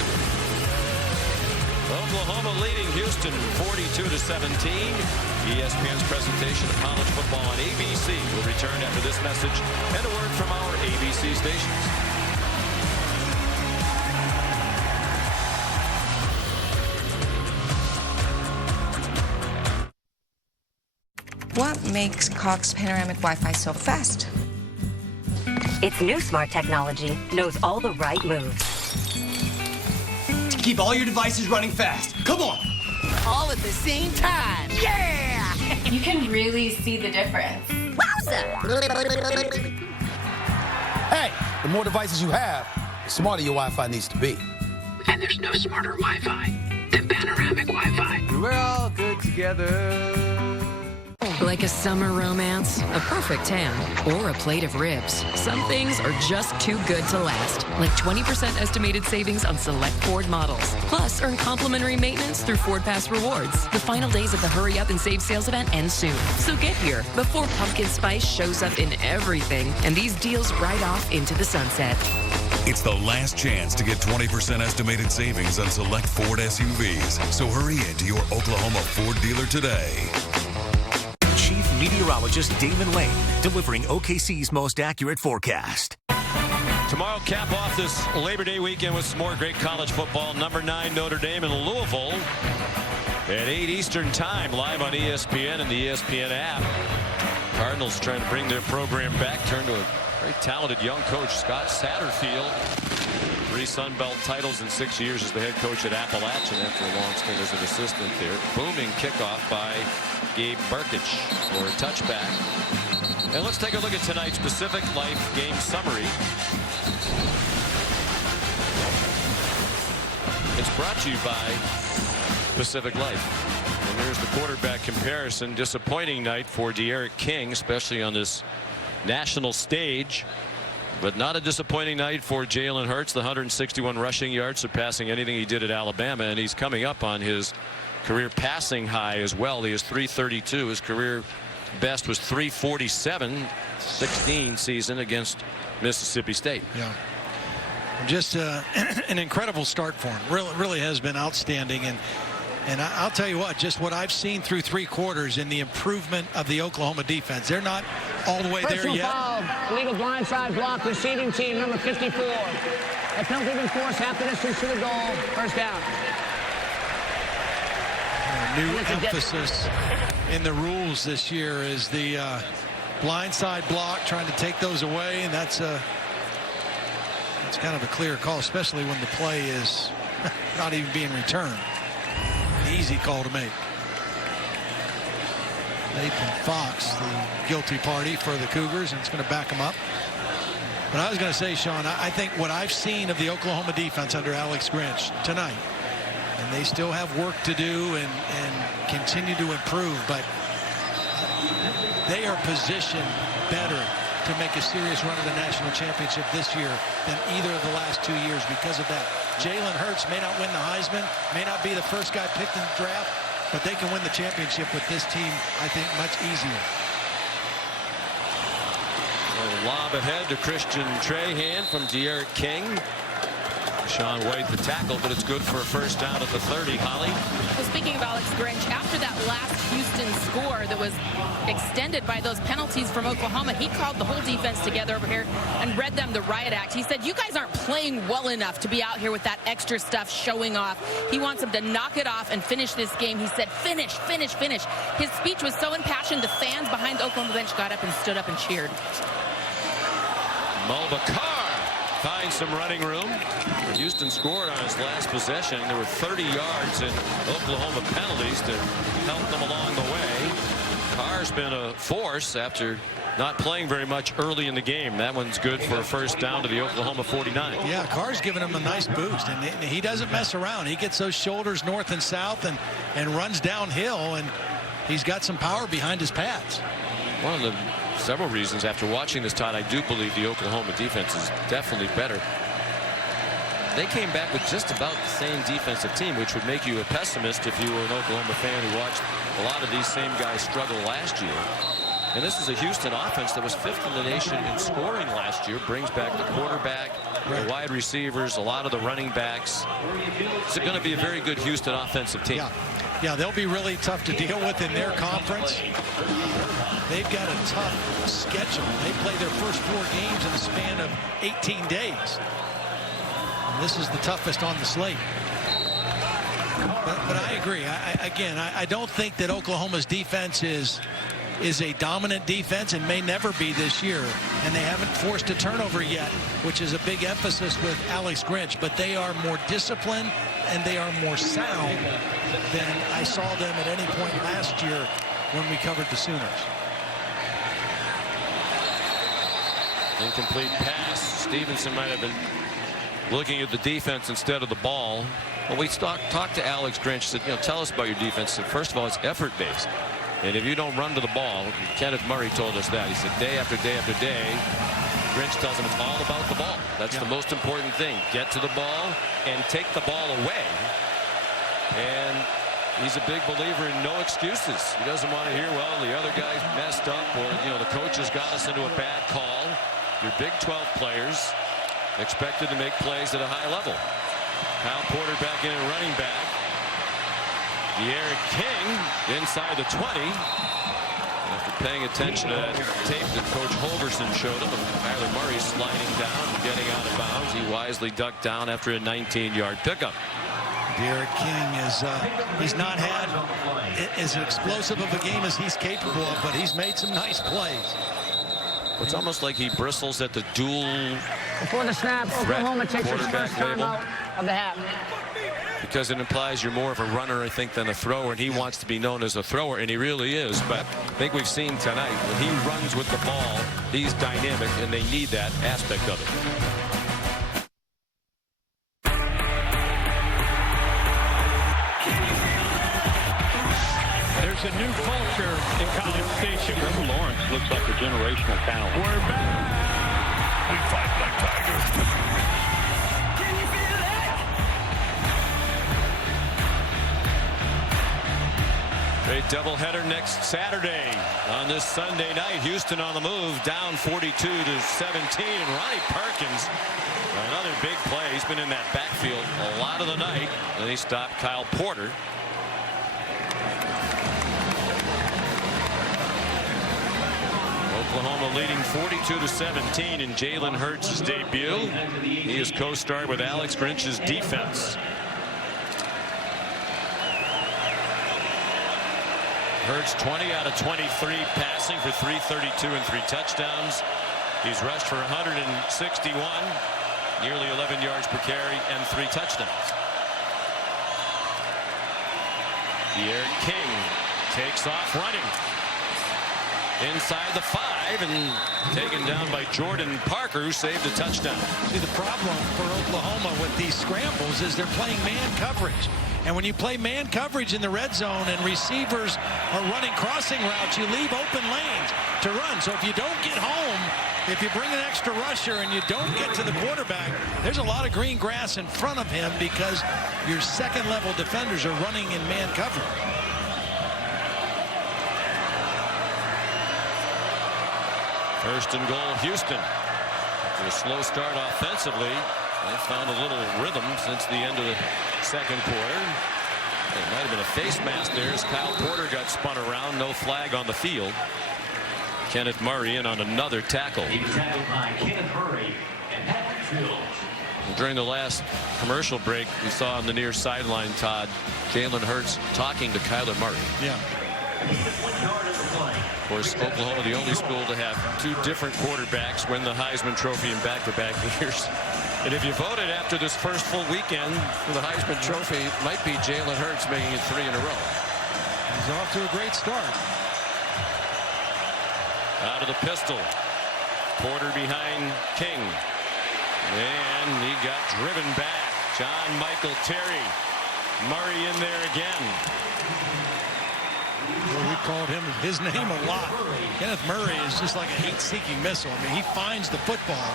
Oklahoma leading Houston 42-17. ESPN's presentation of college football on ABC will return after this message and a word from our ABC stations. What makes Cox Panoramic Wi-Fi so fast? Its new smart technology knows all the right moves. To keep all your devices running fast. Come on! All at the same time. Yeah! You can really see the difference. Wowza! Hey, the more devices you have, the smarter your Wi-Fi needs to be. And there's no smarter Wi-Fi than panoramic Wi-Fi. We're all good together. Like a summer romance, a perfect tan, or a plate of ribs. Some things are just too good to last. Like 20% estimated savings on select Ford models. Plus, earn complimentary maintenance through Ford Pass Rewards. The final days of the Hurry Up and Save sales event end soon. So get here before pumpkin spice shows up in everything and these deals ride off into the sunset. It's the last chance to get 20% estimated savings on select Ford SUVs. So hurry into your Oklahoma Ford dealer today. Chief Meteorologist Damon Lane delivering OKC's most accurate forecast. Tomorrow, cap off this Labor Day weekend with some more great college football. Number 9 Notre Dame in Louisville at 8 Eastern time, live on ESPN and the ESPN app. Cardinals trying to bring their program back, turn to a very talented young coach, Scott Satterfield. 3 Sun Belt titles in 6 years as the head coach at Appalachian after a long stint as an assistant there. Booming kickoff by Gabe Burkich for a touchback. And let's take a look at tonight's Pacific Life game summary. It's brought to you by Pacific Life. And here's the quarterback comparison. Disappointing night for De'Aaron King, especially on this national stage. But not a disappointing night for Jalen Hurts. The 161 rushing yards, surpassing anything he did at Alabama. And he's coming up on his career passing high as well. He is 332. His career best was 347, 16 season against Mississippi State. Yeah. Just an incredible start for him. Really has been outstanding. And I'll tell you what, just what I've seen through 3 quarters in the improvement of the Oklahoma defense. They're not all the way there yet. Foul, illegal blindside block, receiving team number 54. A penalty been forced half the distance to the goal. First down. A new emphasis in the rules this year is the blindside block, trying to take those away, and that's kind of a clear call, especially when the play is not even being returned. Easy call to make. Nathan Fox, the guilty party for the Cougars, and it's going to back them up. But I was going to say, Sean, I think what I've seen of the Oklahoma defense under Alex Grinch tonight, and they still have work to do and continue to improve, but they are positioned better to make a serious run at the national championship this year than either of the last 2 years because of that. Jalen Hurts may not win the Heisman, may not be the first guy picked in the draft, but they can win the championship with this team, I think, much easier. A lob ahead to Christian Trahan from De'Aaron King. Sean White the tackle, but it's good for a first down at the 30. Holly. Well, speaking of Alex Grinch, after that last Houston score that was extended by those penalties from Oklahoma, he called the whole defense together over here and read them the riot act. He said, you guys aren't playing well enough to be out here with that extra stuff showing off. He wants them to knock it off and finish this game. He said, finish, finish, finish. His speech was so impassioned, the fans behind the Oklahoma bench got up and stood up and cheered. Mulbacar finds some running room. Houston scored on his last possession. There were 30 yards in Oklahoma penalties to help them along the way. Carr's been a force after not playing very much early in the game. That one's good for a first down to the Oklahoma 49. Yeah, Carr's giving him a nice boost, and he doesn't mess around. He gets those shoulders north and south and runs downhill, and he's got some power behind his pads. One of the several reasons after watching this, Todd, I do believe the Oklahoma defense is definitely better. They came back with just about the same defensive team, which would make you a pessimist if you were an Oklahoma fan who watched a lot of these same guys struggle last year. And this is a Houston offense that was 5th in the nation in scoring last year. Brings back the quarterback, the wide receivers, a lot of the running backs. It's going to be a very good Houston offensive team. Yeah, they'll be really tough to deal with in their conference. They've got a tough schedule. They play their first 4 games in the span of 18 days. And this is the toughest on the slate. But I agree. I don't think that Oklahoma's defense is a dominant defense and may never be this year. And they haven't forced a turnover yet, which is a big emphasis with Alex Grinch. But they are more disciplined and they are more sound than I saw them at any point last year when we covered the Sooners. Incomplete pass. Stevenson might have been looking at the defense instead of the ball. Well, we talked to Alex Grinch, said, tell us about your defense. Said, first of all, it's effort-based. And if you don't run to the ball, Kenneth Murray told us that. He said day after day after day, Grinch tells him it's all about the ball. That's the most important thing. Get to the ball and take the ball away. And he's a big believer in no excuses. He doesn't want to hear, well, the other guy's messed up, or, you know, the coach has got us into a bad call. Your Big 12 players expected to make plays at a high level. Kyle Porter back in at running back. Eric King inside the 20. After paying attention to that tape that Coach Holgerson showed him of Kyler Murray sliding down and getting out of bounds, he wisely ducked down after a 19-yard pickup. Derek King is he's not had as explosive of a game as he's capable of, but he's made some nice plays. It's almost like he bristles at the dual. Before the snap, Oklahoma takes its first timeout of the half. Because it implies you're more of a runner, I think, than a thrower, and he wants to be known as a thrower, and he really is. But I think we've seen tonight, when he runs with the ball, he's dynamic, and they need that aspect of it. There's a new culture in College Station. Trevor Lawrence looks like a generational talent. We're back. We fight like tigers. Great doubleheader next Saturday. On this Sunday night, Houston on the move, down 42-17, and Ronnie Perkins, another big play. He's been in that backfield a lot of the night, and he stopped Kyle Porter. Oklahoma leading 42-17 in Jalen Hurts' debut. He is co-starred with Alex Grinch's defense. Hurts 20 out of 23 passing for 332 and 3 touchdowns. He's rushed for 161, nearly 11 yards per carry, and 3 touchdowns. Eric King takes off running inside the 5 and taken down by Jordan Parker, who saved a touchdown. See, the problem for Oklahoma with these scrambles is they're playing man coverage. And when you play man coverage in the red zone and receivers are running crossing routes, you leave open lanes to run. So if you don't get home, if you bring an extra rusher and you don't get to the quarterback, there's a lot of green grass in front of him because your second-level defenders are running in man coverage. First and goal, Houston. After a slow start offensively, they found a little rhythm since the end of the second quarter. There might have been a face mask there as Kyle Porter got spun around. No flag on the field. Kenneth Murray in on another tackle. During the last commercial break, we saw on the near sideline, Todd, Jalen Hurts talking to Kyler Murray. Yeah. Of course, Oklahoma, the only school to have 2 different quarterbacks win the Heisman Trophy in back-to-back years. And if you voted after this first full weekend for the Heisman Trophy, it might be Jalen Hurts making it 3 in a row. He's off to a great start. Out of the pistol. Porter behind King. And he got driven back. John Michael Terry. Murray in there again. Well, we called him his name a lot. Kenneth Murray is just like a heat-seeking missile. I mean, he finds the football,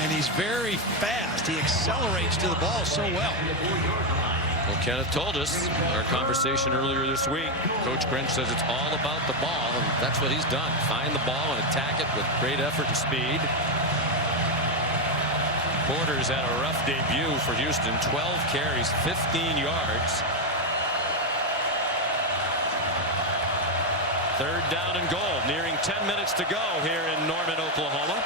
and he's very fast. He accelerates to the ball so well. Well, Kenneth told us in our conversation earlier this week, Coach Grinch says it's all about the ball, and that's what he's done. Find the ball and attack it with great effort and speed. Porter's had a rough debut for Houston. 12 carries, 15 yards. Third down and goal, nearing 10 minutes to go here in Norman, Oklahoma.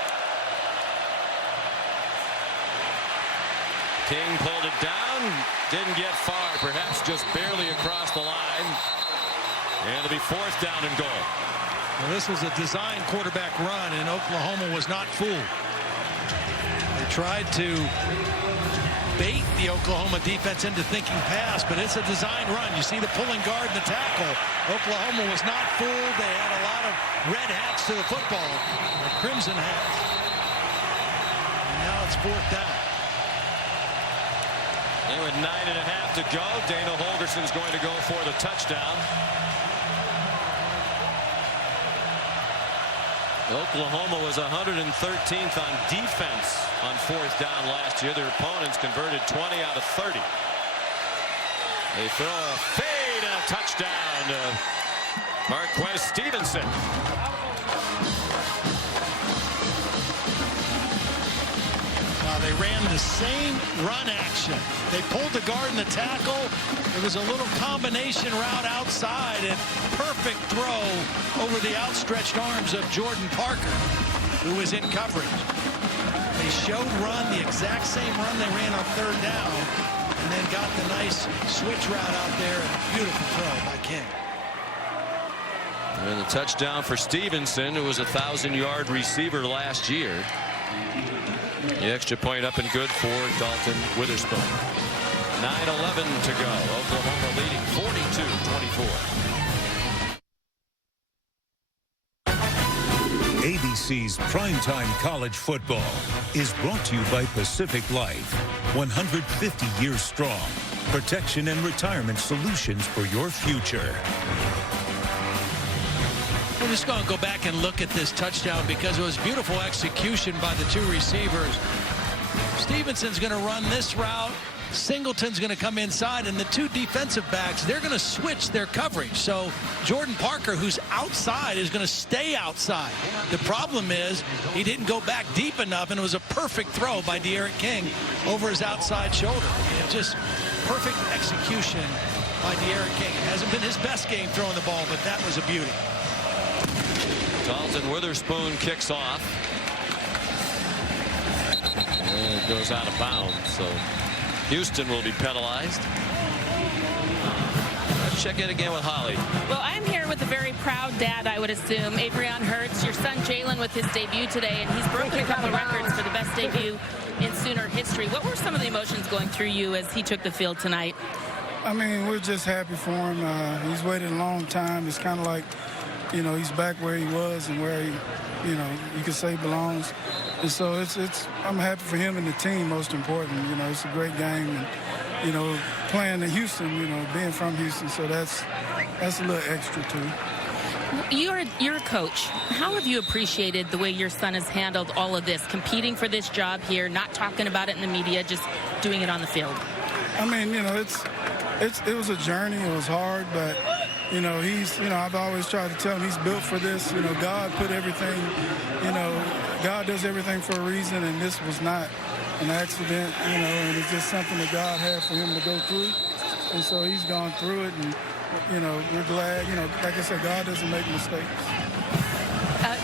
King pulled it down, didn't get far, perhaps just barely across the line. And it'll be 4th down and goal. Well, this was a design quarterback run, and Oklahoma was not fooled. They tried to bait the Oklahoma defense into thinking pass, but it's a design run. You see the pulling guard and the tackle. Oklahoma was not fooled. They had a lot of red hats to the football, or crimson hats. And now it's 4th down. And with 9.5 to go, Dana Holgerson's going to go for the touchdown. Oklahoma was 113th on defense on 4th down last year. Their opponents converted 20 out of 30. They throw a fade and a touchdown to Marquez Stevenson. They ran the same run action. They pulled the guard and the tackle. It was a little combination route outside and perfect throw over the outstretched arms of Jordan Parker, who was in coverage. They showed run, the exact same run they ran on 3rd down, and then got the nice switch route out there. And a beautiful throw by King. And the touchdown for Stevenson, who was a 1,000-yard receiver last year. The extra point up and good for Dalton Witherspoon. 9:11 to go. Oklahoma leading 42-24. ABC's Primetime College Football is brought to you by Pacific Life. 150 years strong. Protection and retirement solutions for your future. We're just going to go back and look at this touchdown because it was beautiful execution by the 2 receivers. Stevenson's going to run this route. Singleton's going to come inside, and the 2 defensive backs, they're going to switch their coverage. So Jordan Parker, who's outside, is going to stay outside. The problem is he didn't go back deep enough, and it was a perfect throw by De'Aaron King over his outside shoulder. And just perfect execution by De'Aaron King. It hasn't been his best game throwing the ball, but that was a beauty. Dalton Witherspoon kicks off. And it goes out of bounds, so Houston will be penalized. Let's check in again with Holly. Well, I'm here with a very proud dad, I would assume. Adrian Hurts, your son Jalen with his debut today, and he's broken a couple of records for the best debut in Sooner history. What were some of the emotions going through you as he took the field tonight? I mean, we're just happy for him. He's waited a long time. It's kind of like, you know, he's back where he was and where he, you know, you could say belongs. And so I'm happy for him and the team, most important. You know, it's a great game. And, you know, playing in Houston, you know, being from Houston, so that's a little extra too. You're a coach. How have you appreciated the way your son has handled all of this, competing for this job here, not talking about it in the media, just doing it on the field? I mean, you know, it was a journey. It was hard, but you know, I've always tried to tell him he's built for this. You know, God put everything, you know, God does everything for a reason, and this was not an accident, you know, and it's just something that God had for him to go through. And so he's gone through it, and, you know, we're glad, you know, like I said, God doesn't make mistakes.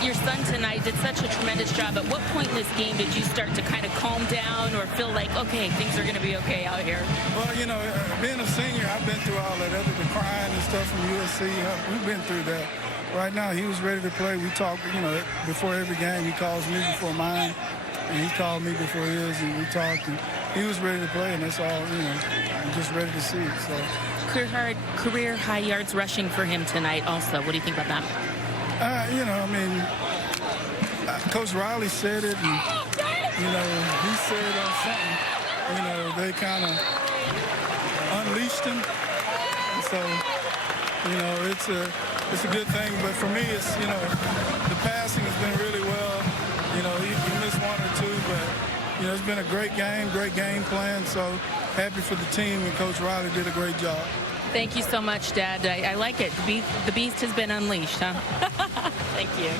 Your son tonight did such a tremendous job. At what point in this game did you start to kind of calm down or feel like, okay, things are going to be okay out here? Well, you know, being a senior, I've been through all that, the crying and stuff from USC. We've been through that. Right now, he was ready to play. We talked, you know, before every game, he calls me before mine, and he called me before his, and we talked, and he was ready to play, and that's all, you know, I'm just ready to see it. So. Career high yards rushing for him tonight also. What do you think about that? You know, I mean, Coach Riley said it, and, you know, he said something, you know, they kind of unleashed him. And so, you know, it's a good thing. But for me, it's, you know, the passing has been really well. You know, he missed one or two, but, you know, it's been a great game plan. So happy for the team, and Coach Riley did a great job. Thank you so much, Dad. I like it. The beast has been unleashed, huh? Thank you.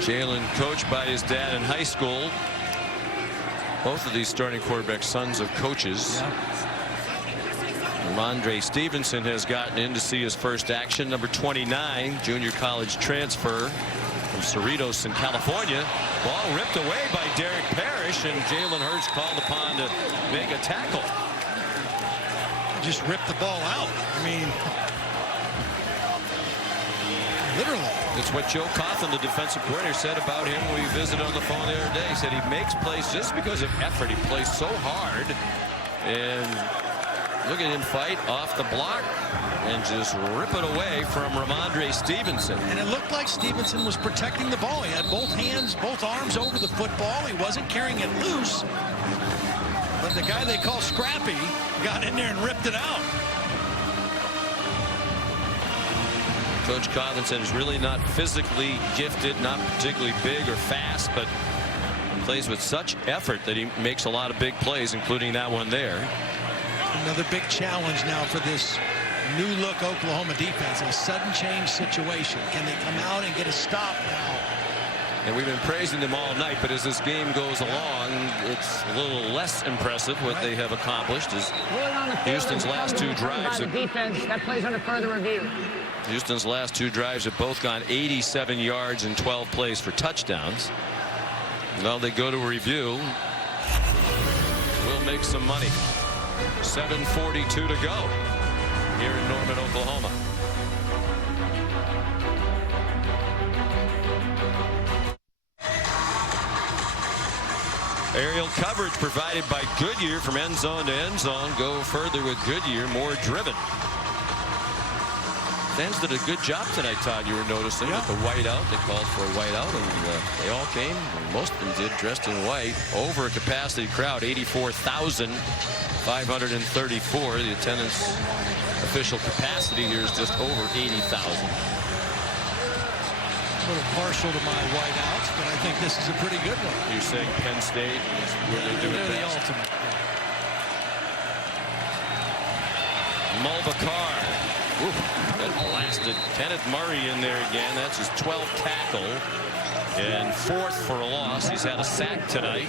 Jalen, coached by his dad in high school. Both of these starting quarterbacks, sons of coaches. Ramondre Stevenson has gotten in to see his first action. Number 29, junior college transfer from Cerritos in California. Ball ripped away by Derek Parrish, and Jalen Hurts called upon to make a tackle. Just ripped the ball out. I mean, literally. It's what Joe Coughlin, the defensive coordinator, said about him when we visited on the phone the other day. He said he makes plays just because of effort. He plays so hard. And look at him fight off the block and just rip it away from Ramondre Stevenson. And it looked like Stevenson was protecting the ball. He had both hands, both arms over the football. He wasn't carrying it loose. But the guy they call Scrappy got in there and ripped it out. Coach Covington is really not physically gifted, not particularly big or fast, but plays with such effort that he makes a lot of big plays, including that one there. Another big challenge now for this new look Oklahoma defense. A sudden change situation. Can they come out and get a stop now? And we've been praising them all night, but as this game goes along, it's a little less impressive what they have accomplished. As Houston's last two drives, that plays under further review. Houston's last two drives have both gone 87 yards and 12 plays for touchdowns. Well, they go to a review. We'll make some money. 7:42 to go here in Norman, Oklahoma. Aerial coverage provided by Goodyear from end zone to end zone. Go further with Goodyear, more driven. Fans did a good job tonight, Todd. You were noticing with the whiteout. They called for a whiteout, and they all came. And most of them did, dressed in white. Over a capacity crowd, 84,534. The attendance official capacity here is just over 80,000. A little partial to my whiteouts, but I think this is a pretty good one. You're saying Penn State is where they do it They're best. the ultimate. Mulbacar. That blasted Kenneth Murray in there again. That's his 12th tackle and 4th for a loss. He's had a sack tonight,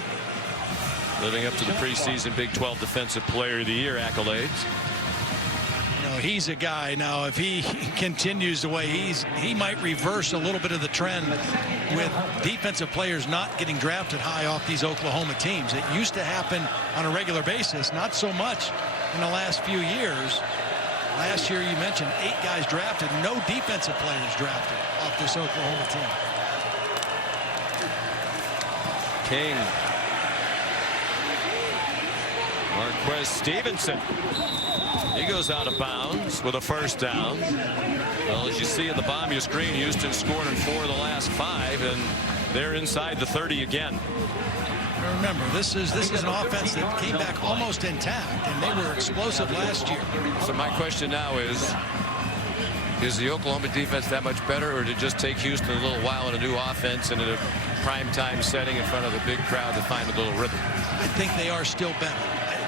living up to the preseason Big 12 Defensive Player of the Year accolades. You know, he's a guy now, if he continues the way he might reverse a little bit of the trend with defensive players not getting drafted high off these Oklahoma teams. It used to happen on a regular basis, not so much in the last few years. Last year, you mentioned 8 guys drafted, no defensive players drafted off this Oklahoma team. King. Marquez Stevenson. He goes out of bounds with a first down. Well, as you see at the bottom of your screen, Houston scored in 4 of the last 5, and they're inside the 30 again. Remember, this is an offense that came back almost intact, and they were explosive last year. So my question now is the Oklahoma defense that much better, or did it just take Houston a little while in a new offense and in a primetime setting in front of a big crowd to find a little rhythm? I think they are still better.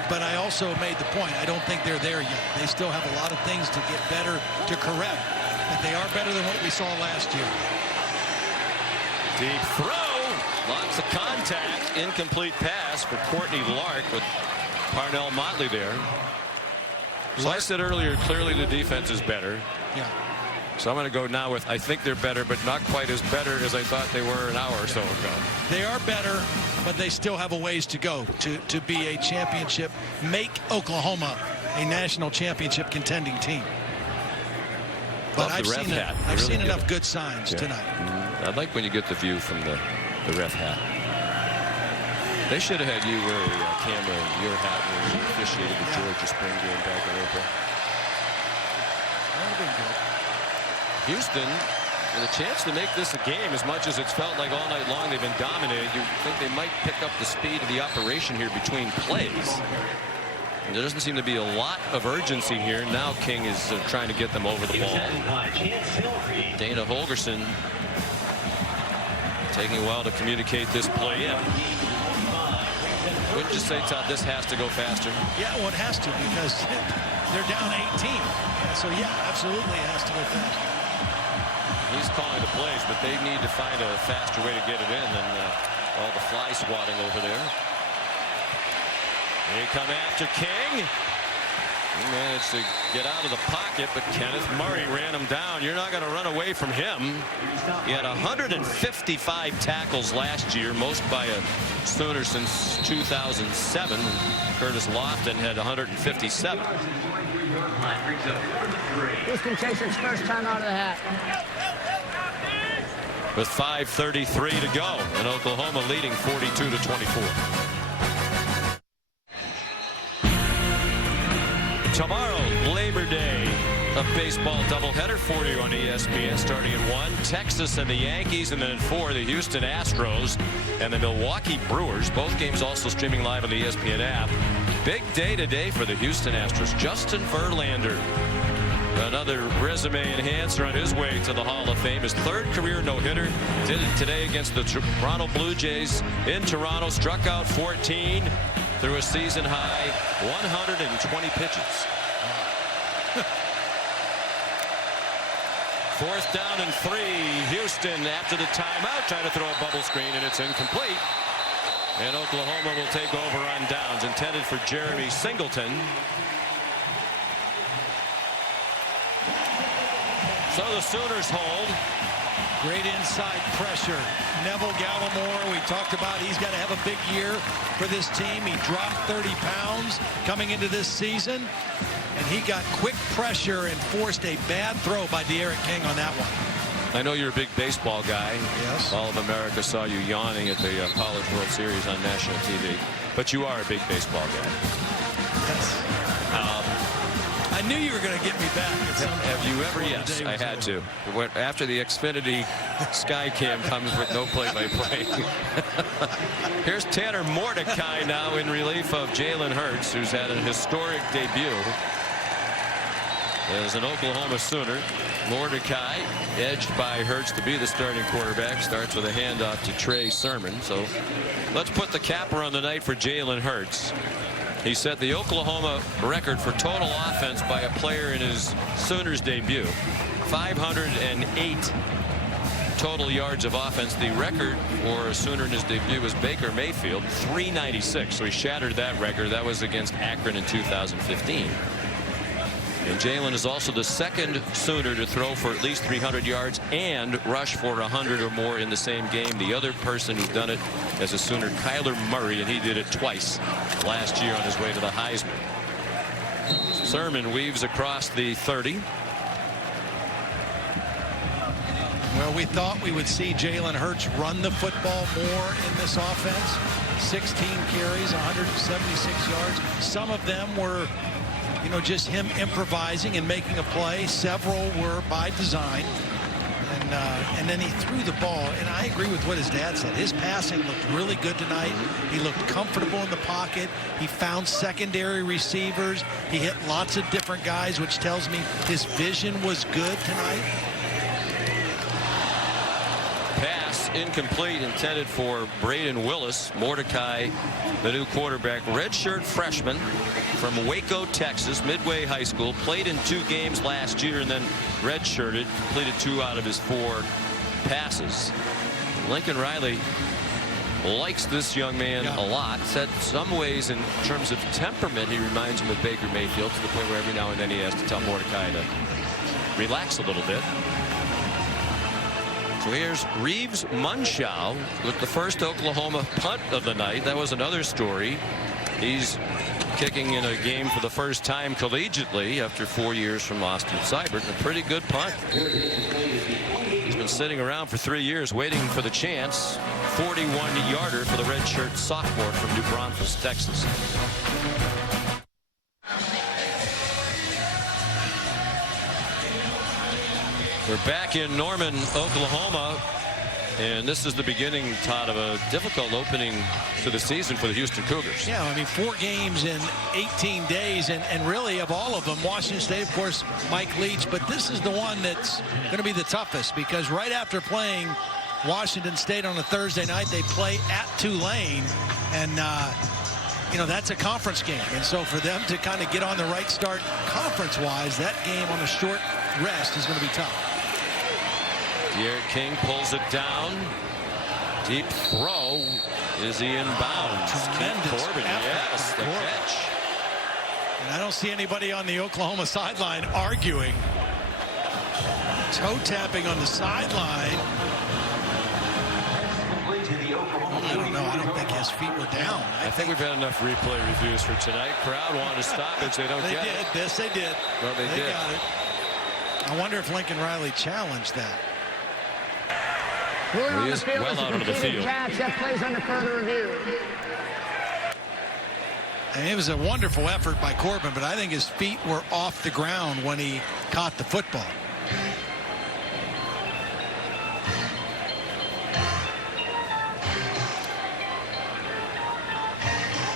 But I also made the point, I don't think they're there yet. They still have a lot of things to get better, to correct. But they are better than what we saw last year. Deep throw. Lots of contact. Incomplete pass for Courtney Lark with Parnell Motley there. So I said earlier, clearly the defense is better. Yeah. So I'm going to go now with I think they're better, but not quite as better as I thought they were an hour or so ago. They are better, but they still have a ways to go to be a championship, make Oklahoma a national championship contending team. But I've seen enough good signs tonight. I like when you get the view from the ref hat. They should have had you wear a camera in your hat when you officiated the Georgia spring game back in April. That would have been good. Houston with a chance to make this a game. As much as it's felt like all night long they've been dominated, you think they might pick up the speed of the operation here between plays. And there doesn't seem to be a lot of urgency here. Now King is trying to get them over the ball. Dana Holgerson taking a while to communicate this play in. Wouldn't you say, Todd, this has to go faster? Yeah, well, it has to, because they're down 18. So, yeah, absolutely it has to go faster. He's calling the plays, but they need to find a faster way to get it in than all the fly swatting over there. They come after King. He managed to get out of the pocket, but Kenneth Murray ran him down. You're not going to run away from him. He had 155 tackles last year, most by a Sooner since 2007. Curtis Lofton had 157. Houston takes its first time out of the hat. With 5:33 to go, and Oklahoma leading 42-24. Tomorrow, Labor Day, a baseball doubleheader for you on ESPN starting at 1. Texas and the Yankees, and then at 4, the Houston Astros and the Milwaukee Brewers. Both games also streaming live on the ESPN app. Big day today for the Houston Astros. Justin Verlander Another resume enhancer on his way to the Hall of Fame. His third career no-hitter. Did it today against the Toronto Blue Jays in Toronto. Struck out 14 through a season high 120 pitches. 4th down and 3. Houston after the timeout trying to throw a bubble screen, and it's incomplete. And Oklahoma will take over on downs, intended for Jeremy Singleton. So the Sooners hold. Great inside pressure. Neville Gallimore, we talked about, he's got to have a big year for this team. He dropped 30 pounds coming into this season, and he got quick pressure and forced a bad throw by De'Aaron King on that one. I know you're a big baseball guy. Yes. All of America saw you yawning at the College World Series on national TV. But you are a big baseball guy. Yes. I knew you were going to get me back at some point. Have you ever? Yes, I had to. After the Xfinity Skycam comes with no play-by-play. Here's Tanner Mordecai now in relief of Jalen Hurts, who's had an historic debut as an Oklahoma Sooner. Mordecai, edged by Hurts to be the starting quarterback, starts with a handoff to Trey Sermon. So let's put the capper on the night for Jalen Hurts. He set the Oklahoma record for total offense by a player in his Sooners debut. 508 total yards of offense. The record for a Sooner in his debut was Baker Mayfield, 396. So he shattered that record. That was against Akron in 2015. And Jalen is also the second Sooner to throw for at least 300 yards and rush for 100 or more in the same game. The other person who's done it as a Sooner, Kyler Murray, and he did it twice last year on his way to the Heisman. Sermon weaves across the 30. Well, we thought we would see Jalen Hurts run the football more in this offense. 16 carries, 176 yards. Some of them were, you know, just him improvising and making a play. Several were by design. And then he threw the ball. And I agree with what his dad said. His passing looked really good tonight. He looked comfortable in the pocket. He found secondary receivers. He hit lots of different guys, which tells me his vision was good tonight. Pass incomplete, intended for Braden Willis. Mordecai, the new quarterback, redshirt freshman from Waco, Texas, Midway High School, played in 2 games last year and then redshirted, completed 2 out of his 4 passes. Lincoln Riley likes this young man a lot. Said some ways in terms of temperament he reminds him of Baker Mayfield, to the point where every now and then he has to tell Mordecai to relax a little bit. So here's Reeves Munshaw with the first Oklahoma punt of the night. That was another story. He's kicking in a game for the first time collegiately after 4 years from Austin Seibert. A pretty good punt. He's been sitting around for 3 years waiting for the chance. 41-yarder for the redshirt sophomore from New Braunfels, Texas. We're back in Norman, Oklahoma, and this is the beginning, Todd, of a difficult opening to the season for the Houston Cougars. Yeah, I mean, 4 games in 18 days, and really of all of them, Washington State, of course, Mike Leach, but this is the one that's going to be the toughest, because right after playing Washington State on a Thursday night, they play at Tulane, and you know, that's a conference game, and so for them to kind of get on the right start conference-wise, that game on a short rest is going to be tough. De'Aaron King pulls it down. Deep throw. Is he in bounds? Tremendous Corbin, yes, the catch. And I don't see anybody on the Oklahoma sideline arguing. Toe tapping on the sideline. I don't know. I don't think his feet were down. I think we've had enough replay reviews for tonight. Crowd wanted to stop it. They don't get it. Yes, they did. Well, they did. Got it. I wonder if Lincoln Riley challenged that. Moving on He the is field well is a out of the completed field. catch that plays under further review. And it was a wonderful effort by Corbin, but I think his feet were off the ground when he caught the football.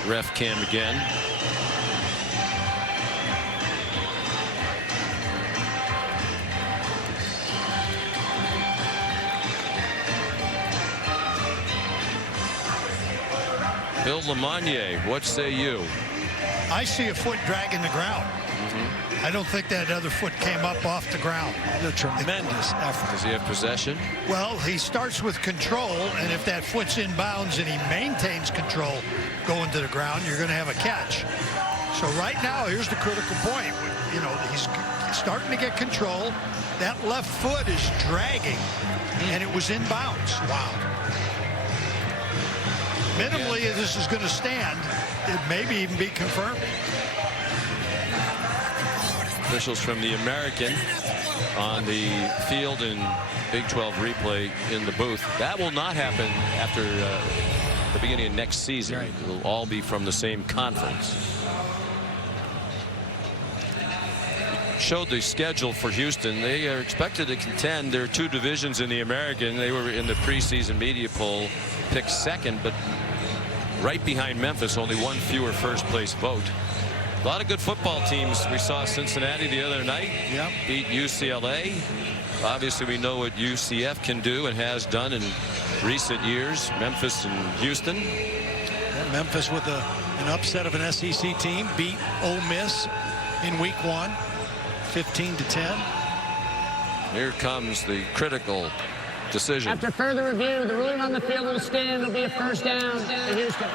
Ref cam again. Bill Lamonier, what say you? I see a foot dragging the ground. I don't think that other foot came up off the ground. A tremendous effort. Does he have possession? Well, he starts with control, and if that foot's in bounds and he maintains control going to the ground, you're going to have a catch. So right now, here's the critical point. You know, he's starting to get control. That left foot is dragging, and it was in bounds. Wow. Minimally, this is going to stand. It maybe even be confirmed. Officials from the American on the field and Big 12 replay in the booth. That will not happen after the beginning of next season. Right. It will all be from the same conference. Showed the schedule for Houston. They are expected to contend. There are 2 divisions in the American. They were in the preseason media poll, picked second, but right behind Memphis, only 1 fewer first place vote. A lot of good football teams. We saw Cincinnati the other night beat UCLA. Obviously, we know what UCF can do and has done in recent years. Memphis and Houston. And Memphis with an upset of an SEC team, beat Ole Miss in week 1, 15-10. Here comes the critical decision. After further review, the ruling on the field will stand. It'll be a first down to Houston.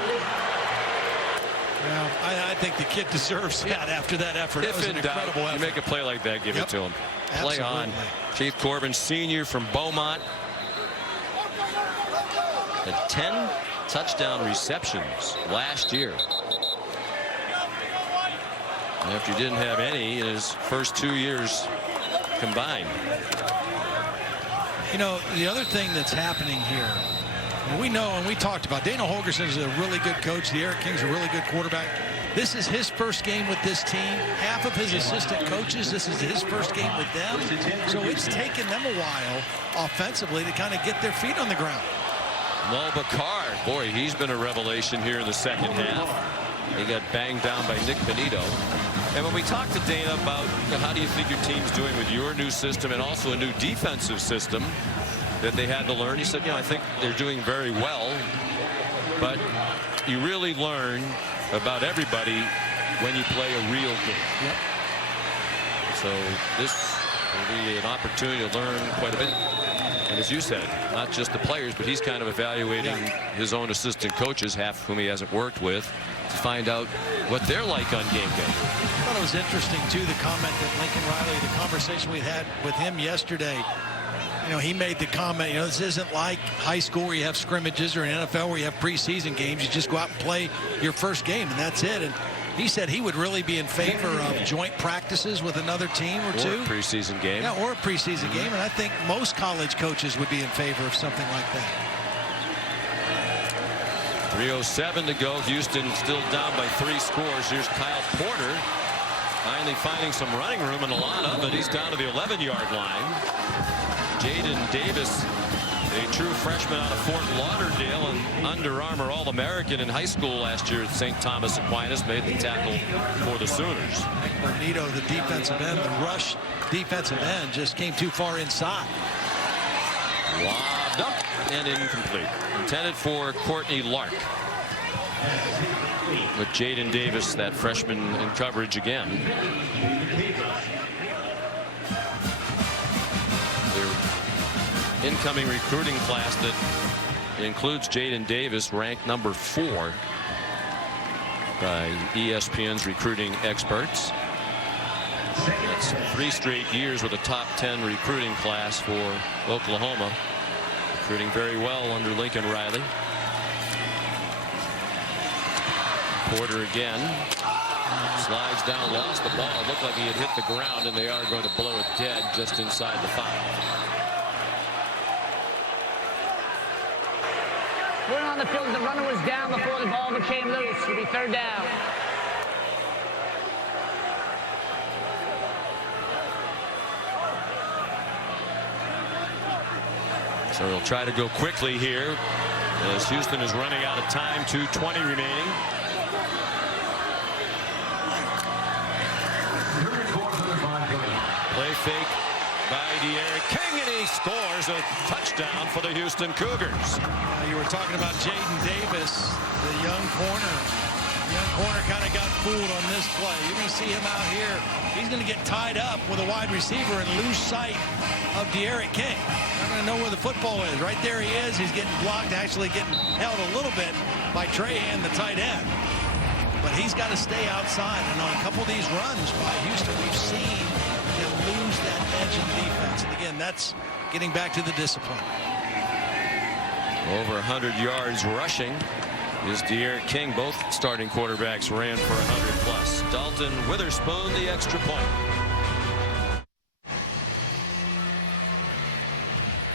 Well, I think the kid deserves that after that effort. If in doubt, you make a play like that, give it to him. Play on. Keith Corbin, senior from Beaumont. Had 10 touchdown receptions last year. After he didn't have any in his first 2 years combined. You know, the other thing that's happening here, we know, and we talked about, Dana Holgorsen is a really good coach. The Eric King's a really good quarterback. This is his first game with this team. Half of his assistant coaches, this is his first game with them. So it's taken them a while offensively to kind of get their feet on the ground. Mo Bakar, boy, he's been a revelation here in the second half. He got banged down by Nick Benito. And when we talked to Dana about how do you think your team's doing with your new system and also a new defensive system that they had to learn, he said, I think they're doing very well, but you really learn about everybody when you play a real game. Yep. So this will be an opportunity to learn quite a bit. And as you said, not just the players, but he's kind of evaluating his own assistant coaches, half of whom he hasn't worked with, to find out what they're like on game day. I thought it was interesting, too, the comment that Lincoln Riley, the conversation we had with him yesterday, he made the comment, this isn't like high school where you have scrimmages or an NFL where you have preseason games. You just go out and play your first game, and that's it. And he said he would really be in favor of joint practices with another team or two. Or a preseason game. Yeah, or a preseason game. And I think most college coaches would be in favor of something like that. 3:07 to go. Houston still down by 3 scores. Here's Kyle Porter finally finding some running room, and a lot of it. He's down to the 11-yard line. Jaden Davis, a true freshman out of Fort Lauderdale and Under Armour All-American in high school last year at St. Thomas Aquinas, made the tackle for the Sooners. Bonito, the defensive end, the rush defensive end, just came too far inside. Lobbed up and incomplete. Intended for Courtney Lark. With Jaden Davis, that freshman, in coverage again. Incoming recruiting class that includes Jaden Davis, ranked number 4 by ESPN's recruiting experts. That's 3 straight years with a top 10 recruiting class for Oklahoma. Recruiting very well under Lincoln Riley. Porter again. Slides down, lost the ball. It looked like he had hit the ground, and they are going to blow it dead just inside the 5. We're on the field. The runner was down before the ball became loose. It'll be third down. So they'll try to go quickly here as Houston is running out of time. 2:20 remaining. Play fake by De'Aaron King, and he scores a touchdown for the Houston Cougars. You were talking about Jaden Davis, the young corner. The young corner kind of got fooled on this play. You're going to see him out here. He's going to get tied up with a wide receiver and lose sight of De'Aaron King. Not going to know where the football is. Right there he is. He's getting blocked, actually getting held a little bit by Trahan, the tight end. But he's got to stay outside. And on a couple of these runs by Houston, we've seen him lose that edge in defense. And again, that's getting back to the discipline. Over 100 yards rushing is De'Aaron King. Both starting quarterbacks ran for 100 plus. Dalton Witherspoon, the extra point.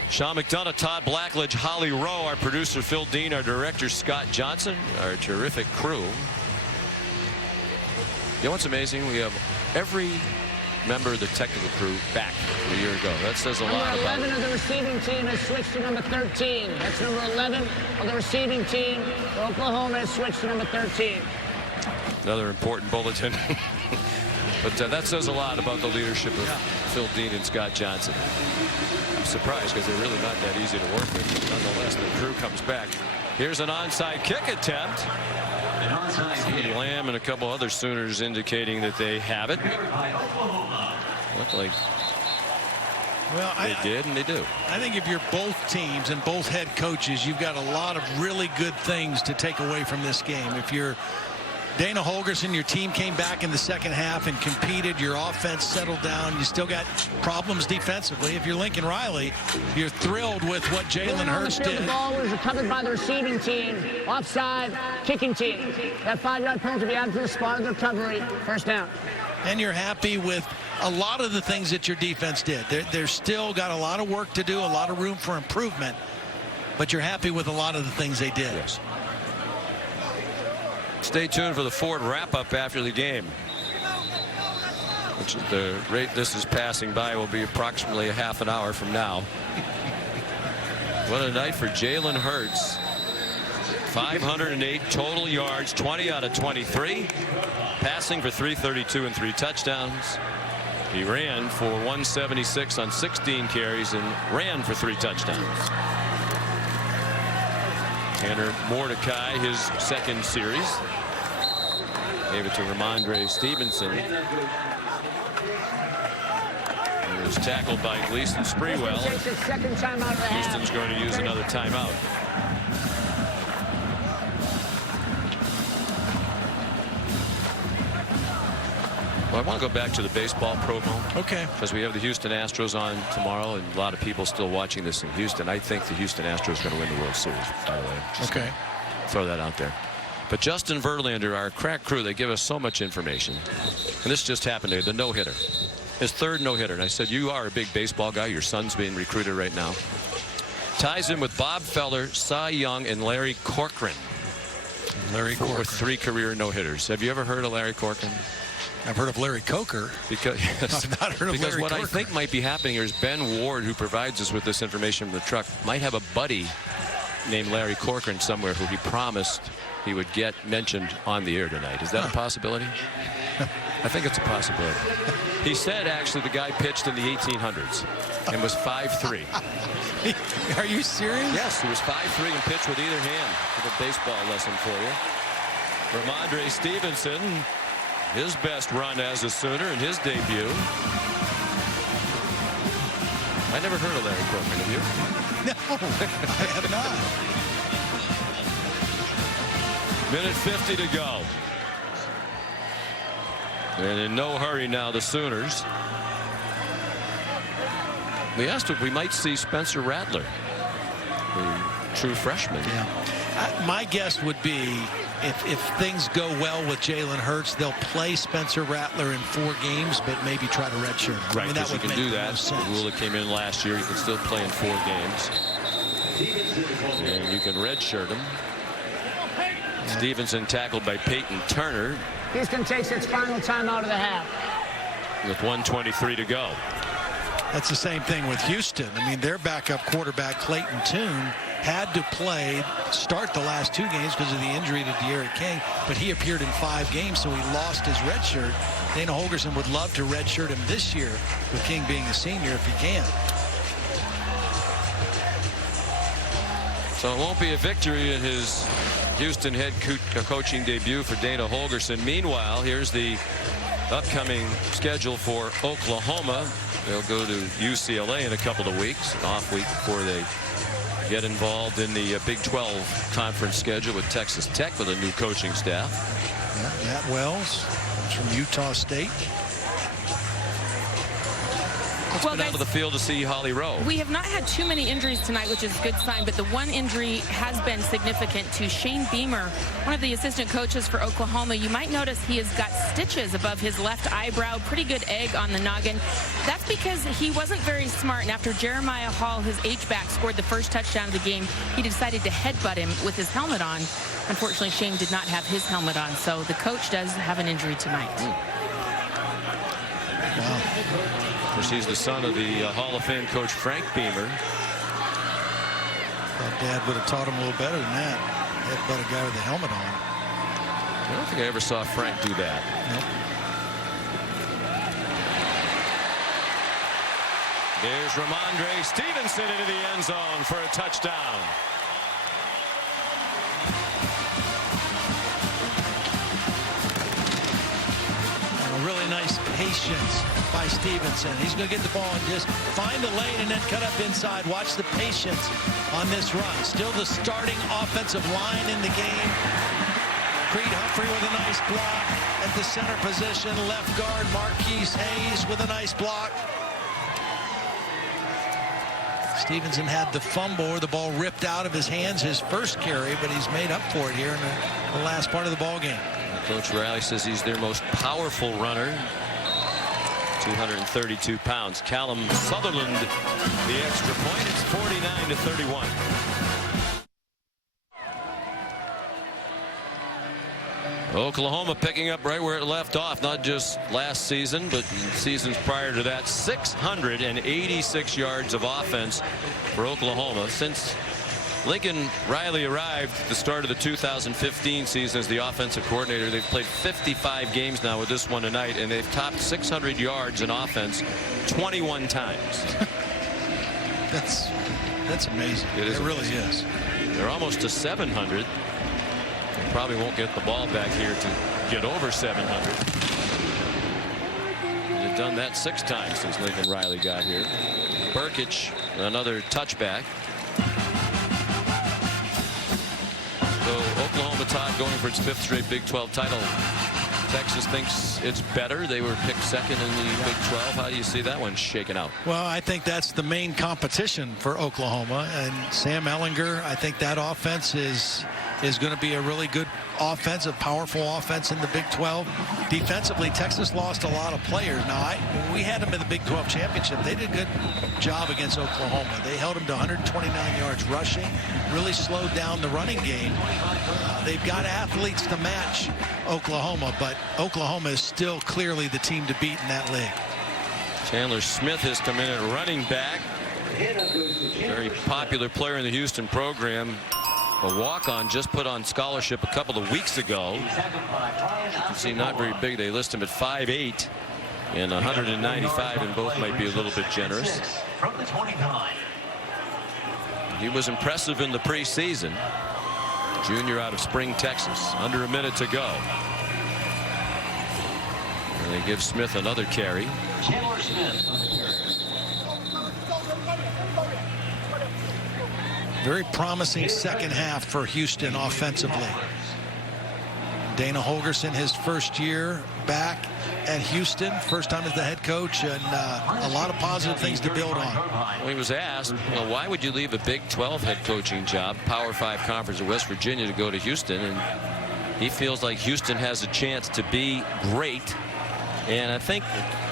Sean McDonough, Todd Blackledge, Holly Rowe, our producer Phil Dean, our director Scott Johnson, our terrific crew. You know what's amazing? We have every member of the technical crew back a year ago. That says a lot about it. Number 11 of the receiving team has switched to number 13. That's number 11 of the receiving team. Oklahoma has switched to number 13. Another important bulletin. But that says a lot about the leadership of Phil Dean and Scott Johnson. I'm surprised because they're really not that easy to work with. Nonetheless, the crew comes back. Here's an onside kick attempt. Lamb and a couple other Sooners indicating that they have it. Look like they did, and they do. I think if you're both teams and both head coaches, you've got a lot of really good things to take away from this game. If you're Dana Holgorsen, your team came back in the second half and competed. Your offense settled down. You still got problems defensively. If you're Lincoln Riley, you're thrilled with what Jalen Hurts did. The ball was recovered by the receiving team. Offside, kicking team. That 5-yard penalty will be added to the spot of the recovery. First down. And you're happy with a lot of the things that your defense did. They're still got a lot of work to do, a lot of room for improvement, but you're happy with a lot of the things they did. Yes. Stay tuned for the Ford wrap-up after the game, which is the rate this is passing by will be approximately a half an hour from now. What a night for Jalen Hurts. 508 total yards, 20 out of 23. Passing for 332 and 3 touchdowns. He ran for 176 on 16 carries and ran for 3 touchdowns. Tanner Mordecai, his second series. Gave it to Ramondre Stevenson. He was tackled by Gleason Sprewell. Houston's going to use another timeout. Well, I want to go back to the baseball promo. Okay. Because we have the Houston Astros on tomorrow, and a lot of people still watching this in Houston. I think the Houston Astros are going to win the World Series, by the way. Okay. Throw that out there. But Justin Verlander, our crack crew, they give us so much information. And this just happened today, the no-hitter. His third no-hitter. And I said, you are a big baseball guy. Your son's being recruited right now. Ties in with Bob Feller, Cy Young, and Larry Corcoran. Larry Corcoran. With 3 career no-hitters. Have you ever heard of Larry Corcoran? I've heard of Larry Coker. Because, yes, I've not heard of because Larry what Corcoran. I think might be happening here is Ben Ward, who provides us with this information from the truck, might have a buddy named Larry Corcoran somewhere who he promised he would get mentioned on the air tonight. Is that a possibility? I think it's a possibility. He said actually the guy pitched in the 1800s and was 5'3". Are you serious? Yes, he was 5'3" and pitched with either hand. With a baseball lesson for you. Ramondre Stevenson, his best run as a Sooner in his debut. I never heard of Larry Corcoran, have you? No, I have not. Minute 50 to go. And in no hurry now, the Sooners. We asked if we might see Spencer Rattler, the true freshman. Yeah. My guess would be if things go well with Jalen Hurts, they'll play Spencer Rattler in 4 games, but maybe try to redshirt him. Right, I mean, that would you can do that. The rule that came in last year, you can still play in 4 games. And you can redshirt him. Stevenson tackled by Peyton Turner. Houston takes its final timeout of the half. With 1:23 to go. That's the same thing with Houston. I mean, their backup quarterback, Clayton Tune, had to start the last 2 games because of the injury to D'Eriq King, but he appeared in 5 games, so he lost his red shirt. Dana Holgorsen would love to redshirt him this year, with King being a senior if he can. So it won't be a victory in his Houston head coaching debut for Dana Holgorsen. Meanwhile, here's the upcoming schedule for Oklahoma. They'll go to UCLA in a couple of weeks, an off week before they get involved in the Big 12 conference schedule with Texas Tech with a new coaching staff. Yeah, Matt Wells from Utah State. Let's go down to the field to see Holly Rowe. We have not had too many injuries tonight, which is a good sign, but the one injury has been significant to Shane Beamer, one of the assistant coaches for Oklahoma. You might notice he has got stitches above his left eyebrow, pretty good egg on the noggin. That's because he wasn't very smart, and after Jeremiah Hall, his H-back, scored the first touchdown of the game, he decided to headbutt him with his helmet on. Unfortunately, Shane did not have his helmet on, so the coach does have an injury tonight. Wow. Of course, he's the son of the Hall of Fame coach Frank Beamer. Thought Dad would have taught him a little better than that. Headbutt a guy with a helmet on. I don't think I ever saw Frank do that. Nope. There's Ramondre Stevenson into the end zone for a touchdown. Really nice patience by Stevenson. He's going to get the ball and just find a lane and then cut up inside. Watch the patience on this run. Still the starting offensive line in the game. Creed Humphrey with a nice block at the center position. Left guard Marquise Hayes with a nice block. Stevenson had the fumble, or the ball ripped out of his hands his first carry, but he's made up for it here in the last part of the ball game. Coach Riley says he's their most powerful runner. 232 pounds. Callum Sutherland, the extra point. It's 49-31. Oklahoma picking up right where it left off, not just last season, but seasons prior to that. 686 yards of offense for Oklahoma since Lincoln Riley arrived at the start of the 2015 season as the offensive coordinator. They've played 55 games now with this one tonight, and they've topped 600 yards in offense 21 times. That's amazing. It really is. They're almost to 700. They probably won't get the ball back here to get over 700. They've done that 6 times since Lincoln Riley got here. Burkich, another touchback. So Oklahoma, Todd, going for its 5th straight Big 12 title. Texas thinks it's better. They were picked 2nd in the Big 12. How do you see that one shaking out? Well, I think that's the main competition for Oklahoma, and Sam Ehlinger, I think that offense is going to be a really good offense, a powerful offense in the Big 12. Defensively, Texas lost a lot of players. Now, we had them in the Big 12 championship. They did a good job against Oklahoma. They held them to 129 yards rushing, really slowed down the running game. They've got athletes to match Oklahoma, but Oklahoma is still clearly the team to beat in that league. Chandler Smith has come in at running back. Very popular player in the Houston program. A walk-on, just put on scholarship a couple of weeks ago. You can see not very big. They list him at 5'8" and 195, and both might be a little bit generous. He was impressive in the preseason. Junior out of Spring, Texas. Under a minute to go. And they give Smith another carry. Chandler Smith. Very promising second half for Houston offensively. Dana Holgorsen, his first year back at Houston, first time as the head coach, and a lot of positive things to build on. Well, he was asked, well, why would you leave a Big 12 head coaching job, Power 5 conference of West Virginia, to go to Houston? And he feels like Houston has a chance to be great. And I think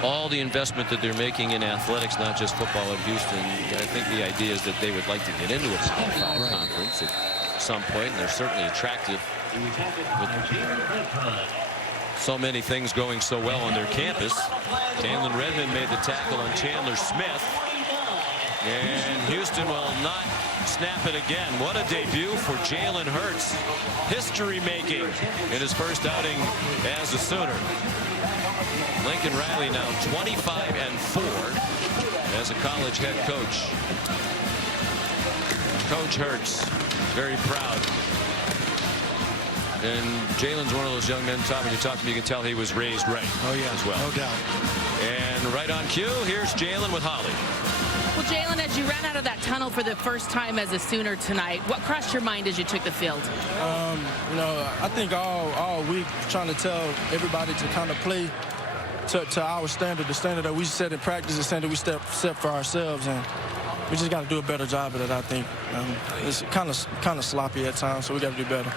all the investment that they're making in athletics, not just football at Houston, I think the idea is that they would like to get into a Power 5 conference at some point, and they're certainly attractive with so many things going so well on their campus. Jalen Redmond made the tackle on Chandler Smith, and Houston will not snap it again. What a debut for Jalen Hurts. History making in his first outing as a Sooner. Lincoln Riley now 25-4 as a college head coach. Coach Hurts very proud. And Jalen's one of those young men, Tom, when you talk to him, you can tell he was raised right. Oh, yeah, as well. No doubt. And right on cue, here's Jalen with Holly. Well, Jalen, as you ran out of that tunnel for the first time as a Sooner tonight, what crossed your mind as you took the field? You know, I think all week trying to tell everybody to kind of play to our standard, the standard that we set in practice, the standard we set for ourselves, and we just got to do a better job of it, I think. It's kind of sloppy at times, so we got to do better.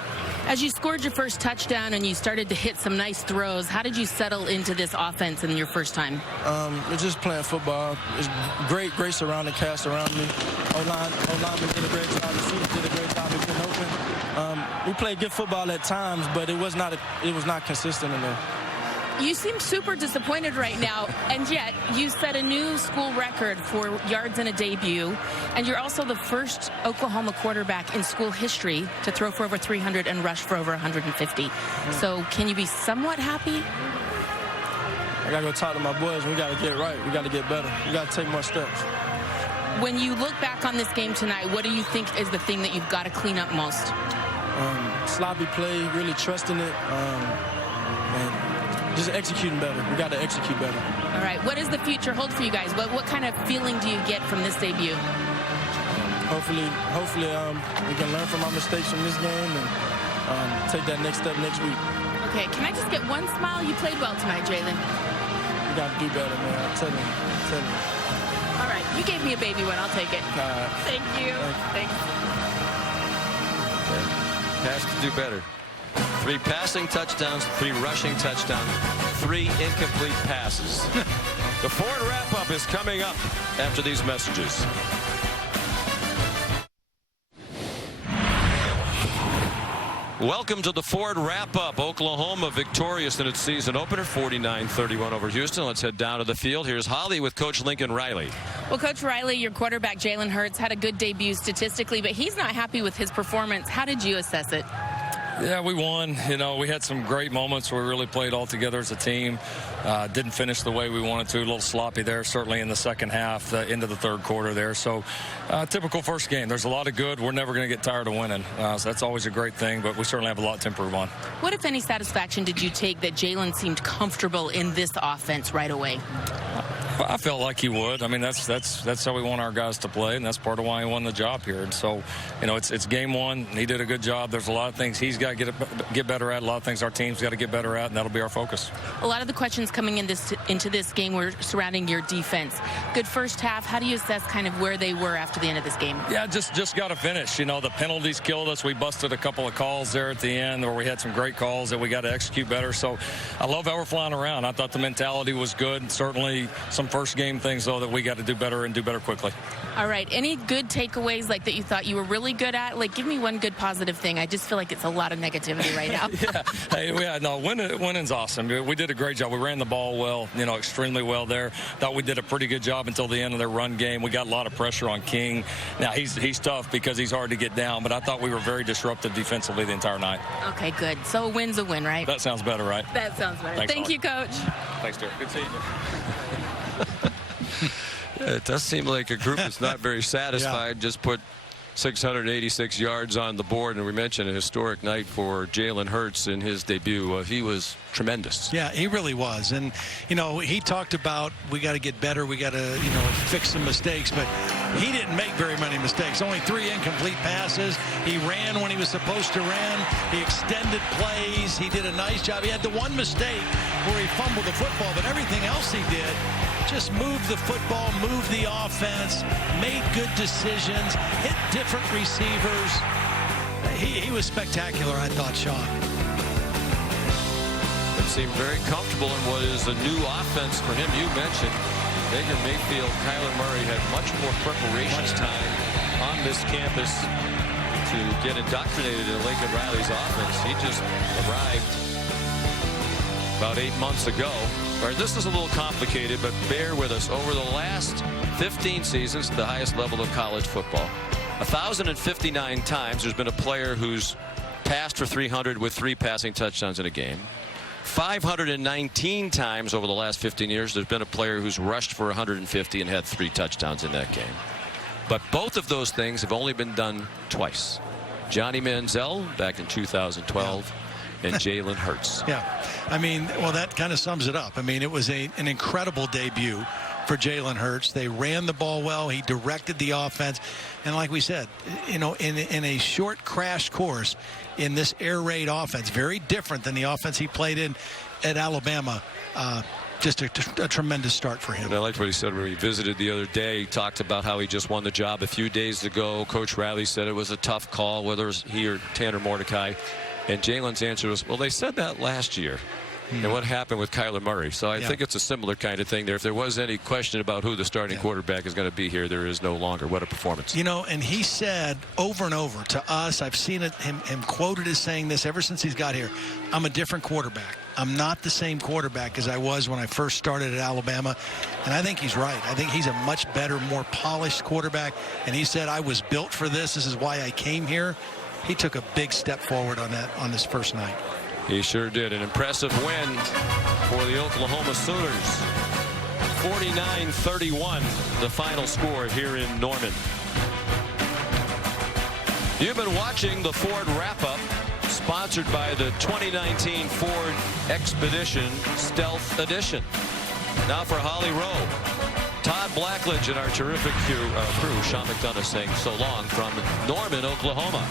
As you scored your first touchdown and you started to hit some nice throws, how did you settle into this offense in your first time? It's just playing football. It's great surrounding cast around me. O-lineman did a great job. The receivers did a great job of getting open. We played good football at times, but it was not consistent enough. You seem super disappointed right now, and yet you set a new school record for yards in a debut, and you're also the first Oklahoma quarterback in school history to throw for over 300 and rush for over 150. So can you be somewhat happy? I got to go talk to my boys. We got to get it right. We got to get better. We got to take more steps. When you look back on this game tonight, what do you think is the thing that you've got to clean up most? Sloppy play, really trusting it, and just executing better. We got to execute better. All right. What does the future hold for you guys? What kind of feeling do you get from this debut? Hopefully, we can learn from our mistakes from this game and take that next step next week. Okay. Can I just get one smile? You played well tonight, Jalen. We got to do better, man. I'm telling you. All right. You gave me a baby one. I'll take it. Thank you. Thanks. Has to do better. 3 passing touchdowns, 3 rushing touchdowns, 3 incomplete passes. The Ford wrap-up is coming up after these messages. Welcome to the Ford wrap-up. Oklahoma victorious in its season opener, 49-31 over Houston. Let's head down to the field. Here's Holly with Coach Lincoln Riley. Well, Coach Riley, your quarterback Jalen Hurts had a good debut statistically, but he's not happy with his performance. How did you assess it? Yeah, we won. You know, we had some great moments where we really played all together as a team. Didn't finish the way we wanted to. A little sloppy there, certainly in the second half, into the third quarter there. So, typical first game. There's a lot of good. We're never going to get tired of winning. So that's always a great thing, but we certainly have a lot to improve on. What, if any, satisfaction did you take that Jalen seemed comfortable in this offense right away? I felt like he would. I mean, that's how we want our guys to play, and that's part of why he won the job here. And so, you know, it's game one. He did a good job. There's a lot of things he's got to get better at. A lot of things our team's got to get better at, and that'll be our focus. A lot of the questions coming into this game were surrounding your defense. Good first half. How do you assess kind of where they were after the end of this game? Yeah, just got to finish. You know, the penalties killed us. We busted a couple of calls there at the end where we had some great calls that we got to execute better. So I love how we're flying around. I thought the mentality was good. Certainly some first game things, though, that we got to do better and do better quickly. All right. Any good takeaways like that you thought you were really good at? Like, give me one good positive thing. I just feel like it's a lot of negativity right now. Winning's awesome. We did a great job. We ran the ball well, you know, extremely well there. Thought we did a pretty good job until the end of their run game. We got a lot of pressure on King. Now, he's tough because he's hard to get down, but I thought we were very disruptive defensively the entire night. Okay, good. So a win's a win, right? That sounds better, right? That sounds better. Thank you, Coach. Thanks, Derek. Good seeing you. It does seem like a group that's not very satisfied. Just put 686 yards on the board, and we mentioned a historic night for Jalen Hurts in his debut. He was tremendous. Yeah, he really was. And, you know, he talked about we got to get better, we got to, you know, fix some mistakes, but he didn't make very many mistakes. Only 3 incomplete passes. He ran when he was supposed to run. He extended plays. He did a nice job. He had the one mistake where he fumbled the football, but everything else he did, just moved the football, moved the offense, made good decisions, hit different receivers. He was spectacular, I thought, Sean. It seemed very comfortable in what is a new offense for him. You mentioned Baker Mayfield, Kyler Murray had much more preparation time on this campus to get indoctrinated in Lincoln Riley's offense. He just arrived about 8 months ago. All right, this is a little complicated, but bear with us. Over the last 15 seasons, the highest level of college football, 1,059 times there's been a player who's passed for 300 with 3 passing touchdowns in a game. 519 times over the last 15 years there's been a player who's rushed for 150 and had 3 touchdowns in that game. But both of those things have only been done twice. Johnny Manziel back in 2012 and Jalen Hurts. Yeah, I mean, well, that kind of sums it up. I mean, it was an incredible debut for Jalen Hurts. They ran the ball well. He directed the offense. And like we said, you know, in a short crash course in this air raid offense, very different than the offense he played in at Alabama. Just a tremendous start for him. And I liked what he said when he visited the other day. He talked about how he just won the job a few days ago. Coach Riley said it was a tough call, whether it was he or Tanner Mordecai. And Jalen's answer was, well, they said that last year. And what happened with Kyler Murray. So I think it's a similar kind of thing there. If there was any question about who the starting quarterback is going to be here, there is no longer. What a performance. You know, and he said over and over to us, I've seen it, him quoted as saying this ever since he's got here, I'm a different quarterback. I'm not the same quarterback as I was when I first started at Alabama. And I think he's right. I think he's a much better, more polished quarterback. And he said, I was built for this. This is why I came here. He took a big step forward on that on this first night. He sure did. An impressive win for the Oklahoma Sooners. 49-31, the final score here in Norman. You've been watching the Ford Wrap-Up, sponsored by the 2019 Ford Expedition Stealth Edition. Now for Holly Rowe. Todd Blackledge and our terrific crew, Sean McDonough saying so long from Norman, Oklahoma.